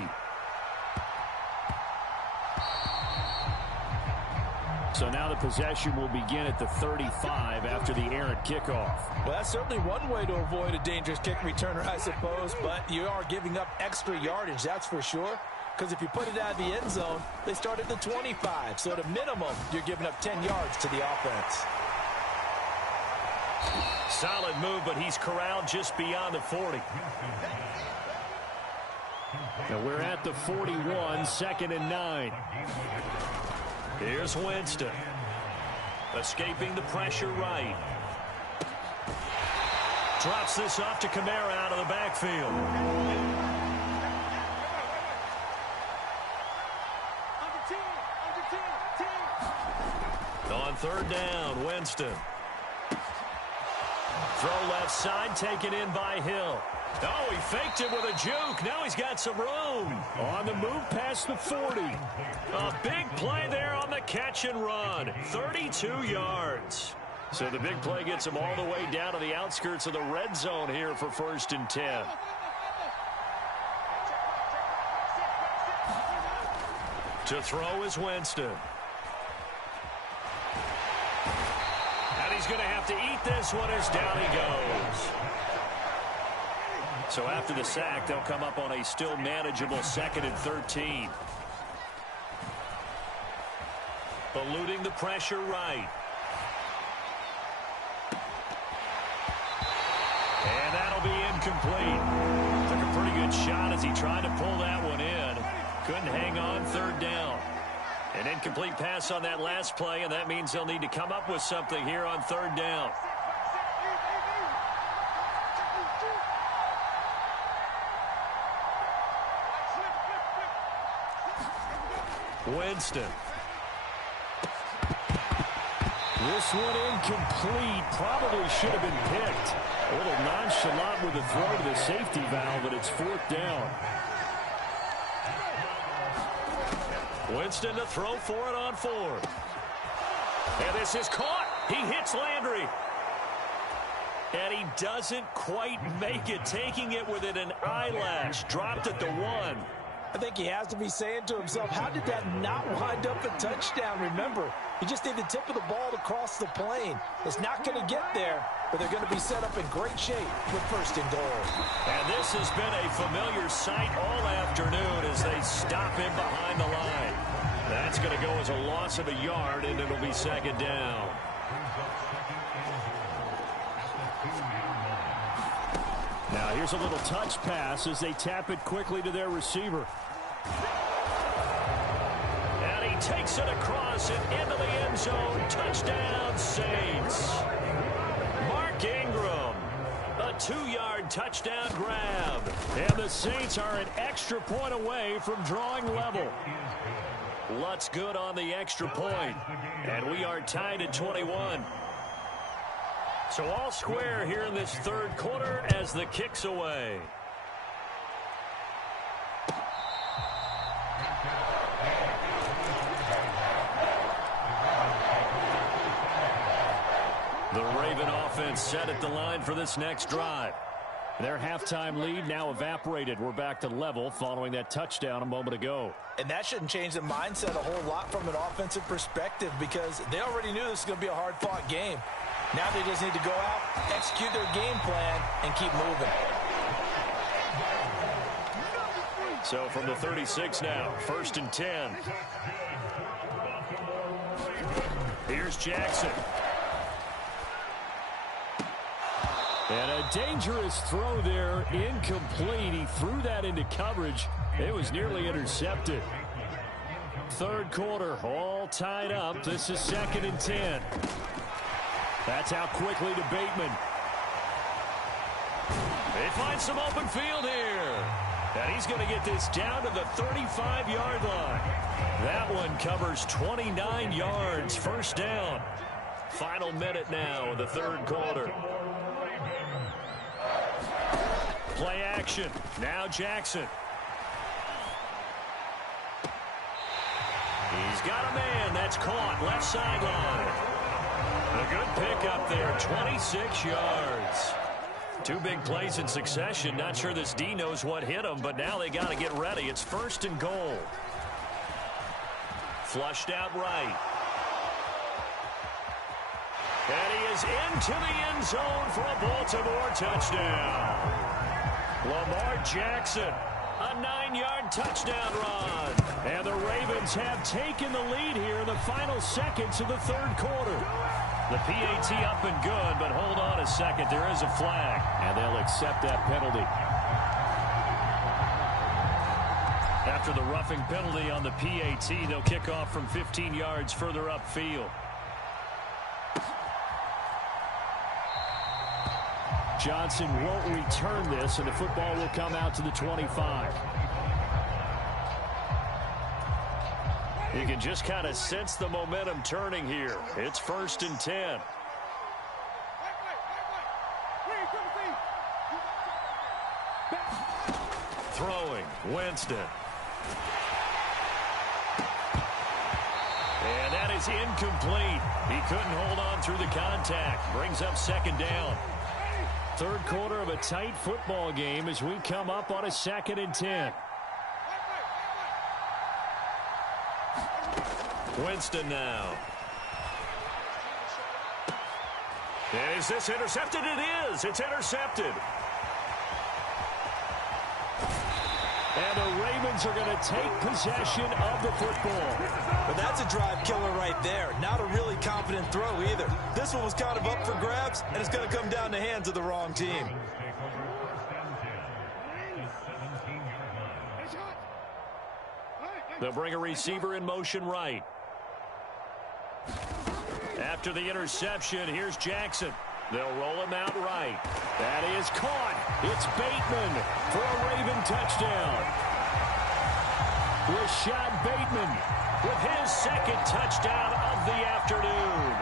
So now the possession will begin at the 35 after the errant kickoff. Well, that's certainly one way to avoid a dangerous kick returner, I suppose, but you are giving up extra yardage, that's for sure. Because if you put it out of the end zone, they start at the 25. So at a minimum, you're giving up 10 yards to the offense. Solid move, but he's corralled just beyond the 40. Now we're at the 41, 2nd and 9. Here's Winston. Escaping the pressure right. Drops this off to Kamara out of the backfield. On third down. Winston. Throw left side, taken in by Hill. Oh, he faked it with a juke. Now he's got some room. On the move past the 40. A big play there on the catch and run. 32 yards. So the big play gets him all the way down to the outskirts of the red zone here for 1st and 10. To throw is Winston. And he's going to have to eat this one as down he goes. So after the sack, they'll come up on a still manageable 2nd and 13. Eluding the pressure right. And that'll be incomplete. Took a pretty good shot as he tried to pull that one in. Couldn't hang on 3rd down. An incomplete pass on that last play, and that means they'll need to come up with something here on 3rd down. Winston. This one incomplete. Probably should have been picked. A little nonchalant with the throw to the safety valve, but it's 4th down. Winston to throw for it on 4th. And this is caught. He hits Landry. And he doesn't quite make it, taking it within an eyelash. Dropped at the 1. I think he has to be saying to himself, how did that not wind up a touchdown? Remember, he just need the tip of the ball to cross the plane. It's not going to get there, but they're going to be set up in great shape with 1st and goal. And this has been a familiar sight all afternoon as they stop him behind the line. That's going to go as a loss of a yard, and it'll be 2nd down. Now here's a little touch pass as they tap it quickly to their receiver. And he takes it across and into the end zone. Touchdown, Saints. Mark Ingram. A 2-yard touchdown grab. And the Saints are an extra point away from drawing level. Lutz good on the extra point. And we are tied at 21. So all square here in this 3rd quarter as the kick's away. The Raven offense set at the line for this next drive. Their halftime lead now evaporated. We're back to level following that touchdown a moment ago. And that shouldn't change the mindset a whole lot from an offensive perspective because they already knew this was going to be a hard-fought game. Now they just need to go out, execute their game plan, and keep moving. So from the 36 now, 1st and 10. Here's Jackson. And a dangerous throw there, incomplete. He threw that into coverage. It was nearly intercepted. 3rd quarter, all tied up. This is 2nd and 10. That's out quickly to Bateman. They find some open field here. And he's going to get this down to the 35-yard line. That one covers 29 yards. 1st down. Final minute now of the 3rd quarter. Play action. Now Jackson. He's got a man. That's caught. Left sideline. A good pickup there. 26 yards. 2 big plays in succession. Not sure this D knows what hit him, but now they got to get ready. It's 1st and goal. Flushed out right. And he is into the end zone for a Baltimore touchdown. Lamar Jackson, a 9-yard touchdown run. And the Ravens have taken the lead here in the final seconds of the 3rd quarter. The PAT up and good, but hold on a second. There is a flag. And they'll accept that penalty. After the roughing penalty on the PAT, they'll kick off from 15 yards further upfield. Johnson won't return this, and the football will come out to the 25. You can just kind of sense the momentum turning here. It's 1st and 10. Throwing, Winston. And that is incomplete. He couldn't hold on through the contact. Brings up 2nd down. 3rd quarter of a tight football game as we come up on a 2nd and 10. Winston now. And is this intercepted? It is. It's intercepted. And the Ravens are going to take possession of the football. But that's a drive killer right there. Not a really confident throw either. This one was kind of up for grabs, and it's going to come down the hands of the wrong team. They'll bring a receiver in motion right. After the interception, here's Jackson. They'll roll him out right. That is caught. It's Bateman for a Raven touchdown. Rashad Bateman with his 2nd touchdown of the afternoon.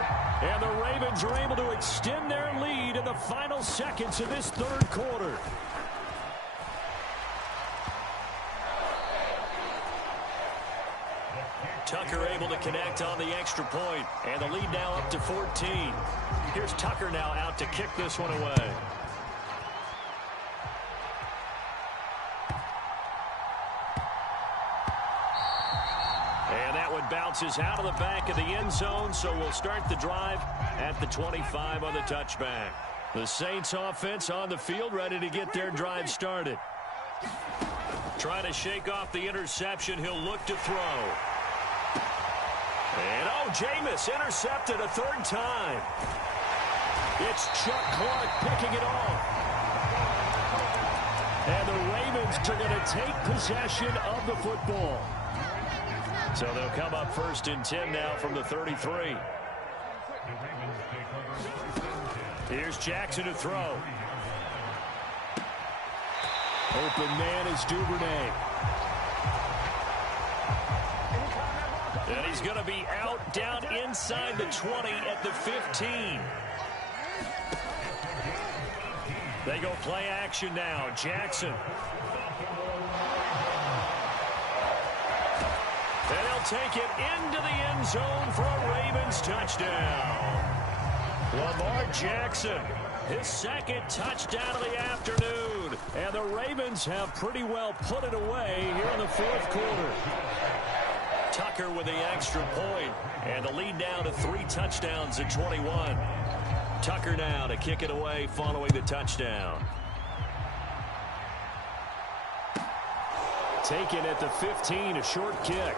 And the Ravens are able to extend their lead in the final seconds of this 3rd quarter. Tucker able to connect on the extra point, and the lead now up to 14. Here's Tucker now out to kick this one away. And that one bounces out of the back of the end zone, so we'll start the drive at the 25 on the touchback. The Saints offense on the field, ready to get their drive started. Trying to shake off the interception, he'll look to throw. And, Jameis intercepted a 3rd time. It's Chuck Clark picking it off. And the Ravens are going to take possession of the football. So they'll come up 1st and 10 now from the 33. Here's Jackson to throw. Open man is Duvernay. And he's going to be out down inside the 20 at the 15. They go play action now. Jackson. And they'll take it into the end zone for a Ravens touchdown. Lamar Jackson, his 2nd touchdown of the afternoon. And the Ravens have pretty well put it away here in the 4th quarter. Tucker with the extra point, and the lead down to 3 touchdowns at 21. Tucker now to kick it away following the touchdown. Taken at the 15, a short kick.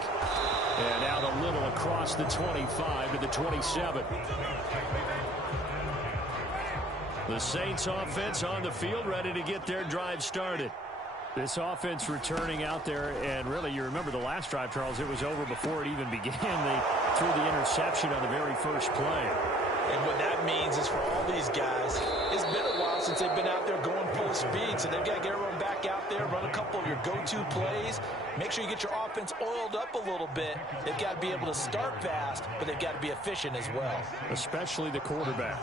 And out a little across the 25 to the 27. The Saints offense on the field, ready to get their drive started. This offense returning out there, and really, you remember the last drive, Charles, it was over before it even began. They threw the interception on the very first play. And what that means is for all these guys, it's been a while since they've been out there going full speed, so they've got to get everyone back out there, run a couple of your go-to plays, make sure you get your offense oiled up a little bit. They've got to be able to start fast, but they've got to be efficient as well. Especially the quarterback.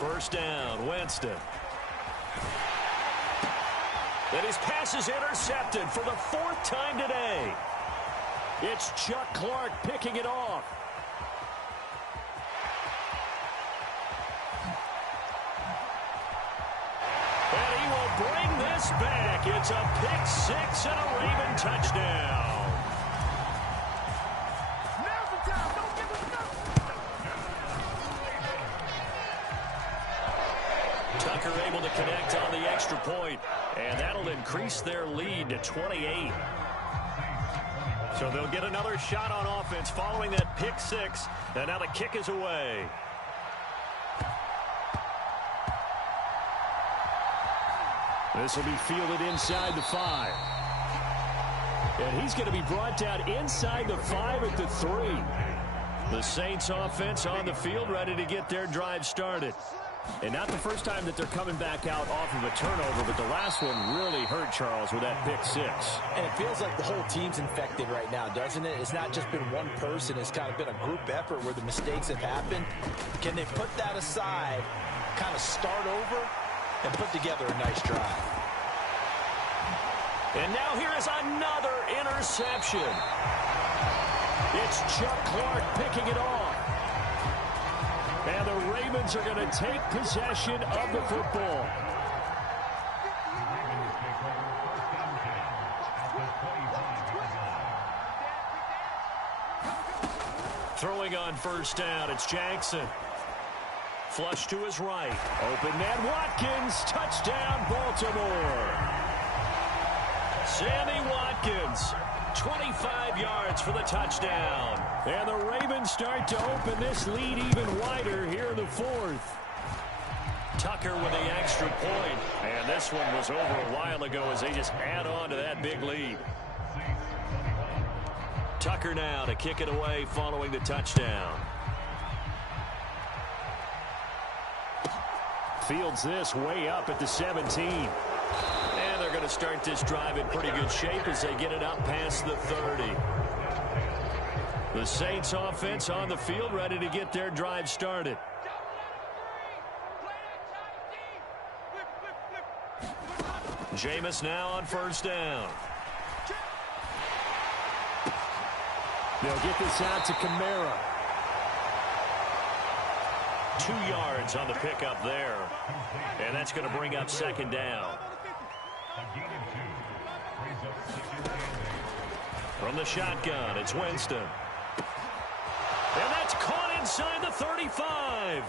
1st down, Winston. And his pass is intercepted for the 4th time today. It's Chuck Clark picking it off. And he will bring this back. It's a pick 6 and a Raven touchdown. Now's the time. Don't give us nothing. Tucker able to connect on the extra point, and that'll increase their lead to 28. So they'll get another shot on offense following that pick 6, and now the kick is away. This will be fielded inside the 5. And he's going to be brought down inside the 5 at the 3. The Saints offense on the field, ready to get their drive started. And not the first time that they're coming back out off of a turnover, but the last one really hurt Charles with that pick six. And it feels like the whole team's infected right now, doesn't it? It's not just been one person. It's kind of been a group effort where the mistakes have happened. Can they put that aside, kind of start over, and put together a nice drive? And now here is another interception. It's Chuck Clark picking it off. And the Ravens are going to take possession of the football. Throwing on first down, it's Jackson. Flush to his right. Open man Watkins. Touchdown, Baltimore. Sammy Watkins. 25 yards for the touchdown. And the Ravens start to open this lead even wider here in the fourth. Tucker with the extra point. And this one was over a while ago as they just add on to that big lead. Tucker now to kick it away following the touchdown. Fields this way up at the 17. And they're going to start this drive in pretty good shape as they get it up past the 30. The Saints offense on the field ready to get their drive started. Jameis now on first down. They'll get this out to Kamara. 2 yards on the pickup there. And that's going to bring up second down. From the shotgun, it's Winston. And that's caught inside the 35.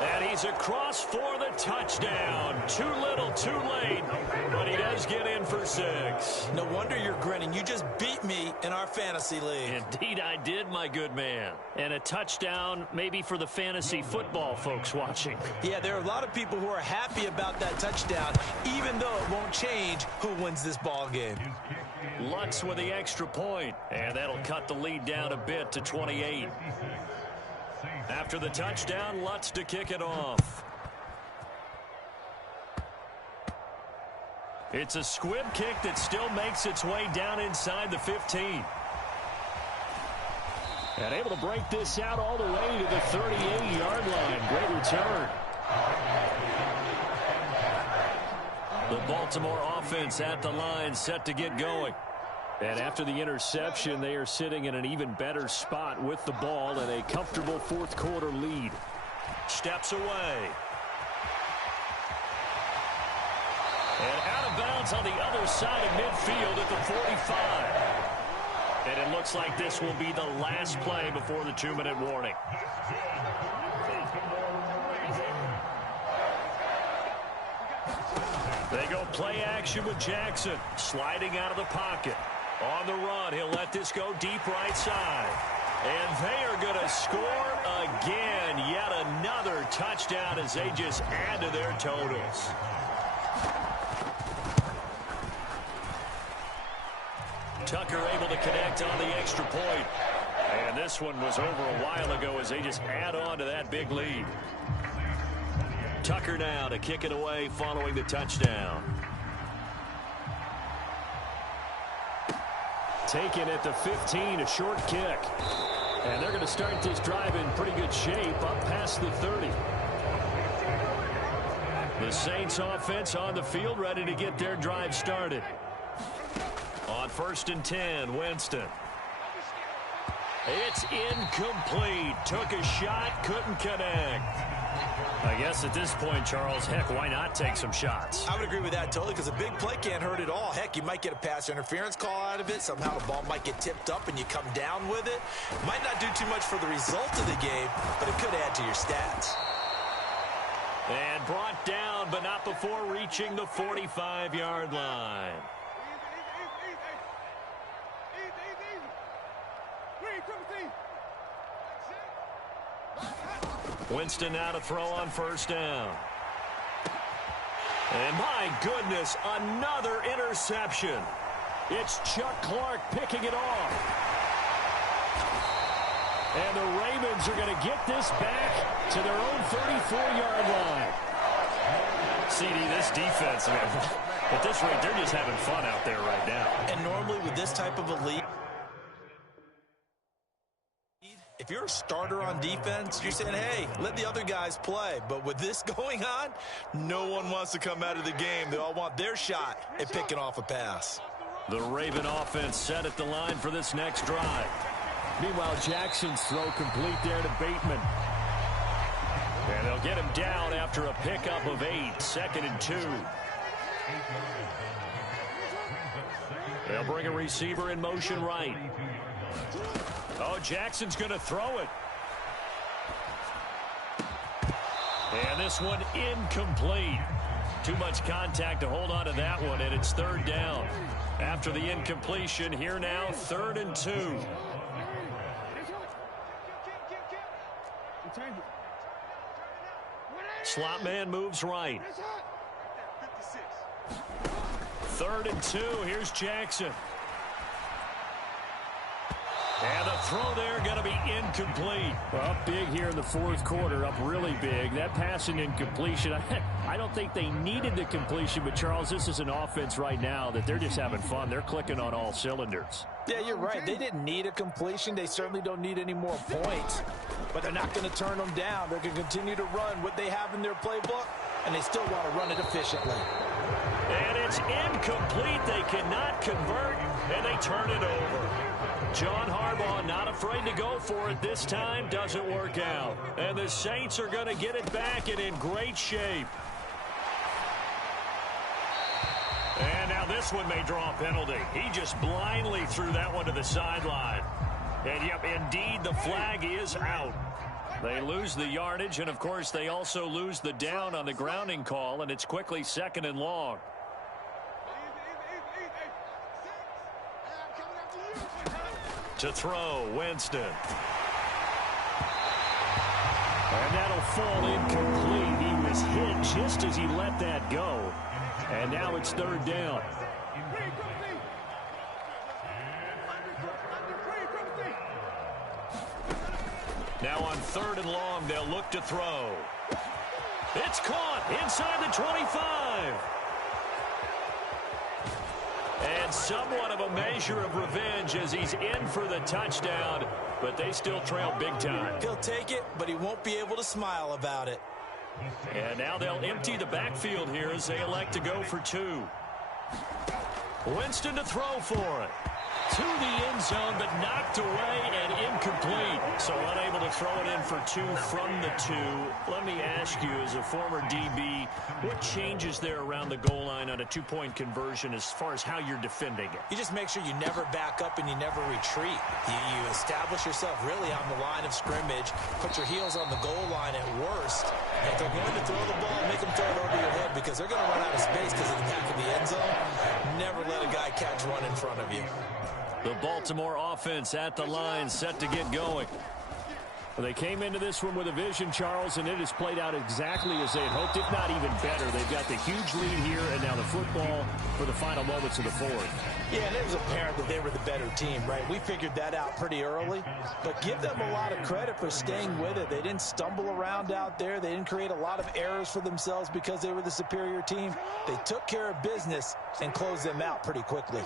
And he's across for the touchdown. Too little, too late. But he does get in for 6. No wonder you're grinning. You just beat me in our fantasy league. Indeed I did, my good man. And a touchdown maybe for the fantasy football folks watching. Yeah, there are a lot of people who are happy about that touchdown, even though it won't change who wins this ball game. Lutz with the extra point. And that'll cut the lead down a bit to 28. After the touchdown, Lutz to kick it off. It's a squib kick that still makes its way down inside the 15. And able to break this out all the way to the 38-yard line. Great return. The Baltimore offense at the line, set to get going. And after the interception, they are sitting in an even better spot with the ball and a comfortable fourth quarter lead. Steps away. And out of bounds on the other side of midfield at the 45. And it looks like this will be the last play before the 2-minute warning. They go play action with Jackson. Sliding out of the pocket. On the run, he'll let this go deep right side. And they are going to score again. Yet another touchdown as they just add to their totals. Tucker able to connect on the extra point. And this one was over a while ago as they just add on to that big lead. Tucker now to kick it away following the touchdown. Taken at the 15, a short kick. And they're going to start this drive in pretty good shape up past the 30. The Saints offense on the field ready to get their drive started. On 1st and 10, Winston. It's incomplete. Took a shot, couldn't connect. I guess at this point, Charles, heck, why not take some shots? I would agree with that totally because a big play can't hurt at all. Heck, you might get a pass interference call out of it. Somehow the ball might get tipped up and you come down with it. Might not do too much for the result of the game, but it could add to your stats. And brought down, but not before reaching the 45-yard line. Winston now to throw on first down. And my goodness, another interception. It's Chuck Clark picking it off. And the Ravens are going to get this back to their own 34-yard line. CD, this defense, at this rate, they're just having fun out there right now. And normally with this type of a lead, if you're a starter on defense, you're saying, hey, let the other guys play. But with this going on, no one wants to come out of the game. They all want their shot at picking off a pass. The Raven offense set at the line for this next drive. Meanwhile, Jackson's throw complete there to Bateman. And they'll get him down after a pickup of 8, 2nd and 2. They'll bring a receiver in motion right. Oh, Jackson's going to throw it. And this one incomplete. Too much contact to hold on to that one, and it's 3rd down. After the incompletion, here now, 3rd and 2. Slot man moves right. 3rd and 2. Here's Jackson. And the throw there going to be incomplete. Well, up big here in the 4th quarter, up really big. That passing incompletion, I don't think they needed the completion, but Charles, this is an offense right now that they're just having fun. They're clicking on all cylinders. Yeah, you're right. They didn't need a completion. They certainly don't need any more points. But they're not going to turn them down. They're going to continue to run what they have in their playbook, and they still want to run it efficiently. And it's incomplete. They cannot convert, and they turn it over. John Harbaugh not afraid to go for it this time. Doesn't work out. And the Saints are going to get it back and in great shape. And now this one may draw a penalty. He just blindly threw that one to the sideline. And, yep, indeed, the flag is out. They lose the yardage, and, of course, they also lose the down on the grounding call, and it's quickly 2nd and long. To throw, Winston. And that'll fall incomplete. He was hit just as he let that go. And now it's 3rd down. Now on 3rd and long, they'll look to throw. It's caught inside the 25. And somewhat of a measure of revenge as he's in for the touchdown, but they still trail big time. He'll take it, but he won't be able to smile about it. And now they'll empty the backfield here as they elect to go for 2. Winston to throw for it. To the end zone, but knocked away and incomplete. So unable to throw it in for 2 from the 2. Let me ask you, as a former DB, what changes there around the goal line on a 2-point conversion as far as how you're defending it? You just make sure you never back up and you never retreat. You establish yourself really on the line of scrimmage, put your heels on the goal line at worst. And if they're going to throw the ball, make them throw it over your head because they're going to run out of space because of the back of the end zone. Never let a guy catch one in front of you. The Baltimore offense at the line, set to get going. Well, they came into this one with a vision, Charles, and it has played out exactly as they had hoped, if not even better. They've got the huge lead here, and now the football for the final moments of the 4th. Yeah, and it was apparent that they were the better team, right? We figured that out pretty early, but give them a lot of credit for staying with it. They didn't stumble around out there. They didn't create a lot of errors for themselves because they were the superior team. They took care of business and closed them out pretty quickly.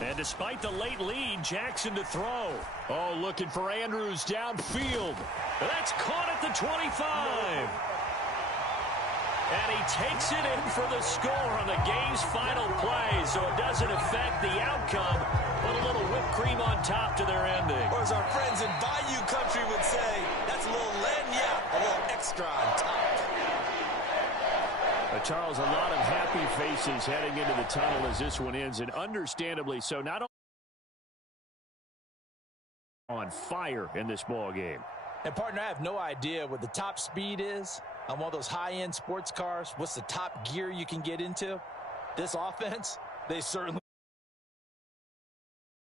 And despite the late lead, Jackson to throw. Oh, looking for Andrews downfield. That's caught at the 25. And he takes it in for the score on the game's final play, so it doesn't affect the outcome, but a little whipped cream on top to their ending. Or as our friends in Bayou Country would say, that's a little lagniappe, a little extra on top. Charles, a lot of happy faces heading into the tunnel as this one ends, and understandably so. Not on fire in this ball game. And, partner, I have no idea what the top speed is on one of those high-end sports cars. What's the top gear you can get into? This offense, they certainly